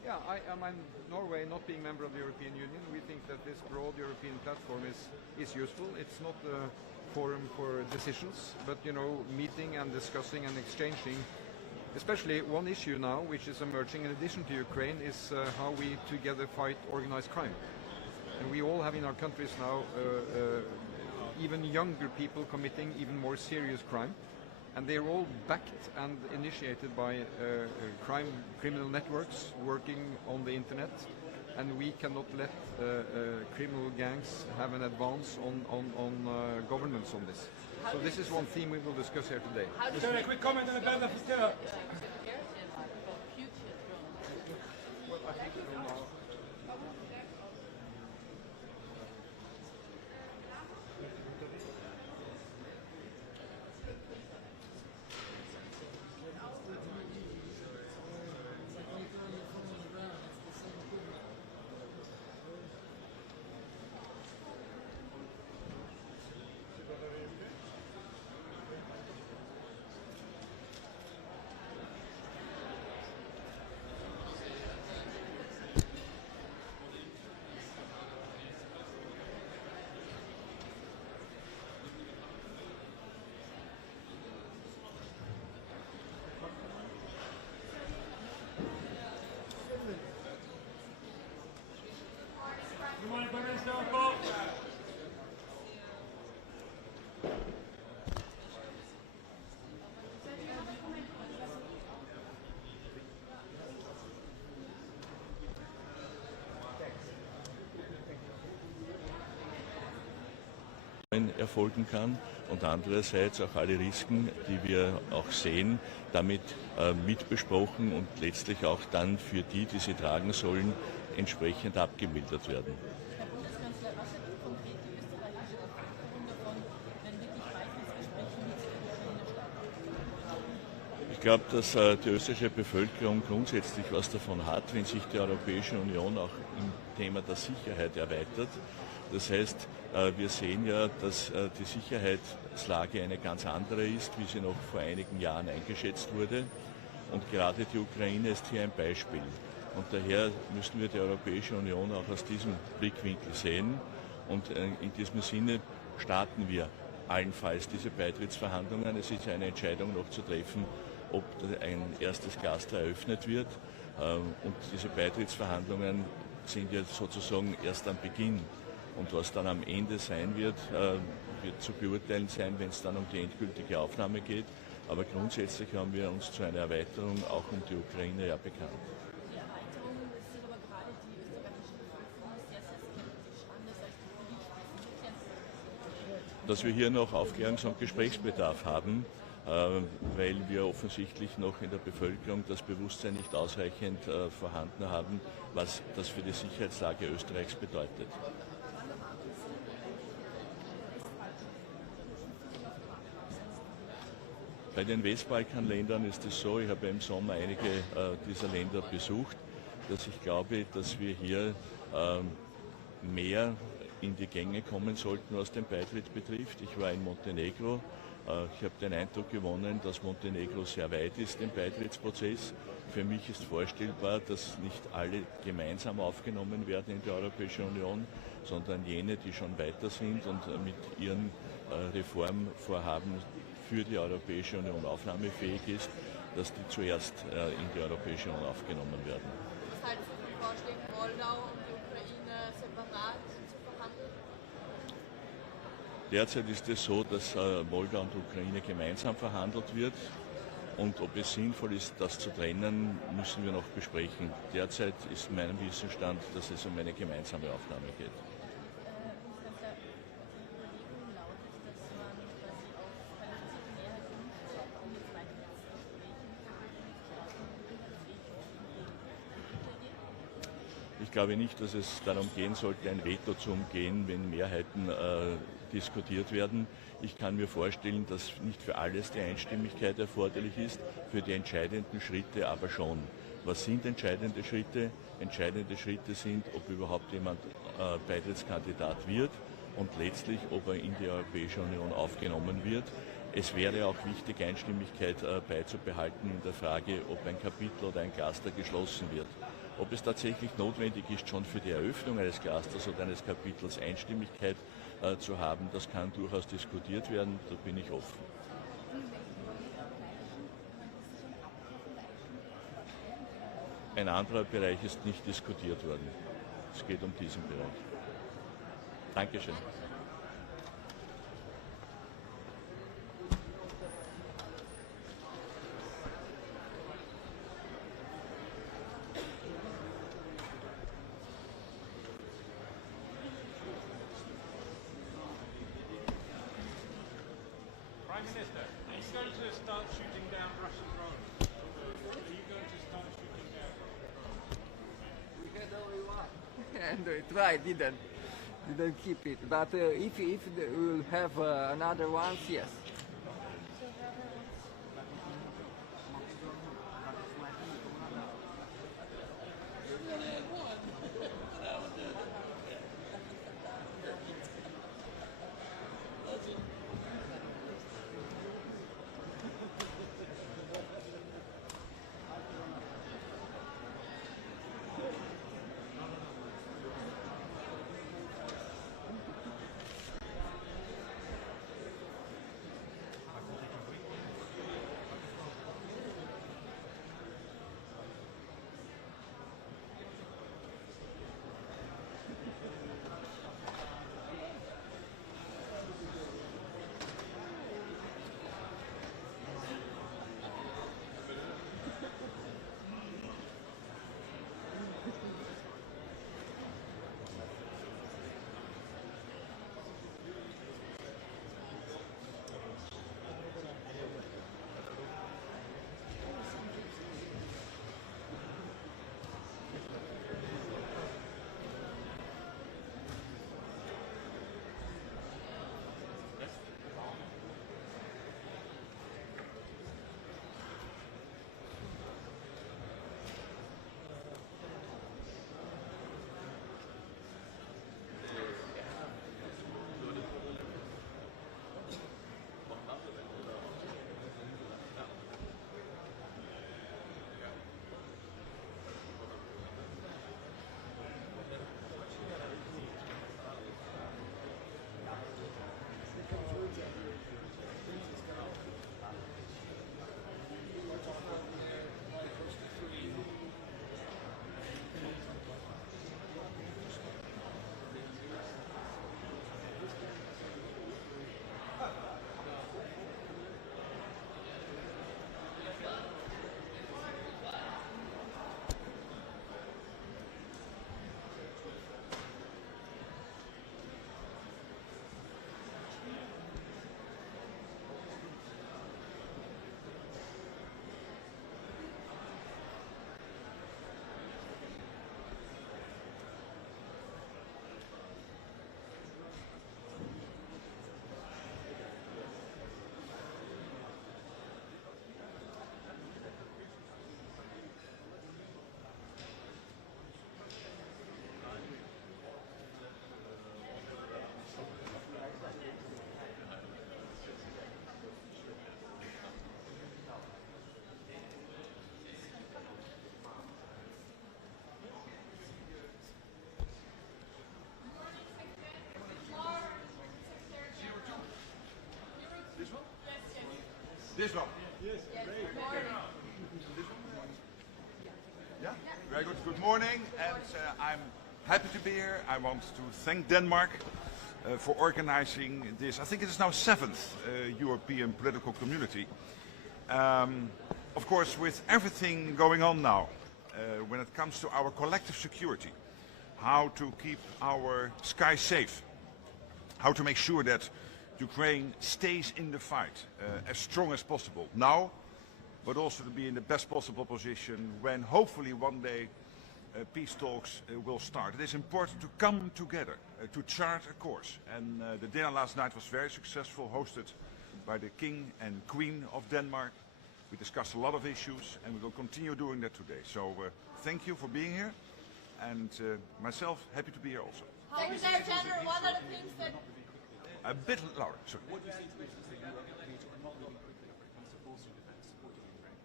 Yeah, I mean, Norway not being member of the European Union, we think that this broad European platform is useful. It's not a forum for decisions, but meeting and discussing and exchanging. Especially one issue now, which is emerging in addition to Ukraine, is how we together fight organized crime. And we all have in our countries now even younger people committing even more serious crime. And they're all backed and initiated by criminal networks working on the internet. And we cannot let criminal gangs have an advance on governance on this. So this is one theme we will discuss here today. Just a quick comment on the band of Stella. Well, I think erfolgen kann und andererseits auch alle Risiken, die wir auch sehen, damit mitbesprochen und letztlich auch dann für die sie tragen sollen, entsprechend abgemildert werden. Herr Bundeskanzler, was hat denn konkret die österreichische Bevölkerung davon, wenn wirklich Beitrittsgespräche mit der Ukraine starten? Ich glaube, dass die österreichische Bevölkerung grundsätzlich was davon hat, wenn sich die Europäische Union auch im Thema der Sicherheit erweitert. Das heißt, wir sehen ja, dass die Sicherheitslage eine ganz andere ist, wie sie noch vor einigen Jahren eingeschätzt wurde. Und gerade die Ukraine ist hier ein Beispiel. Und daher müssen wir die Europäische Union auch aus diesem Blickwinkel sehen. Und in diesem Sinne starten wir allenfalls diese Beitrittsverhandlungen. Es ist ja eine Entscheidung noch zu treffen, ob ein erstes Cluster eröffnet wird. Und diese Beitrittsverhandlungen sind jetzt sozusagen erst am Beginn. Und was dann am Ende sein wird, wird zu beurteilen sein, wenn es dann um die endgültige Aufnahme geht. Aber grundsätzlich haben wir uns zu einer Erweiterung auch um die Ukraine ja bekannt. Die Erweiterung sieht aber gerade die österreichische Bevölkerung sehr, sehr skeptisch an. Das heißt, wie wichtig dass wir hier noch Aufklärungs- und Gesprächsbedarf haben, weil wir offensichtlich noch in der Bevölkerung das Bewusstsein nicht ausreichend vorhanden haben, was das für die Sicherheitslage Österreichs bedeutet. Bei den Westbalkanländern ist es so, ich habe im Sommer einige dieser Länder besucht, dass ich glaube, dass wir hier mehr in die Gänge kommen sollten, was den Beitritt betrifft. Ich war in Montenegro. Ich habe den Eindruck gewonnen, dass Montenegro sehr weit ist im Beitrittsprozess. Für mich ist vorstellbar, dass nicht alle gemeinsam aufgenommen werden in die Europäische Union, sondern jene, die schon weiter sind und mit ihren Reformvorhaben für die Europäische Union aufnahmefähig ist, dass die zuerst in die Europäische Union aufgenommen werden. Was halten Sie von Vorschlägen, Moldau und die Ukraine separat zu verhandeln? Derzeit ist es so, dass Moldau und Ukraine gemeinsam verhandelt wird. Und ob es sinnvoll ist, das zu trennen, müssen wir noch besprechen. Derzeit ist mein Wissensstand, dass es um eine gemeinsame Aufnahme geht. Ich glaube nicht, dass es darum gehen sollte, ein Veto zu umgehen, wenn Mehrheiten diskutiert werden. Ich kann mir vorstellen, dass nicht für alles die Einstimmigkeit erforderlich ist, für die entscheidenden Schritte aber schon. Was sind entscheidende Schritte? Entscheidende Schritte sind, ob überhaupt jemand Beitrittskandidat wird und letztlich, ob er in die Europäische Union aufgenommen wird. Es wäre auch wichtig, Einstimmigkeit beizubehalten in der Frage, ob ein Kapitel oder ein Cluster geschlossen wird. Ob es tatsächlich notwendig ist, schon für die Eröffnung eines Clusters oder eines Kapitels Einstimmigkeit zu haben, das kann durchaus diskutiert werden, da bin ich offen. Ein anderer Bereich ist nicht diskutiert worden. Es geht um diesen Bereich. Dankeschön. Prime Minister, are you going to start shooting down Russian drones? Are you going to start shooting down drones? We had only one, and we tried, didn't keep it. But if we will have another one, yes. This one? Yes, great. Yeah, very good. Good morning, and I'm happy to be here. I want to thank Denmark for organizing this. I think it is now 7th European political community. Of course, with everything going on now, when it comes to our collective security, how to keep our skies safe, how to make sure that Ukraine stays in the fight as strong as possible now, but also to be in the best possible position when hopefully one day peace talks will start. It is important to come together, to chart a course. And the dinner last night was very successful, hosted by the King and Queen of Denmark. We discussed a lot of issues, and we will continue doing that today. So thank you for being here, and myself happy to be here also. Secretary General, one of the things that... A bit louder, sorry. What do you say to businesses that Europe needs to not moving quickly enough and supporting Ukraine?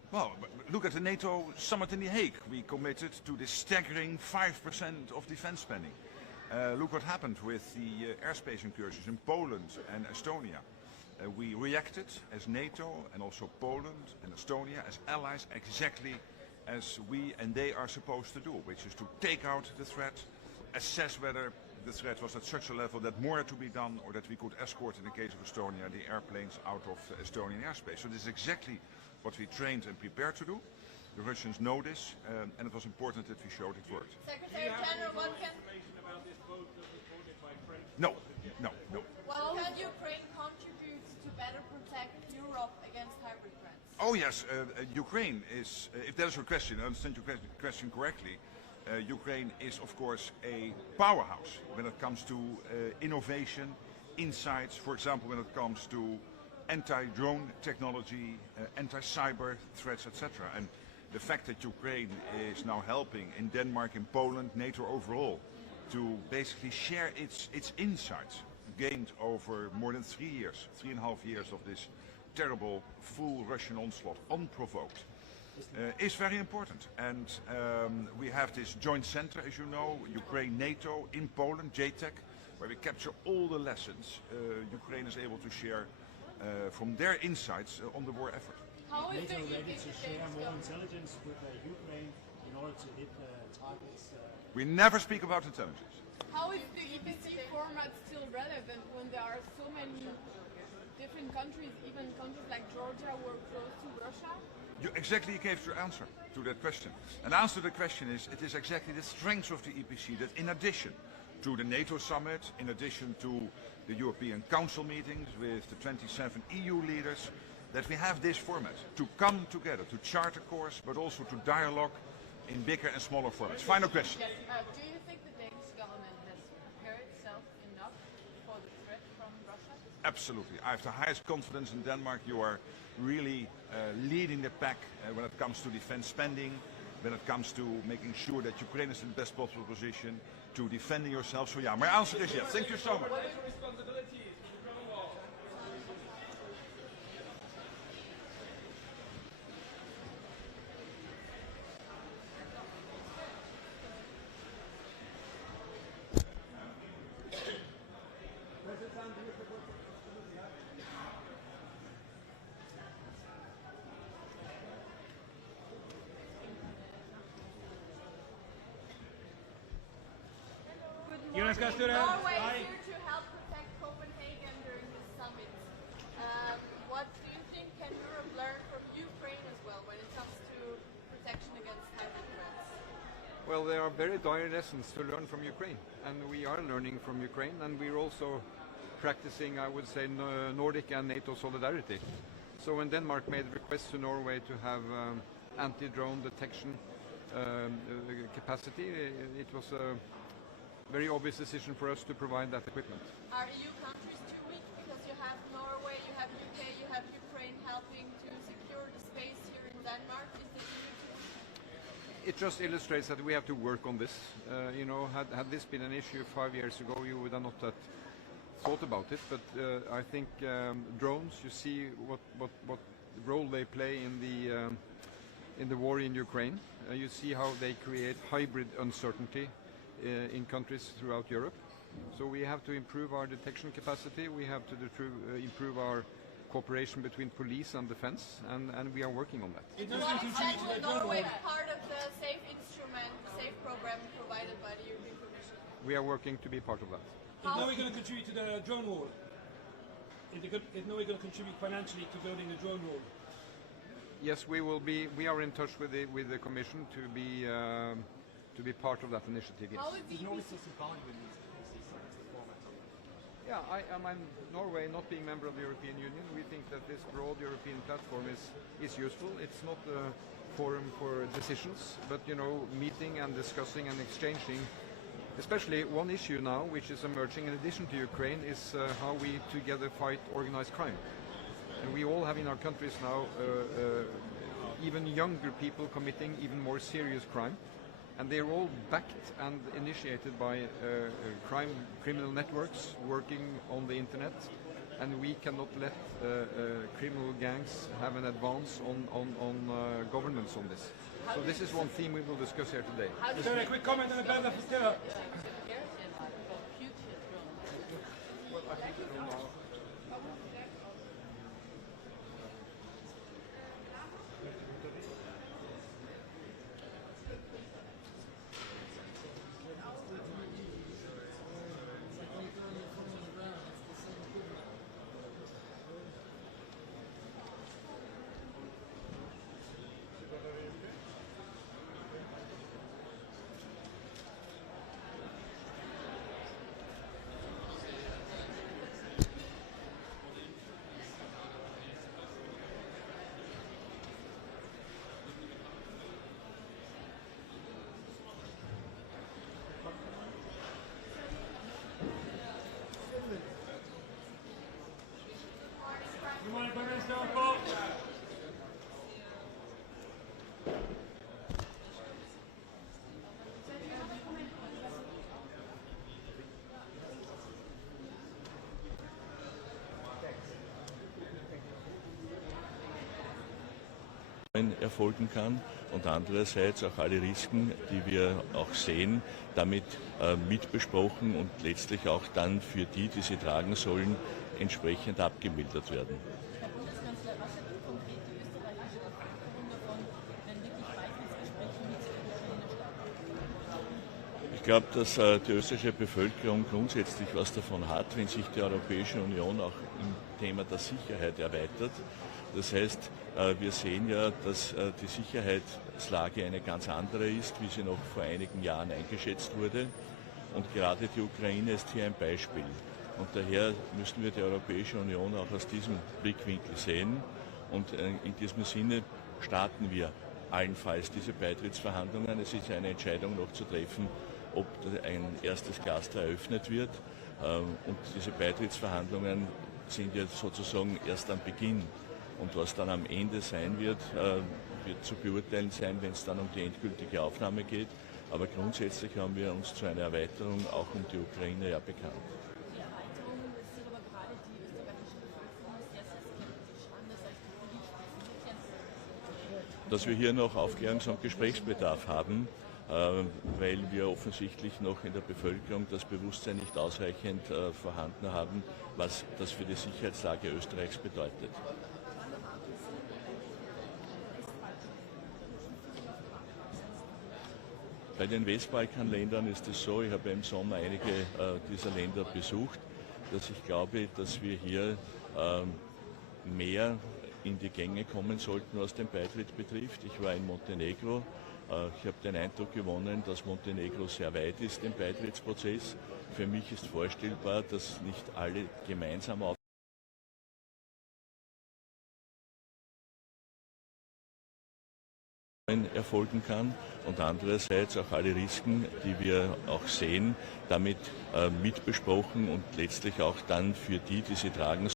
Well, look at the NATO summit in The Hague. We committed to this staggering 5% of defense spending. Look what happened with the airspace incursions in Poland and Estonia. We reacted as NATO and also Poland and Estonia as allies exactly as we and they are supposed to do, which is to take out the threat, assess whether the threat was at such a level that more had to be done or that we could escort, in the case of Estonia, the airplanes out of Estonian airspace. So this is exactly what we trained and prepared to do. The Russians know this, and it was important that we showed it worked. Secretary General, what can... No. What can Ukraine contribute to better protect Europe against hybrid threats? Oh yes, Ukraine is, if that is your question, I understand your question correctly, Ukraine is of course a powerhouse when it comes to innovation, insights, for example when it comes to anti-drone technology, anti-cyber threats, etc. And the fact that Ukraine is now helping in Denmark, in Poland, NATO overall, to basically share its insights gained over more than 3.5 years of this terrible full Russian onslaught, unprovoked, is very important. And we have this joint center, as you know, Ukraine-NATO in Poland, JTEC, where we capture all the lessons Ukraine is able to share from their insights on the war effort. How is NATO the ready EPC to share more intelligence with Ukraine in order to hit targets? We never speak about intelligence. How is the EPC format still relevant when there are so many different countries, even countries like Georgia, who are close to Russia? You exactly gave your answer to that question. And the answer to the question is, it is exactly the strength of the EPC that in addition to the NATO summit, in addition to the European Council meetings with the 27 EU leaders, that we have this format to come together, to chart a course, but also to dialogue in bigger and smaller formats. Final question. Yes. Do you think the Danish government has prepared itself enough for the threat from Russia? Absolutely. I have the highest confidence in Denmark. You are really leading the pack when it comes to defense spending, when it comes to making sure that Ukraine is in the best possible position, to defending yourself. So yeah, my answer is yes. Thank you so much. Norway is here to help protect Copenhagen during this summit. What do you think can Europe learn from Ukraine as well when it comes to protection against hybrid threats? Well, there are very dire lessons to learn from Ukraine, and we are learning from Ukraine, and we're also practicing, I would say, Nordic and NATO solidarity. So when Denmark made a request to Norway to have anti-drone detection capacity, it was a very obvious decision for us to provide that equipment. Are EU countries too weak because you have Norway, you have UK, you have Ukraine helping to secure the space here in Denmark? Is the EU too weak? It just illustrates that we have to work on this. Had this been an issue 5 years ago, you would have not thought about it. But I think drones, you see what role they play in the war in Ukraine. You see how they create hybrid uncertainty in countries throughout Europe. So we have to improve our detection capacity, we have to improve our cooperation between police and defense, and we are working on that. To what extent will Norway be part of the SAFE instrument, SAFE program provided by the European Commission? We are working to be part of that. Is Norway going to contribute to the drone wall? Is Norway going to contribute financially to building the drone wall? Yes, we will be. We are in touch with the Commission to be part of that initiative. Yes. How is the Norway EPC still combined with these the format of it? Yeah, I mean, Norway not being member of the European Union, we think that this broad European platform is useful. It's not a forum for decisions, but meeting and discussing and exchanging. Especially one issue now, which is emerging in addition to Ukraine, is how we together fight organized crime. And we all have in our countries now even younger people committing even more serious crime. And they're all backed and initiated by criminal networks working on the internet, and we cannot let criminal gangs have an advance on governments on this. So this is one theme we will discuss here today. Sorry, a quick comment on the ban of Attila. Good morning, Prime Minister. erfolgen kann und andererseits auch alle Risiken, die wir auch sehen, damit mitbesprochen und letztlich auch dann für die, die sie tragen sollen, entsprechend abgemildert werden. Herr Bundeskanzler, was sind denn konkret die österreichische Bevölkerung davon, wenn wirklich Beitrittsgespräche mit der Ukraine starten? Ich glaube, dass die österreichische Bevölkerung grundsätzlich was davon hat, wenn sich die Europäische Union auch im Thema der Sicherheit erweitert. Das heißt, wir sehen ja, dass die Sicherheitslage eine ganz andere ist, wie sie noch vor einigen Jahren eingeschätzt wurde. Und gerade die Ukraine ist hier ein Beispiel. Und daher müssen wir die Europäische Union auch aus diesem Blickwinkel sehen. Und in diesem Sinne starten wir allenfalls diese Beitrittsverhandlungen. Es ist ja eine Entscheidung noch zu treffen, ob ein erstes Cluster eröffnet wird. Und diese Beitrittsverhandlungen sind jetzt sozusagen erst am Beginn. Und was dann am Ende sein wird, wird zu beurteilen sein, wenn es dann um die endgültige Aufnahme geht. Aber grundsätzlich haben wir uns zu einer Erweiterung auch um die Ukraine ja bekannt. Die Erweiterung sieht aber gerade die österreichische Bevölkerung sehr, sehr skeptisch an. Das heißt, die politischen Dass wir hier noch Aufklärungs- und Gesprächsbedarf haben, weil wir offensichtlich noch in der Bevölkerung das Bewusstsein nicht ausreichend vorhanden haben, was das für die Sicherheitslage Österreichs bedeutet. Bei den Westbalkanländern ist es so, ich habe im Sommer einige dieser Länder besucht, dass ich glaube, dass wir hier mehr in die Gänge kommen sollten, was den Beitritt betrifft. Ich war in Montenegro. Ich habe den Eindruck gewonnen, dass Montenegro sehr weit ist im Beitrittsprozess. Für mich ist vorstellbar, dass nicht alle gemeinsam erfolgen kann und andererseits auch alle Risiken, die wir auch sehen, damit mitbesprochen und letztlich auch dann für die, die sie tragen